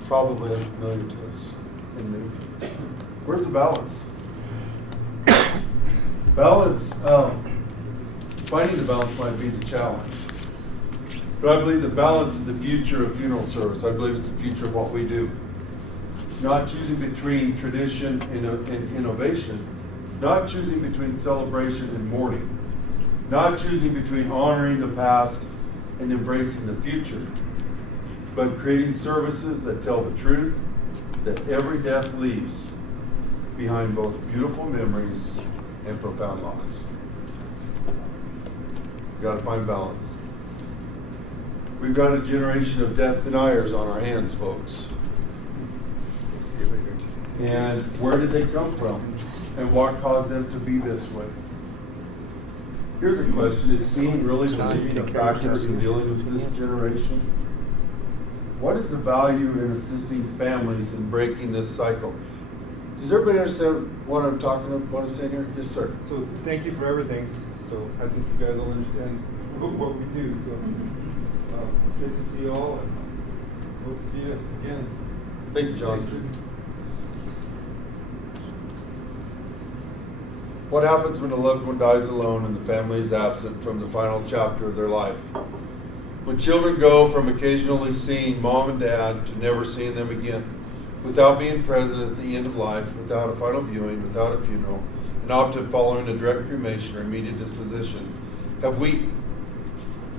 probably unfamiliar to us and new. Where's the balance? Finding the balance might be the challenge. But I believe the balance is the future of funeral service. I believe it's the future of what we do. Not choosing between tradition and innovation. Not choosing between celebration and mourning. Not choosing between honoring the past and embracing the future. But creating services that tell the truth that every death leaves behind both beautiful memories and profound loss. We've got to find balance. We've got a generation of death deniers on our hands, folks. See you later. And where did they come from? And what caused them to be this way? Here's a question. Is seeing really believing a factor in dealing with this generation? What is the value in assisting families in breaking this cycle? Does everybody understand what I'm talking about, what I'm saying here? Yes, sir. So thank you for everything. So I think you guys all understand what we do. So good to see you all, and hope to see you again. Thank you, John. What happens when a loved one dies alone and the family is absent from the final chapter of their life? When children go from occasionally seeing mom and dad to never seeing them again, without being present at the end of life, without a final viewing, without a funeral, and often following a direct cremation or immediate disposition, have we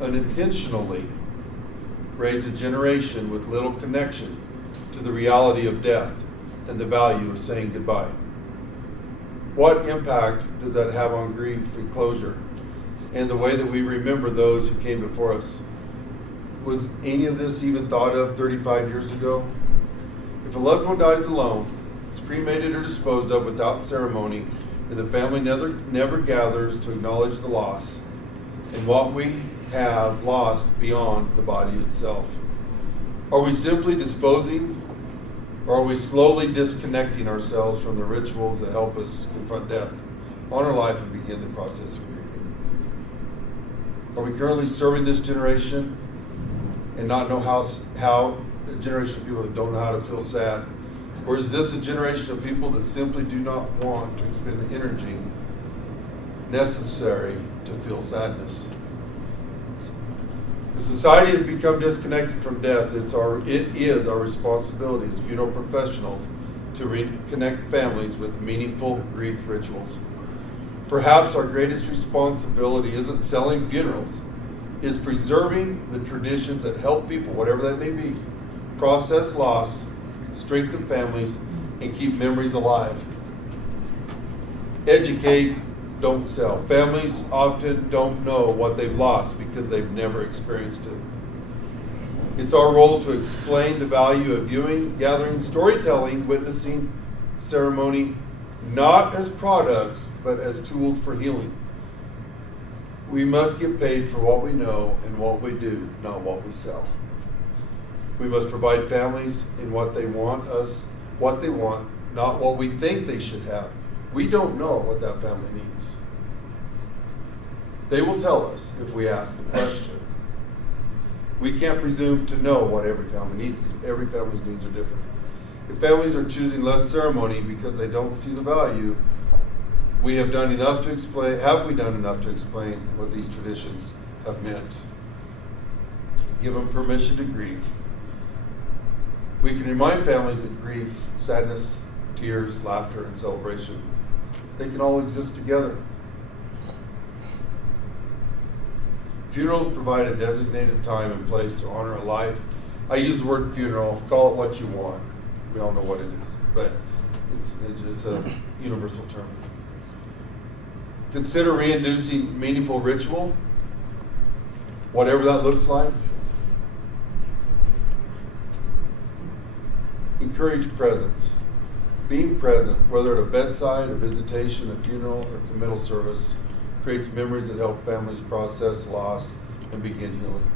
unintentionally raised a generation with little connection to the reality of death and the value of saying goodbye? What impact does that have on grief and closure and the way that we remember those who came before us? Was any of this even thought of 35 years ago? If a loved one dies alone, is cremated or disposed of without ceremony, and the family never gathers to acknowledge the loss and what we have lost beyond the body itself, are we simply disposing, or are we slowly disconnecting ourselves from the rituals that help us confront death, honor life, and begin the process of grieving? Are we currently serving this generation and not know how a generation of people that don't know how to feel sad? Or is this a generation of people that simply do not want to expend the energy necessary to feel sadness? If society has become disconnected from death, it is our responsibility as funeral professionals to reconnect families with meaningful grief rituals. Perhaps our greatest responsibility isn't selling funerals, is preserving the traditions that help people, whatever that may be, process loss, strengthen families, and keep memories alive. Educate, don't sell. Families often don't know what they've lost because they've never experienced it. It's our role to explain the value of viewing, gathering, storytelling, witnessing, ceremony, not as products, but as tools for healing. We must get paid for what we know and what we do, not what we sell. We must provide families in what they want, not what we think they should have. We don't know what that family needs. They will tell us if we ask the question. We can't presume to know what every family needs because every family's needs are different. If families are choosing less ceremony because they don't see the value, we have done enough to explain, have we done enough to explain what these traditions have meant? Give them permission to grieve. We can remind families that grief, sadness, tears, laughter, and celebration, they can all exist together. Funerals provide a designated time and place to honor a life. I use the word funeral, call it what you want. We all know what it is, but it's a universal term. Consider reintroducing meaningful ritual, whatever that looks like. Encourage presence. Being present, whether at a bedside, a visitation, a funeral, or committal service, creates memories that help families process loss and begin healing.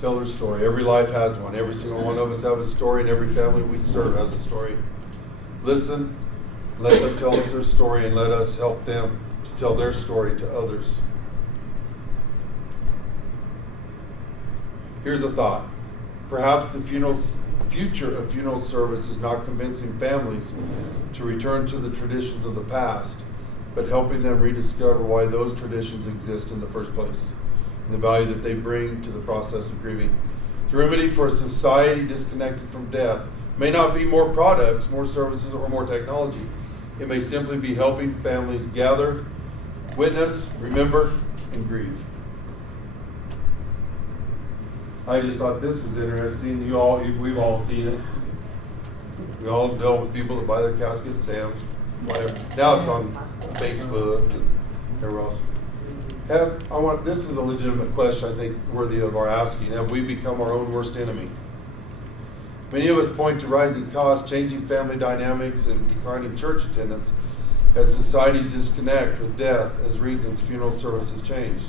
Tell their story. Every life has one. Every single one of us have a story, and every family we serve has a story. Listen, let them tell us their story, and let us help them to tell their story to others. Here's a thought. Perhaps the future of funeral service is not convincing families to return to the traditions of the past, but helping them rediscover why those traditions exist in the first place, and the value that they bring to the process of grieving. The remedy for a society disconnected from death may not be more products, more services, or more technology. It may simply be helping families gather, witness, remember, and grieve. I just thought this was interesting. We've all seen it. We all dealt with people that buy their casket at Sam's, whatever. Now it's on Facebook and everywhere else. This is a legitimate question, I think, worthy of our asking. Have we become our own worst enemy? Many of us point to rising costs, changing family dynamics, and declining church attendance as societies disconnect with death as reasons funeral services change.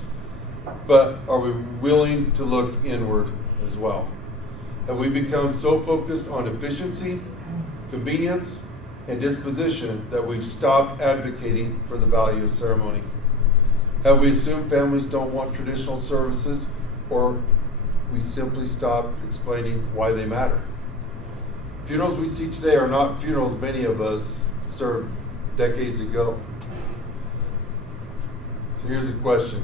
But are we willing to look inward as well? Have we become so focused on efficiency, convenience, and disposition that we've stopped advocating for the value of ceremony? Have we assumed families don't want traditional services, or we simply stopped explaining why they matter? Funerals we see today are not funerals many of us served decades ago. So here's a question.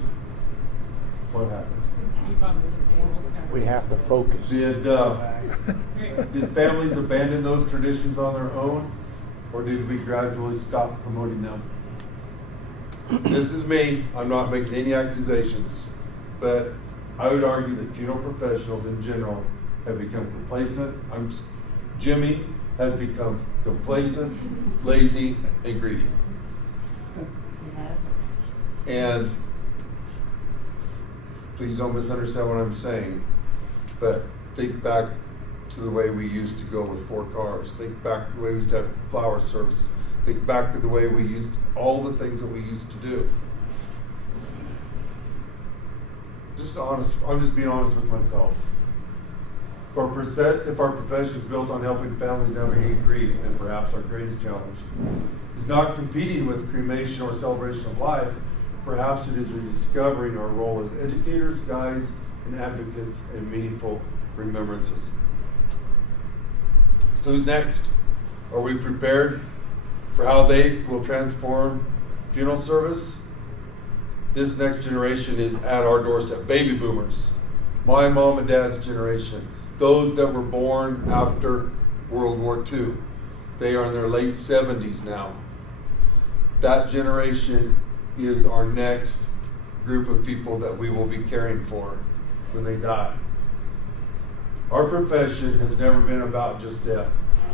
What happened? We have to focus. Did families abandon those traditions on their own, or did we gradually stop promoting them? This is me. I'm not making any accusations, but I would argue that funeral professionals in general have become complacent. Jimmy has become complacent, lazy, and greedy. And please don't misunderstand what I'm saying, but think back to the way we used to go with 4 cars. Think back to the way we used to have flower services. Think back to the way we used all the things that we used to do. I'm just being honest with myself. If our profession is built on helping families navigate grief, then perhaps our greatest challenge is not competing with cremation or celebration of life. Perhaps it is rediscovering our role as educators, guides, and advocates in meaningful remembrances. So who's next? Are we prepared for how they will transform funeral service? This next generation is at our doorstep. Baby boomers, my mom and dad's generation, those that were born after World War II. They are in their late 70s now. That generation is our next group of people that we will be caring for when they die. Our profession has never been about just death.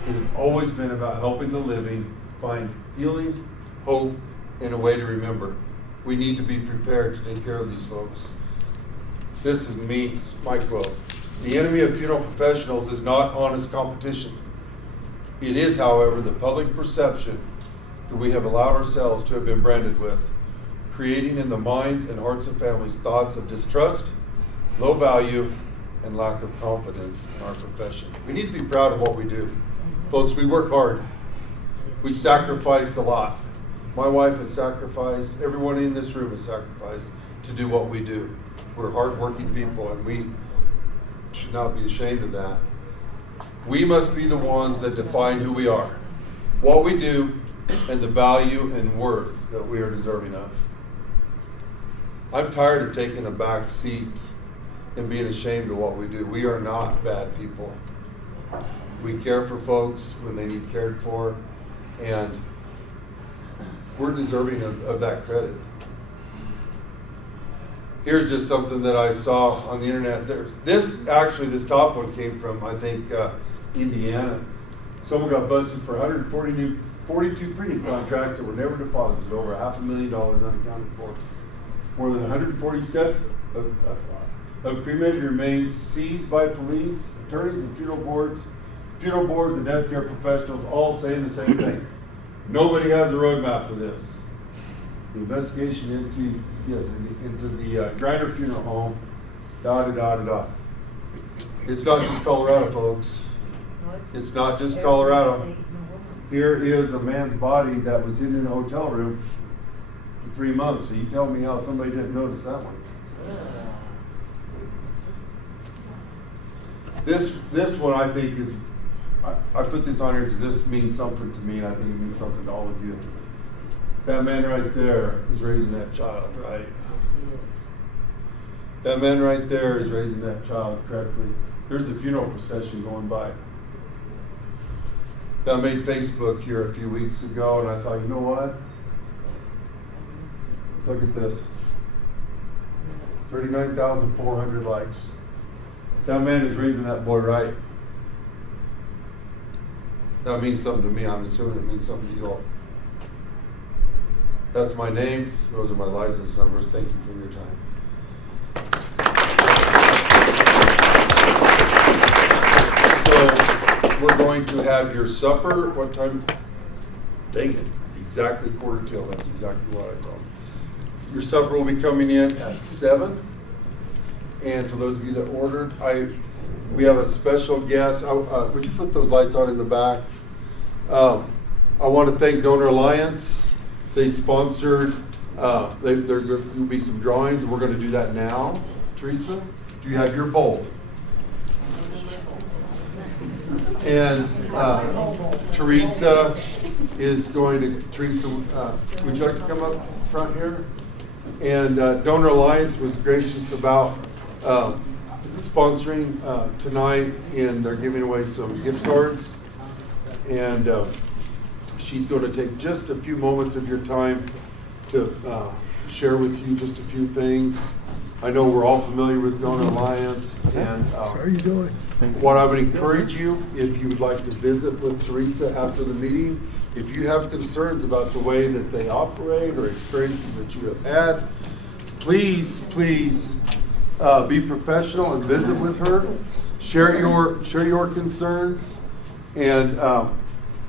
It has always been about helping the living find healing, hope, and a way to remember. We need to be prepared to take care of these folks. This is me, my quote. The enemy of funeral professionals is not honest competition. It is, however, the public perception that we have allowed ourselves to have been branded with, creating in the minds and hearts of families thoughts of distrust, low value, and lack of confidence in our profession. We need to be proud of what we do. Folks, we work hard. We sacrifice a lot. My wife has sacrificed, everyone in this room has sacrificed to do what we do. We're hardworking people, and we should not be ashamed of that. We must be the ones that define who we are. what we do and the value and worth that we are deserving of. I'm tired of taking a back seat and being ashamed of what we do. We are not bad people. We care for folks when they need cared for, and we're deserving of that credit. Here's just something that I saw on the internet. This top one came from, I think, Indiana. Someone got busted for 42 printing contracts that were never deposited, over $500,000 unaccounted for. More than 140 sets of cremated remains seized by police, attorneys, and funeral boards and healthcare professionals, all saying the same thing. Nobody has a roadmap for this. The investigation into the Griner Funeral Home, It's not just Colorado, folks. It's not just Colorado. Here is a man's body that was in a hotel room for 3 months. So you tell me how somebody didn't notice that one. This one I think is, I put this on here because this means something to me, and I think it means something to all of you. That man right there is raising that child, right? That man right there is raising that child correctly. There's a funeral procession going by. I made Facebook here a few weeks ago, and I thought, you know what? Look at this. 39,400 likes. That man is raising that boy right. That means something to me. I'm assuming it means something to you all. That's my name. Those are my license numbers. Thank you for your time. So we're going to have your supper. What time? Dang it. Exactly 1:45. That's exactly what I thought. Your supper will be coming in at 7. And for those of you that ordered, we have a special guest. Would you flip those lights on in the back? I want to thank Donor Alliance. They sponsored, there will be some drawings, and we're going to do that now. Teresa, do you have your bowl? And Teresa is going to, would you like to come up front here? And Donor Alliance was gracious about sponsoring tonight, and they're giving away some gift cards. And she's going to take just a few moments of your time to share with you just a few things. I know we're all familiar with Donor Alliance, and How are you doing? what I would encourage you, if you would like to visit with Teresa after the meeting, if you have concerns about the way that they operate or experiences that you have had, please be professional and visit with her. Share your concerns. And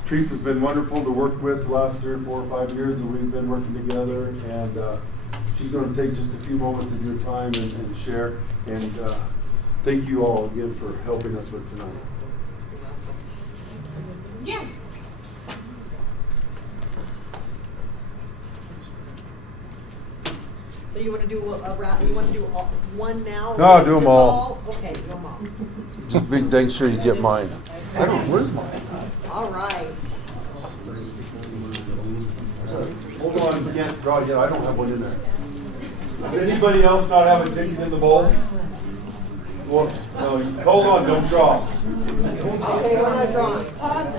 Teresa's been wonderful to work with the last 3 or 4 or 5 years that we've been working together. And she's going to take just a few moments of your time and share. And thank you all again for helping us with tonight. Yeah. So you want to do a round? You want to do one now? No, do them all. Okay, do them all. Just make sure you get mine. I don't. Where's mine? All right. Hold on, you can't draw yet. I don't have one in there. Does anybody else not have a ticket in the bowl? Well, no, hold on, don't draw. Okay, we're not drawing. Pause.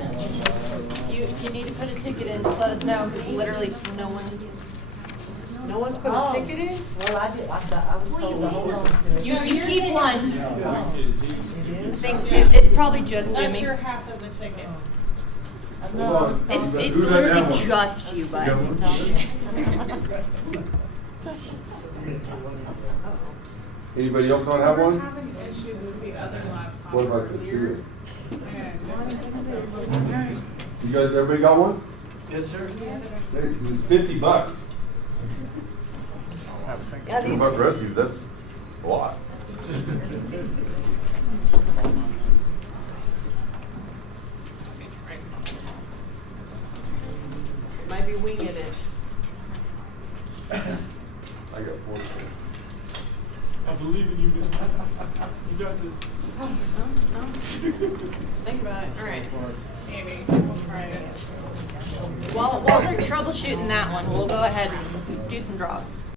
If you need to put a ticket in, just let us know, because literally no one's put a ticket in? Well, I did. I was told the whole. You keep one. I think it's probably just That's Jimmy. your half of the ticket. No, it's literally just you, bud. Anybody else not have one? I'm having issues with the other laptop. What about the two? You guys, everybody got one? Yes, sir. It's $50. Yeah, What about the rest of you? That's a lot. Might be winging it. I got 4 cents. I believe in you, Miss. You got this. Think about it. All right. Amy, we'll try it. While they're troubleshooting that one, we'll go ahead and do some draws.